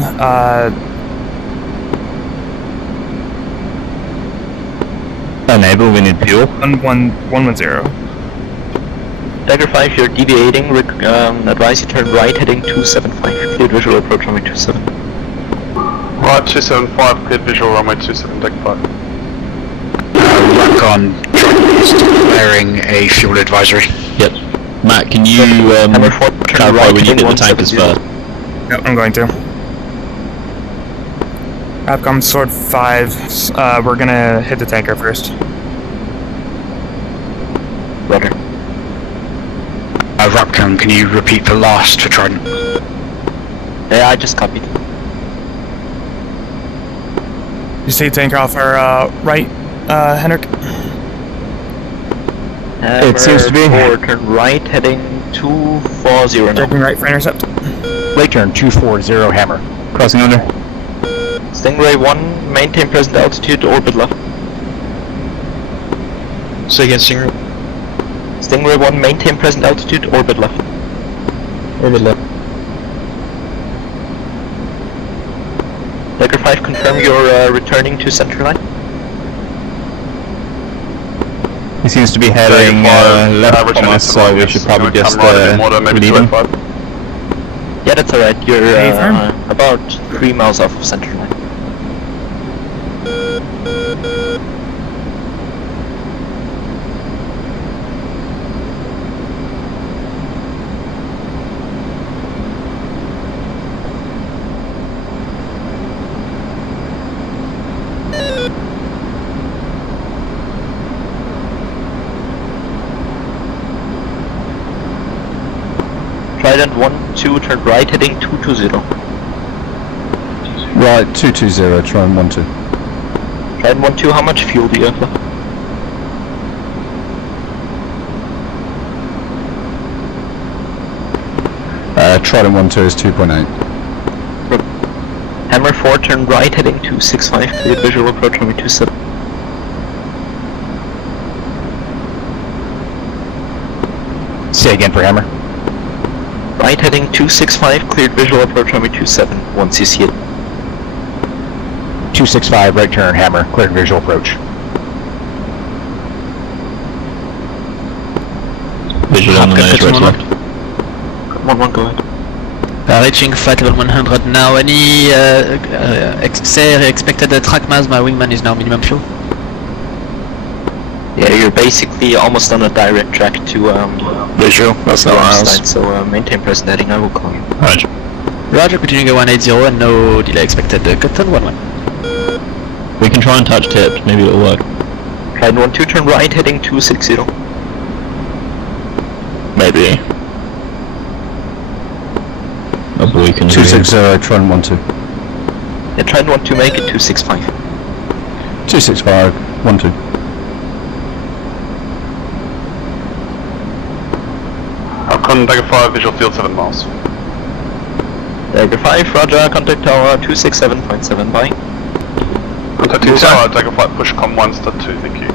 Enable, we need fuel. 110. Dagger 5, you're deviating. Advise you turn right, heading 275. Cleared visual approach runway 27. Right, 275, cleared visual runway 27, Dagger 5. Recon is declaring a fuel advisory. Yep. Matt, can you clarify when you hit the tankers first? Yep, I'm going to. Capcom Sword 5, we're gonna hit the tanker first. Roger. Rapcon, can you repeat the last for Trident? Yeah, I just copied. You see tanker off our right, Henrik? It seems to be. Turn right, heading 240 now. Taking right for intercept. Late turn, 240, hammer. Crossing under. Stingray 1, maintain present altitude, orbit left. Say again, Stingray. Stingray 1, maintain present altitude, orbit left. Orbit left. Dagger 5, confirm you're returning to center line. He seems to be heading left from us, so we should probably just leave him. Yeah, that's alright. You're about 3 miles off of center line. Trident 1-2, turn right, heading 220. Right, 220, Trident 1-2. Trident 1-2, how much fuel do you have left? Trident 1-2 is 2.8. Hammer 4, turn right, heading 265, cleared visual approach runway 27. Say again for hammer. Right, heading 265, cleared visual approach runway 27, once you see it. 265, right turn, hammer, cleared visual approach. Visual on the nose, right left. 1-1, go ahead. Reaching flight level 100 now. Any expected track mass? My wingman is now minimum fuel. Yeah, you're basically almost on a direct track to visual. That's not ours. So maintain present heading. I will call you. Roger. Roger. Continuing 180 and no delay expected. Cut on 1-1. We can try and touch tips. Maybe it'll work. Trident 1-2, turn right, heading 260. Maybe. Oh boy, we can 260, Trident 1-2. Yeah, Trident 1-2, make it 265. 265, 1-2. Alcon, Dagger 5, visual field 7 miles. Dagger 5, roger, contact tower 267.7, bye. Contacting tower, Dagger 5, push com 1-2, thank you.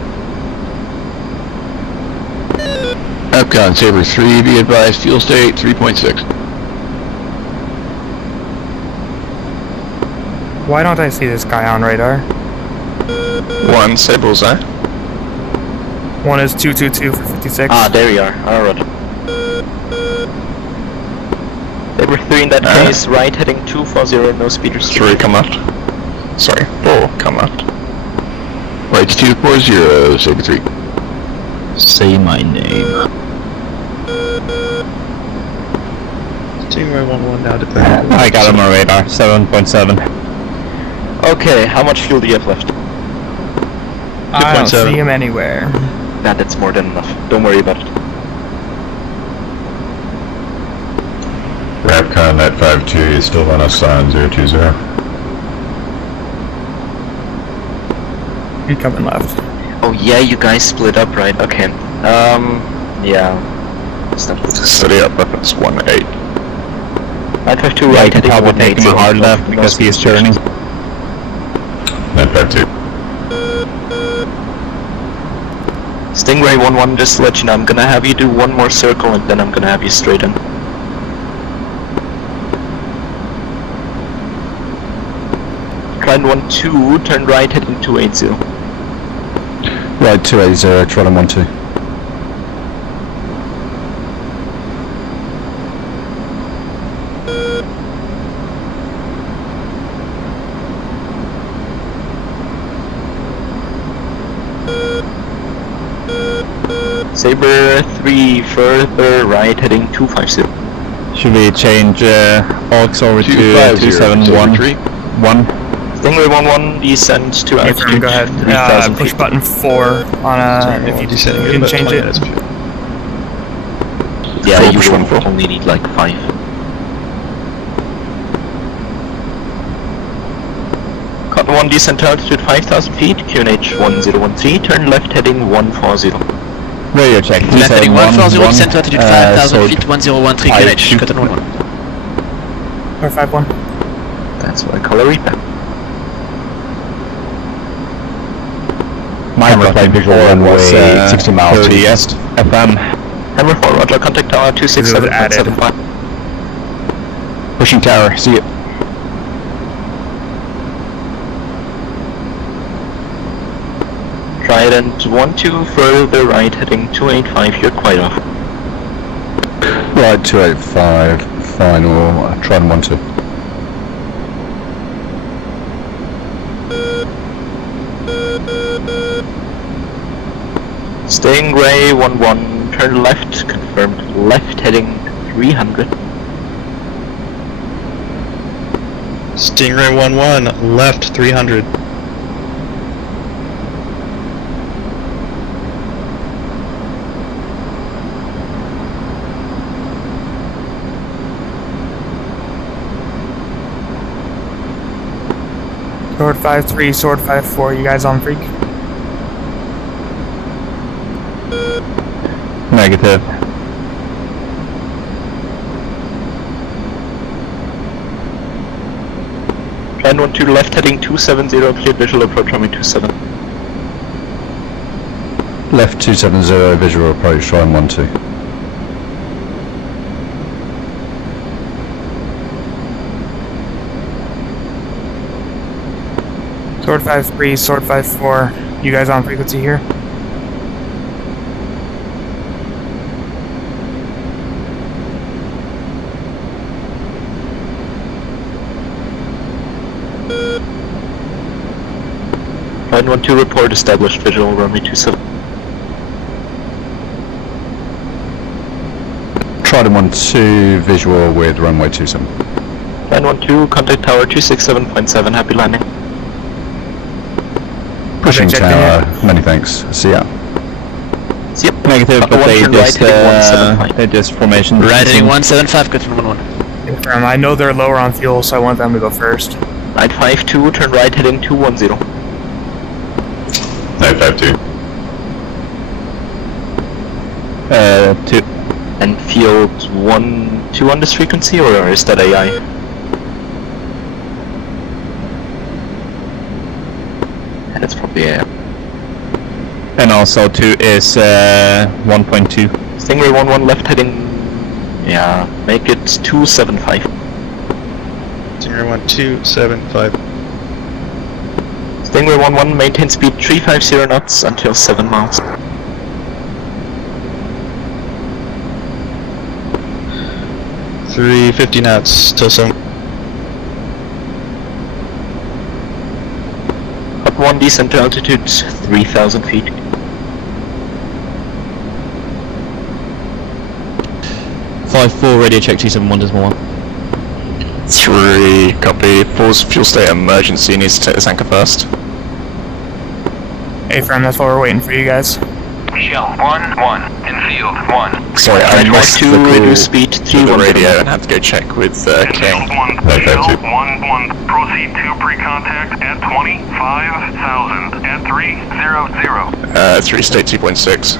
Epcon, Saber 3, be advised, fuel state 3.6. Why don't I see this guy on radar? 1, say bullseye. 1 is 222 for 56. Ah, there we are. Alright. Saber 3 in that case, right heading 240, no speeders. 3, come left. Sorry, 4, come left. Right, 240, Saber 3. Say my name. Stingray 1-1 now to I got him on radar, 7.7. Okay, how much fuel do you have left? I don't see him anywhere. Nah, that's more than enough. Don't worry about it. Rapcon at 5-2, you still on us on 020. You're coming left. Oh yeah, you guys split up, right? Okay. Yeah. Steady up, reference 1-8. 952 Yeah, right, you could heading probably 180. take him hard left because he is turning. 952. Stingray 1-1, just to let you know, I'm gonna have you do one more circle and then I'm gonna have you straight in. Trident 1-2, turn right, heading 280. Right, 280, Trident 1-2. Sabre 3 further right heading 250. Should we change AUX over to 271? 1. Stingray 11 descent to altitude. Go ahead. 3,000 push feet. button 4 on if you can change it. Yeah, you will only need like 5. Cotton 1 descent to altitude 5,000 feet. QNH 1013. Turn left heading 140. Radio check. Left heading 140, descent to altitude 5,000 feet, 1013 QNH, Cotton 11. Or 5-1. That's what I call a reaper. My flight visual runway 60 miles to east. FM. Hammer 4, Roger, contact tower 267.75. Pushing tower, see it. Trident 1-2 further right heading 285, you're quite off. Right, 285, final, Trident 1-2. Stingray 11, turn left, confirmed left heading 300. Stingray 11, left 300. Sword 5-3, Sword 5-4, you guys on freak? Negative. Plan 1-2 left heading 270, cleared visual approach runway 27. Left 270, visual approach, Trident 1-2. Sword 5-3, Sword 5-4, you guys on frequency here? Plan 1-2 report established visual runway 27. Trident 1-2, visual with runway 27. Plan 1-2, contact tower 267.7, happy landing. Pushing tower, many thanks. See ya. Yep. Negative, but they just formation. Right heading 175, good for 11. Confirm, I know they're lower on fuel, so I want them to go first. Right 5-2, turn right heading 210. 952. 2. And field 1-2 on this frequency, or is that AI? That's probably AI. And also 2 is 1.2. Stingray 11 left heading, yeah, make it 275. Stingray 1275. Stingray 11 maintain speed 350 knots until 7 miles. $350 knots till 7. Hot 1 descent to altitude 3,000 feet. $5-4 radio check 271.1. 3, copy. 4's fuel state emergency, needs to take this anchor first. Hey, firm, that's what we're waiting for you guys. Shell 1-1, in field 1. Sorry, I missed the reduce speed to the radio and had to go check with King. Shell 1-1, proceed to pre-contact at 25,000 at 300. 3 state 2.6.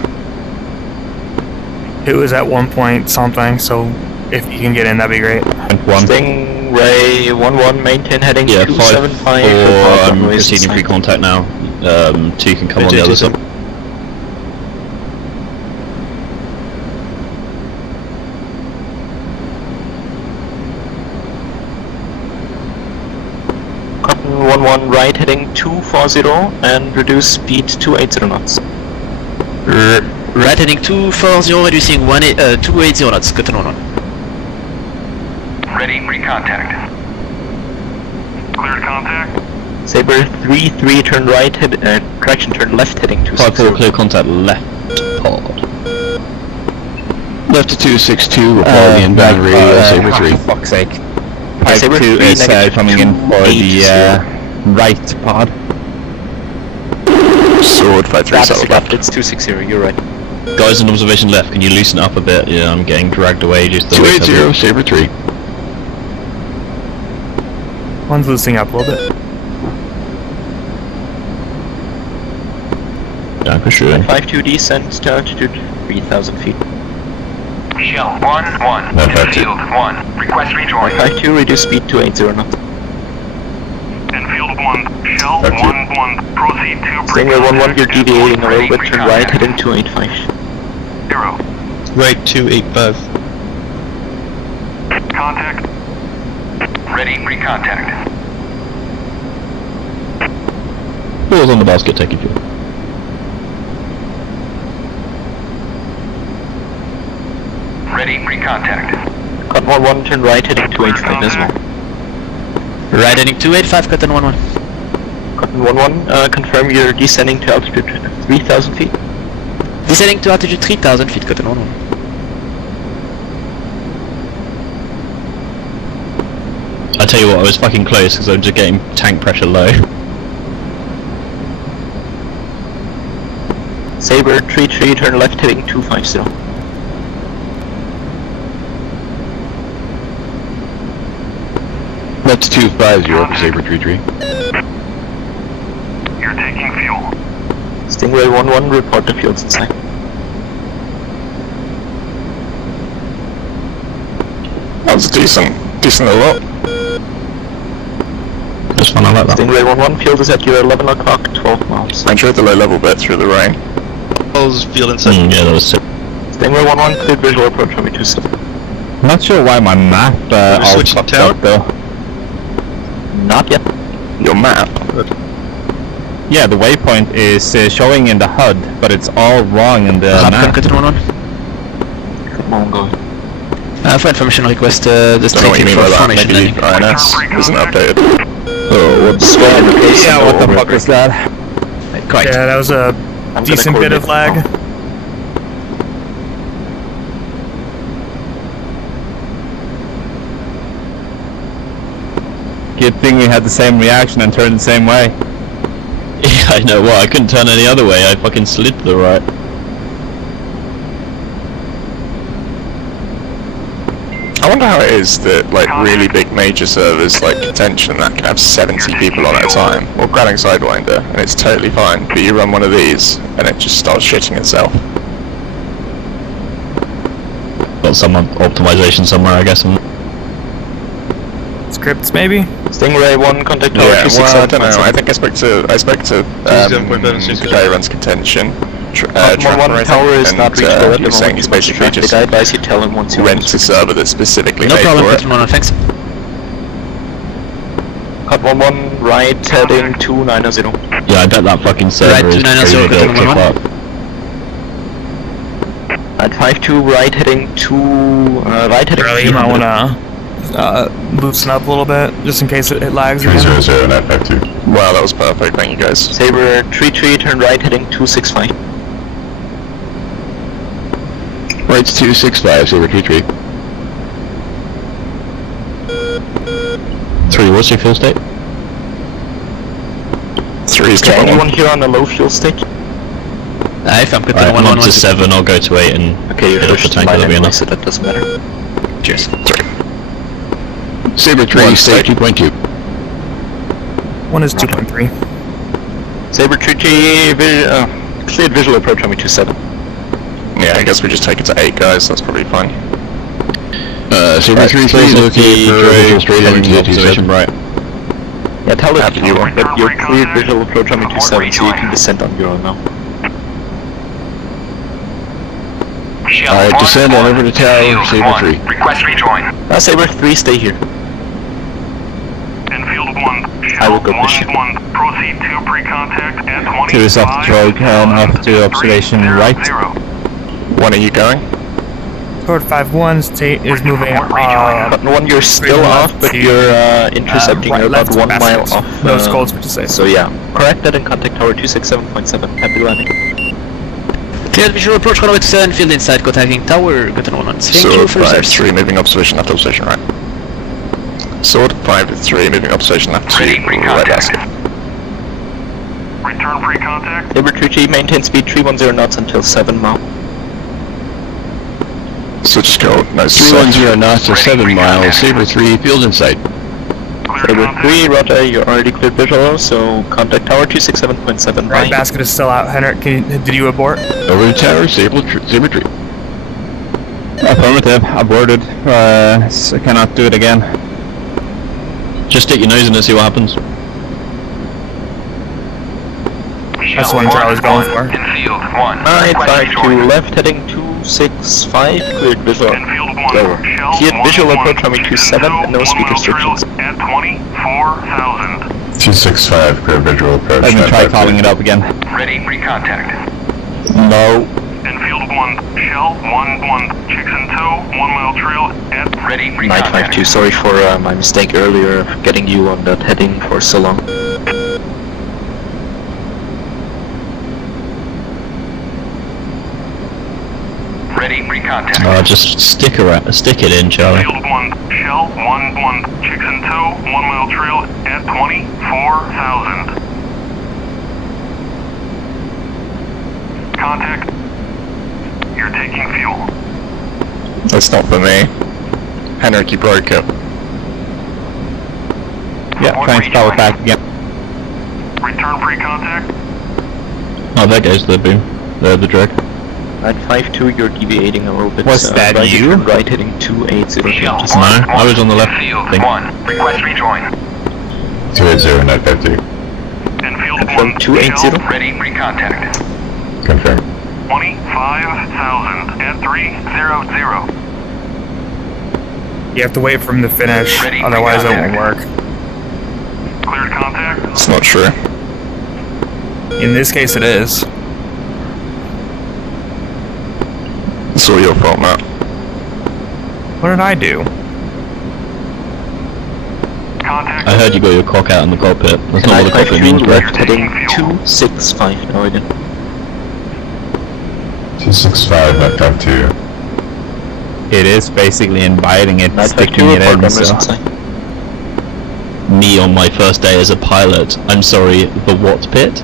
It was at 1 point something, so if you can get in, that'd be great. Stingray 11 maintain heading 275. I'm proceeding pre-contact now. 2 can come on the other side. Cotton 11 right heading 240 and reduce speed to 80 knots. Right heading 240, reducing 280 knots, Cotton 11. Ready, pre-contact. Cleared contact. Sabre 3-3, turn right, correction, turn left heading 260. 5-4, clear contact left pod. Left to 262, report the inbound radio, Sabre 3. For fuck's sake. Sabre 5-2 3, is negative coming in for the 280. right pod. Sword 5-3 That is settled left, left. it's 260, you're right. Guys in observation left, can you loosen up a bit? Yeah, I'm getting dragged away just the 280, Sabre 3. One's loosening up a little bit. Yeah, for sure. 5-2 descent to altitude 3,000 feet. Shell 1-1, Infield 1, request rejoin. 5-2, reduce speed to 80 knots. Infield 1, Shell 1-1, proceed to Stingray 1-1, you're deviating a little bit, turn right, heading 285. 0. Right 285. Contact. Ready, recontact. Wheels on the basket, take you fuel. Ready, recontact. Cut 1-1, turn right, heading 285 as well. Right heading 285, cut in 1-1. Cut 1-1, confirm you're descending to altitude 3,000 feet. Descending to altitude 3,000 feet, cut in 1-1. I tell you what, I was fucking close because I'm just getting tank pressure low. Sabre 3-3, turn left, heading 250. Left to 250, Sabre 3-3. You're taking fuel. Stingray 1-1, report the fuels inside. That was decent a lot. That's fun, I like that. Stingray 1-1, field is at your 11 o'clock, 12 miles. I enjoyed the low level bit through the rain. How's field inside? Yeah, that was sick. Stingray 1-1, cleared visual approach from 27. Not sure why my map all switching fucked tower? up though. Not yet. Your map. Yeah, the waypoint is showing in the HUD, but it's all wrong in the map. Cut in 1-1. Come on, go. For information request, the Don't know what you staging mean for by that. formation Maybe landing. INS isn't updated. Oh, what the fuck? Yeah, what the fuck was that? Correct. Yeah, that was a decent bit of lag. Good thing we had the same reaction and turned the same way. Yeah, I know, well, I couldn't turn any other way, I fucking slid to the right. I wonder how it is that like really big major servers like Contention that can have 70 people on at a time, or Grabbing Sidewinder, and it's totally fine, but you run one of these and it just starts shitting itself. Got some optimization somewhere, I guess. Scripts, maybe? Stingray 1, contact tower Yeah, 267. well, I don't know, I think I spoke to the guy who runs Contention. 1-1 tower is not reachable at the he was saying he's basically just the guy advice you tell him once you rents a server that's specifically No made problem, for cut it. in 1-1, thanks. Cut 1-1, right, heading 290. Yeah, I bet that fucking server Right, is 290, crazy to cut in keep 1-1. up. At 5-2, right, heading 2, right, heading Charlie, you might wanna loosen up a little bit, just in case it lags again. 300 at 52. Wow, that was perfect, thank you guys. Sabre 3-3, turn right, heading 265. Right to 265, Sabre 3-3. 3, what's your fuel state? 3 is Is there anyone here on a low fuel state? If I'm cut in Alright, 1-1. I'm up to 7, I'll go to 8 and Okay, you're hit off the pushed to tank, line that'll be anyway, enough. so that doesn't matter. Cheers. Sabre 3, state 2.2. One is 2.3. Sabre 3-3, cleared visual approach on me 27. Yeah, I guess we just take it to 8 guys, that's probably fine. Sabre 3-3 is looking for visual straight into 27. Right. Yeah, tell After it you. that you're cleared visual approach on me 27, so you can descend on your own now. Alright, descend on over to tower, Sabre 3. Request rejoin. Sabre 3, stay here. Infield 1, I will go push you. 1-1, proceed to pre-contact at 25. To is off the droid and off to observation right. 1, are you going? Toward 5-1 is moving. Button 1, you're still off, but you're intercepting. right, You're about left 1 mile bastards. off. No scolds for to say. So yeah, correct that and contact tower 267.7. Happy landing. Cleared visual approach runway 27, field inside, contacting tower, got an 1 Thank you for Sword reserves. 5-3, moving observation left, observation right. Sword 5-3, moving observation left to right basket. Return pre-contact. Saber 2G, maintain speed 310 knots until 7 miles. So just go nice. 310 knots to 7 miles, Saber 3, field in sight. Saber 3, roger, you're already cleared visual, so contact tower 267.7. Right basket is still out. Henrik, did you abort? Over the tower, Saber 3. Affirmative, aborted. So cannot do it again. Just stick your nose in and see what happens. That's the one Charlie's going for. Infield 1. 952 left, heading 265, cleared visual. Infield 1. Cleared visual approach runway 27, and no speed restrictions. At 24,000. 265, clear visual approach. Let me try calling it up again. Ready pre-contact. No. Infield 1. Shell 1-1. Chicks in tow. 1 mile trail at ready pre-contact. 952, sorry for my mistake earlier of getting you on that heading for so long. Ready pre-contact. Just stick it in, Charlie. Field 1. Shell 1-1. Chicks in tow. 1 mile trail at 24,000. Contact. You're taking fuel. That's not for me. Henrik, you broke it. Yeah, trying to spell it back again. Return pre-contact. Oh, there goes the boom. The drag. 952, you're deviating a little bit. Was that right, you? Right, hitting 280. No, I was on the left. Field Thing. 1. Request rejoin. 280, 950. Infield Confirm 1. 280. Shell ready pre-contact. Confirm. 25,000 at 300. You have to wait for him to finish, Ready, otherwise it won't work. Cleared contact. It's not true. In this case, it is. It's all your fault, Matt. What did I do? Contact. I heard you got your cock out in the cockpit. That's not what the cockpit means, bro. left, heading 265 now again. 265, 952. It is basically inviting it, sticking it in, so... Me on my first day as a pilot. I'm sorry, the what pit?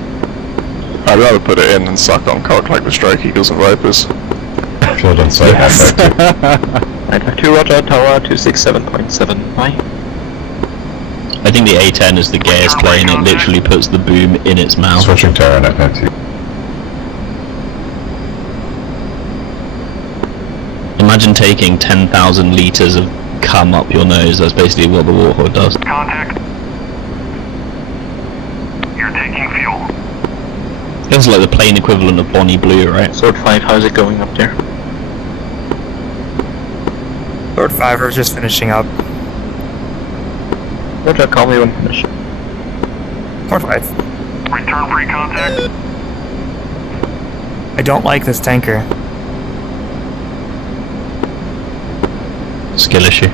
I'd rather put it in than suck on cock like the Strike Eagles and Vipers. Field in sight, 952, roger, tower 267.7. Bye. I think the A10 is the gayest plane. It literally puts the boom in its mouth. Switching tower, 952. Imagine taking 10,000 litres of cum up your nose. That's basically what the Warhawk does. Contact. You're taking fuel. It's like the plane equivalent of Bonnie Blue, right? Sword 5, how's it going up there? Sword 5 is just finishing up. Roger, call me when finished. Sword 5. Return pre-contact. I don't like this tanker. Skill issue.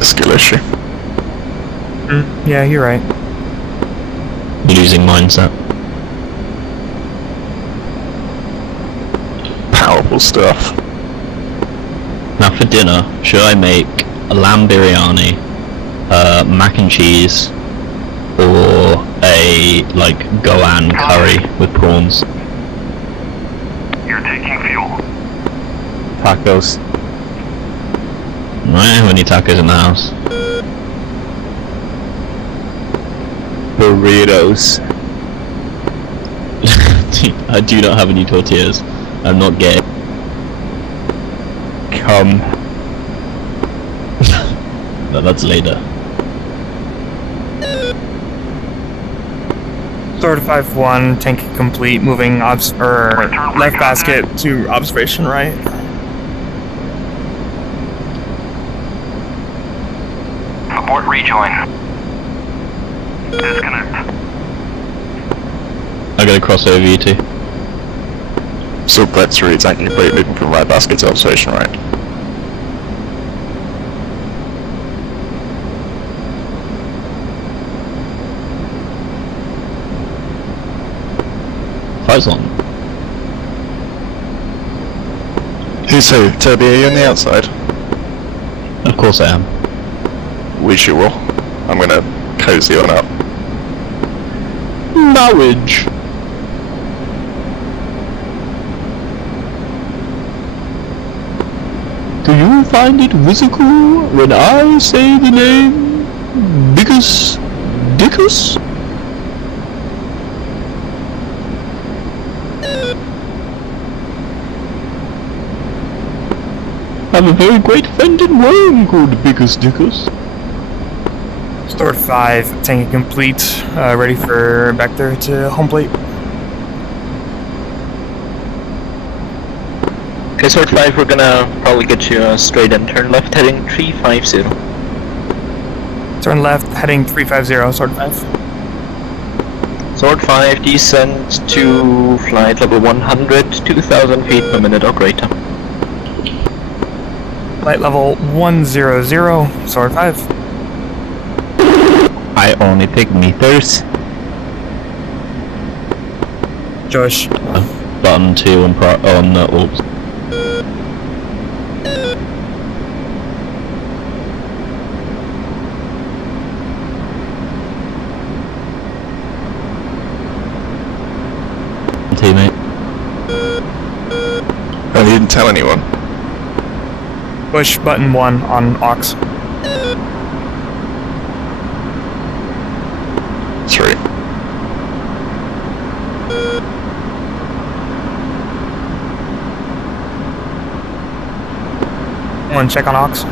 Skill issue. Yeah, you're right. Losing mindset. Powerful stuff. Now for dinner, should I make a lamb biryani, mac and cheese, or a like Goan curry with prawns? You're taking fuel. Tacos. I don't have any tacos in the house. Burritos. I do not have any tortillas. I'm not gay. Come. No, that's later. Sword 5-1, tank complete, moving left basket to observation right. Abort rejoin. Disconnect. I gotta cross over you two. So Brett 3, it's actually complete, moving from right basket to observation right. Fight's on. Who's who? Toby, are you on the outside? Of course I am. Visual. I'm gonna cozy on up. Marriage. Do you find it physical when I say the name Dickus? Dickus? I have a very great friend in Rome called Bickus Dickus. Sword 5, tank complete, ready for vector to home plate. Okay, Sword 5, we're gonna probably get you a straight and turn left heading 350. Turn left, heading 350, Sword 5. Sword 5, descent to flight level 100, 2,000 feet per minute or greater. Flight level 100, Sword 5. I only take meters. Josh. Button 2 on orbs. Teammate. And you didn't tell anyone? Push button 1 on aux. 3. One check on aux.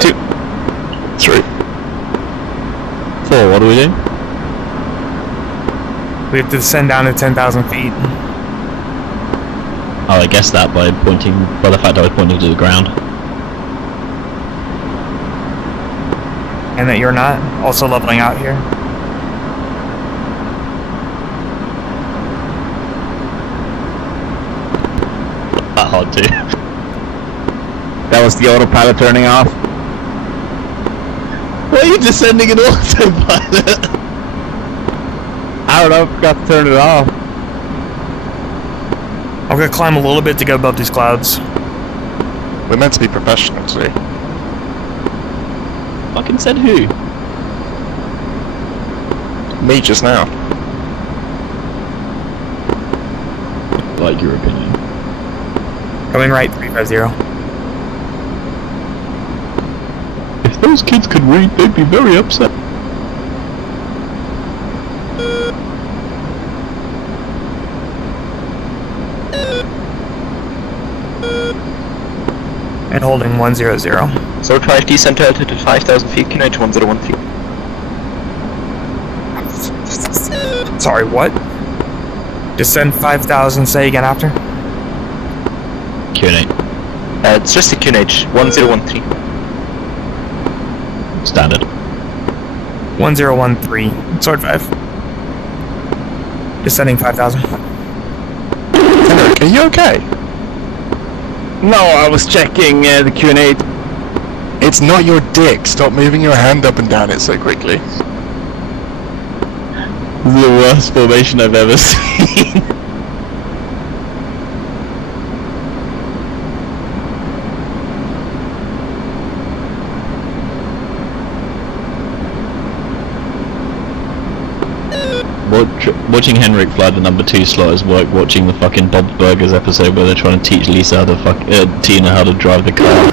2. 3. 4, what do we do? We have to descend down to 10,000 feet. Oh, I guessed that by the fact I was pointing to the ground. And that you're not also leveling out here. That hard too. That was the autopilot turning off. Why are you descending in autopilot? I don't know, I forgot to turn it off. I'm gonna climb a little bit to get above these clouds. We're meant to be professional too. Fucking said who? Me just now. Like your opinion. Coming right, 350. If those kids could read, they'd be very upset. And holding 100. Sword 5, descent to altitude 5,000 feet, QNH 1013. Sorry, what? Descend 5,000, say again after? QNH. It's just a QNH 1013. Standard. 1013. Sword 5. Descending 5,000. Henrik, are you okay? No, I was checking the Q&A. It's not your dick. Stop moving your hand up and down it so quickly. The worst formation I've ever seen. Watching Henrik fly the number 2 slot is like watching the fucking Bob's Burgers episode where they're trying to teach Lisa how to Tina how to drive the car.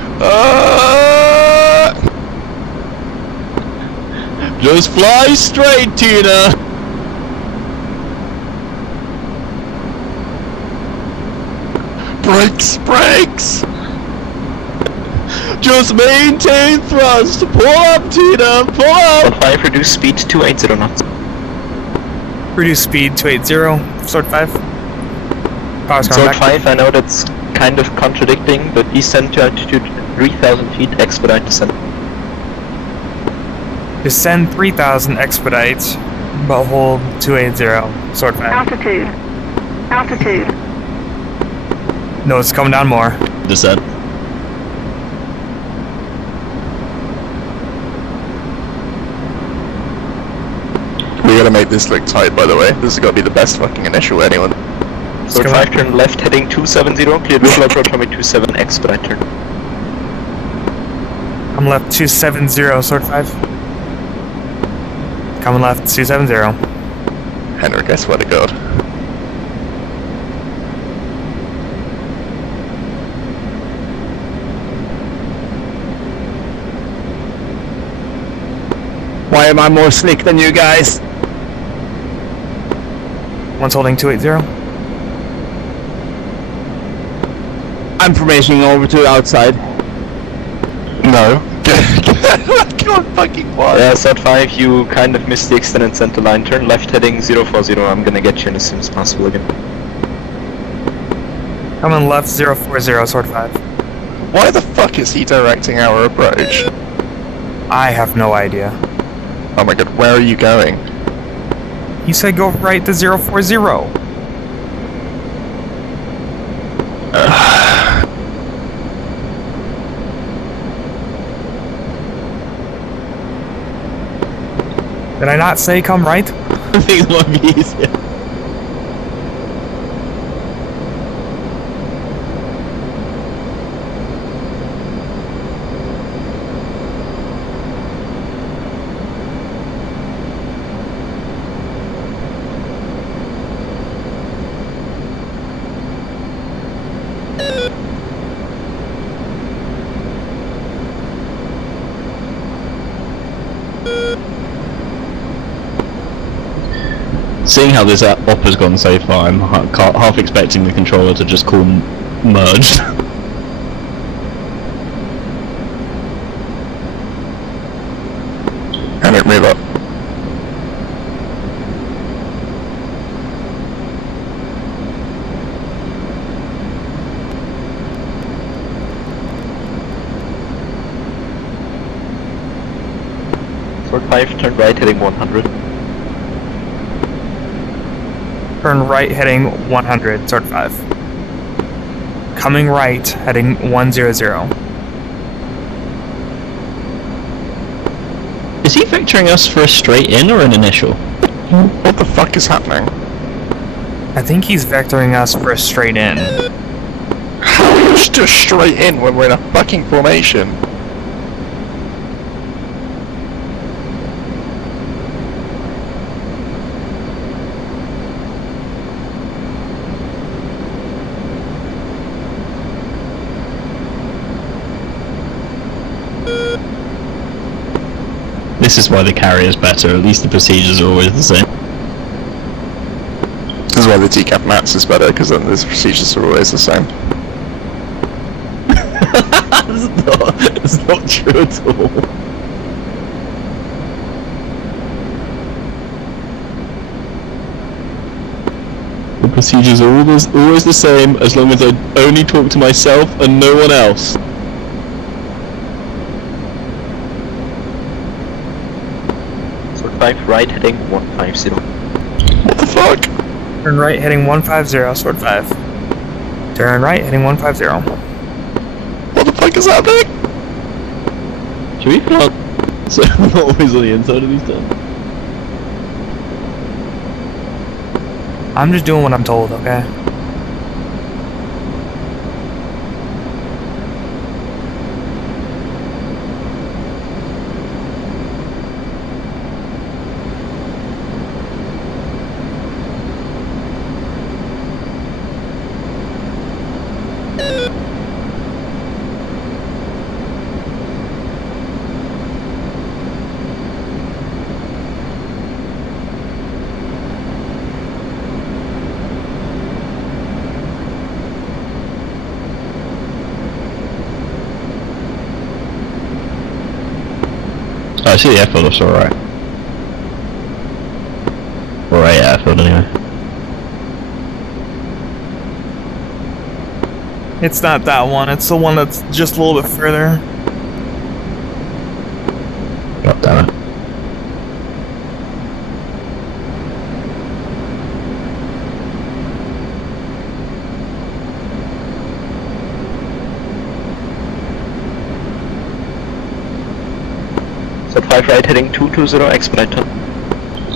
Just fly straight, Tina! Brakes! Brakes! Just maintain thrust! Pull up, Tina! Pull up! Sword 5, reduce speed to 280 knots. Reduce speed to 80. Sword 5. Power's Sword coming back. 5, I know that's kind of contradicting, but descent to altitude 3,000 feet, expedite descent. Descend 3,000, expedite, but hold 280. Sword 5. Altitude. Altitude. No, it's coming down more. Descent. We gotta make this look tight, by the way. This has gotta be the best fucking initial anyone. So 5 turn left heading 270, cleared visual approach runway 27, expedite turn. I'm left 270, sword 5. Coming left 270. Henrik, I swear to God. Why am I more slick than you guys? One's holding 280. I'm formationing over to outside. No. God fucking why? Yeah, Sat 5, you kind of missed the extended center line. Turn left heading 040. I'm gonna get you in as soon as possible again. Coming left 040, sword 5. Why the fuck is he directing our approach? I have no idea. Oh my god, where are you going? He said go right to 040. Did I not say come right? I think it might be easier. Seeing how this op has gone so far, I'm half expecting the controller to just call merged. Henrik, move up. Sword 5, turn right heading 100. Turn right heading 100, sword 5. Coming right heading 100. Is he vectoring us for a straight in or an initial? What the fuck is happening? I think he's vectoring us for a straight in. How are you just straight in when we're in a fucking formation? This is why the carrier's better, at least the procedures are always the same. This is why the DCAF maps is better, because then the procedures are always the same. It's not true at all. The procedures are always the same as long as I only talk to myself and no one else. Sword 5, right heading 150. What the fuck? Turn right heading 150, sword 5. Turn right heading 150. What the fuck is happening? Should we plant so we're not always on the inside of these things? I'm just doing what I'm told, okay? I see the airfield, that's alright. Alright, airfield anyway. It's not that one, it's the one that's just a little bit further. God damn it. Sub 5 right heading 220, expedite turn.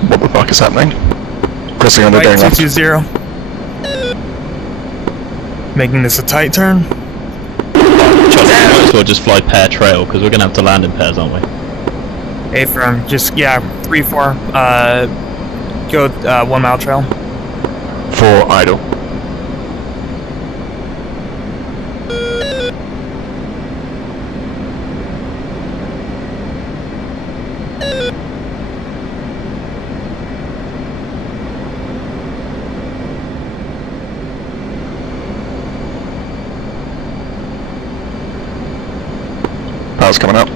What the fuck is happening? Pressing on the Right doing left. 220. Making this a tight turn. Might as well just fly pair trail, because we're going to have to land in pairs, aren't we? A-firm, just, yeah, 3-4. Go 1 mile trail. 4 idle. Power's coming up.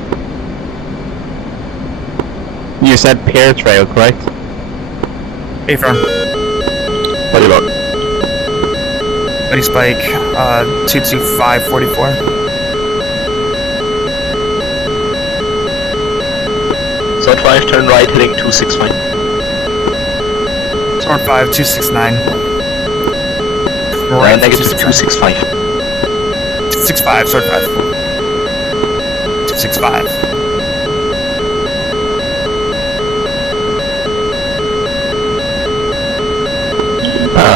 You said pair trail, correct? A-firm. What do you got? Buddy spike, 22544. Sword 5, turn right, heading 265. Sword 5, 269. Right, negative 265. 265, sword 5. 265.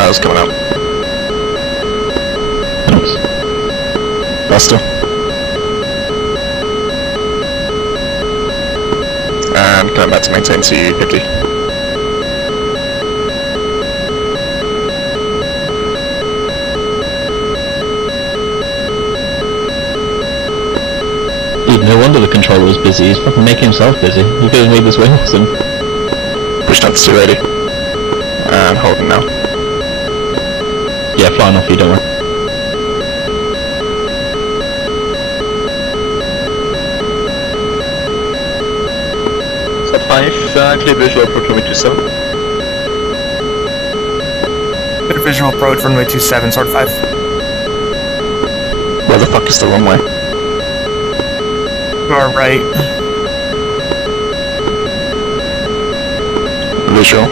It's coming up. Buster. And going back to maintain CU50. Dude, no wonder the controller was busy. He's fucking making himself busy. He could have made this wings and... Pushed up to 280. And holding now. Yeah, flying off you, don't worry. Sword 5, clear visual approach runway 27. Clear visual approach runway 27, sword 5. Where the fuck is the runway? Far right. Visual.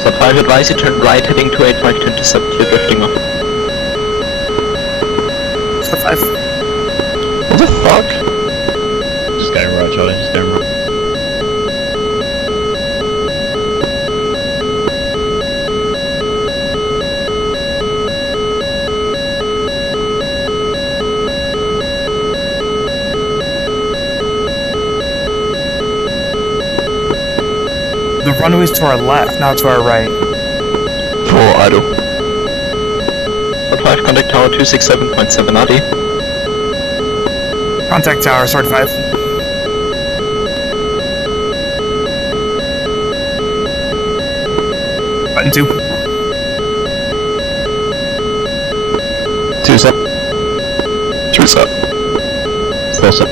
Sword 5, advise you turn right, heading 285 to intercept, you're drifting off. Sword 5. What the fuck? Just going right, Charlie, just going right. The runway's to our left, not to our right. 4 idle. Sword 5, contact tower 267.7 RD. Contact tower, sword 5. Button 2. 2 set. 2 set. 4 set.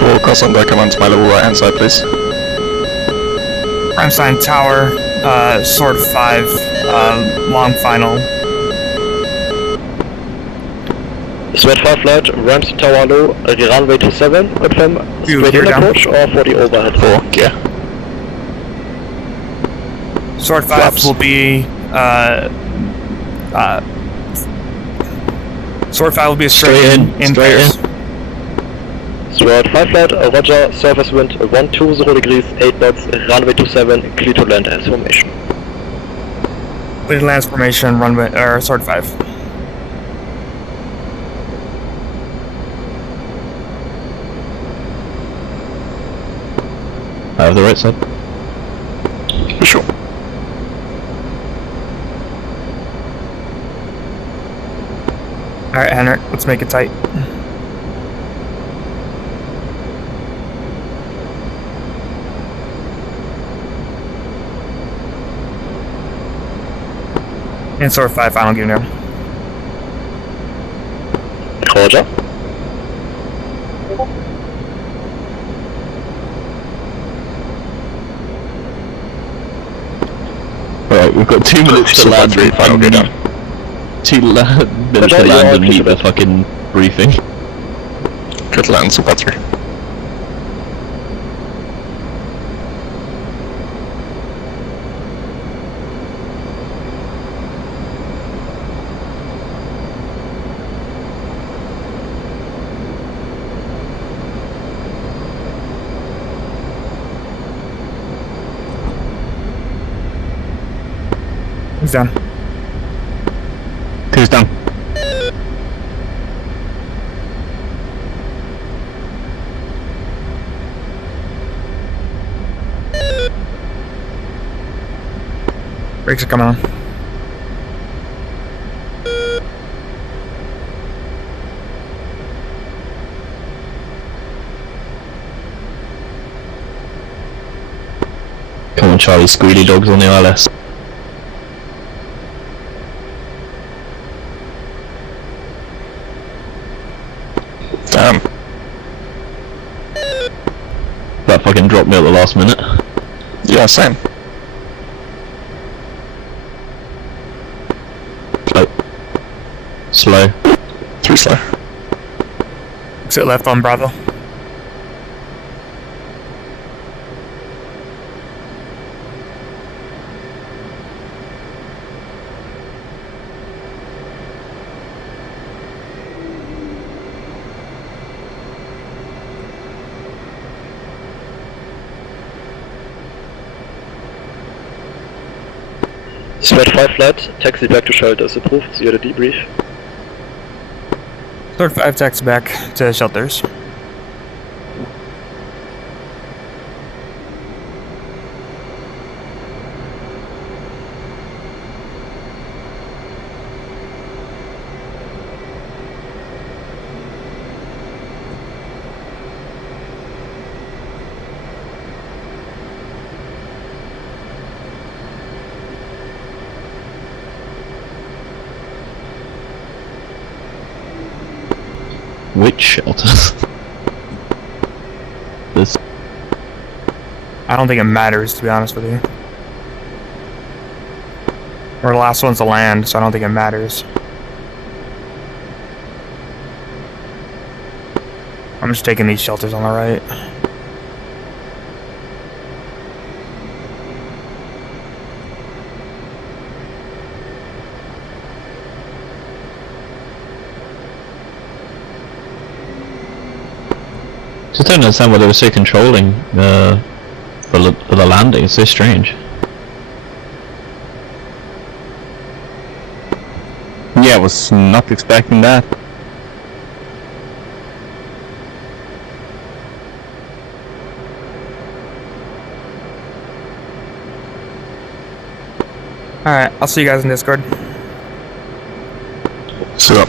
4 cross on deck, come on to my level right hand side, please. Prime sign tower, sword 5, long final. Sword 5 flight, ramps to tower low, runway 27, confirm straight in approach or for the overhead? 4, yeah. Sword 5 Flaps. will be, sword 5 will be a straight in pairs. Sword 5 flight, roger, surface wind 120 degrees, 8 knots, runway 27, clear to land as formation. Clear to land formation, runway, sword 5. I have the right side. Sure. Alright, Henrik, let's make it tight. And sword 5, final gear now. Roger. Alright, we've got 2 minutes to land. 3, final gear down. 2 minutes to land and meet the fucking briefing. Good land, super 3. He's done. 2 Cruise down. Brakes are coming on. Come on, Charlie, squealy dogs on the ILS. Damn. That fucking dropped me at the last minute. Yeah, same. Slow. Too slow. Exit left on Bravo. Spread 5 flat, taxi back to shelters, approved, see you at a debrief. Third 5 taxi back to shelters. Which shelters? This. I don't think it matters, to be honest with you. Or the last one's to land, so I don't think it matters. I'm just taking these shelters on the right. Just don't understand why they were so controlling for the landing. It's so strange. Yeah, I was not expecting that. Alright, I'll see you guys in Discord. Sit up.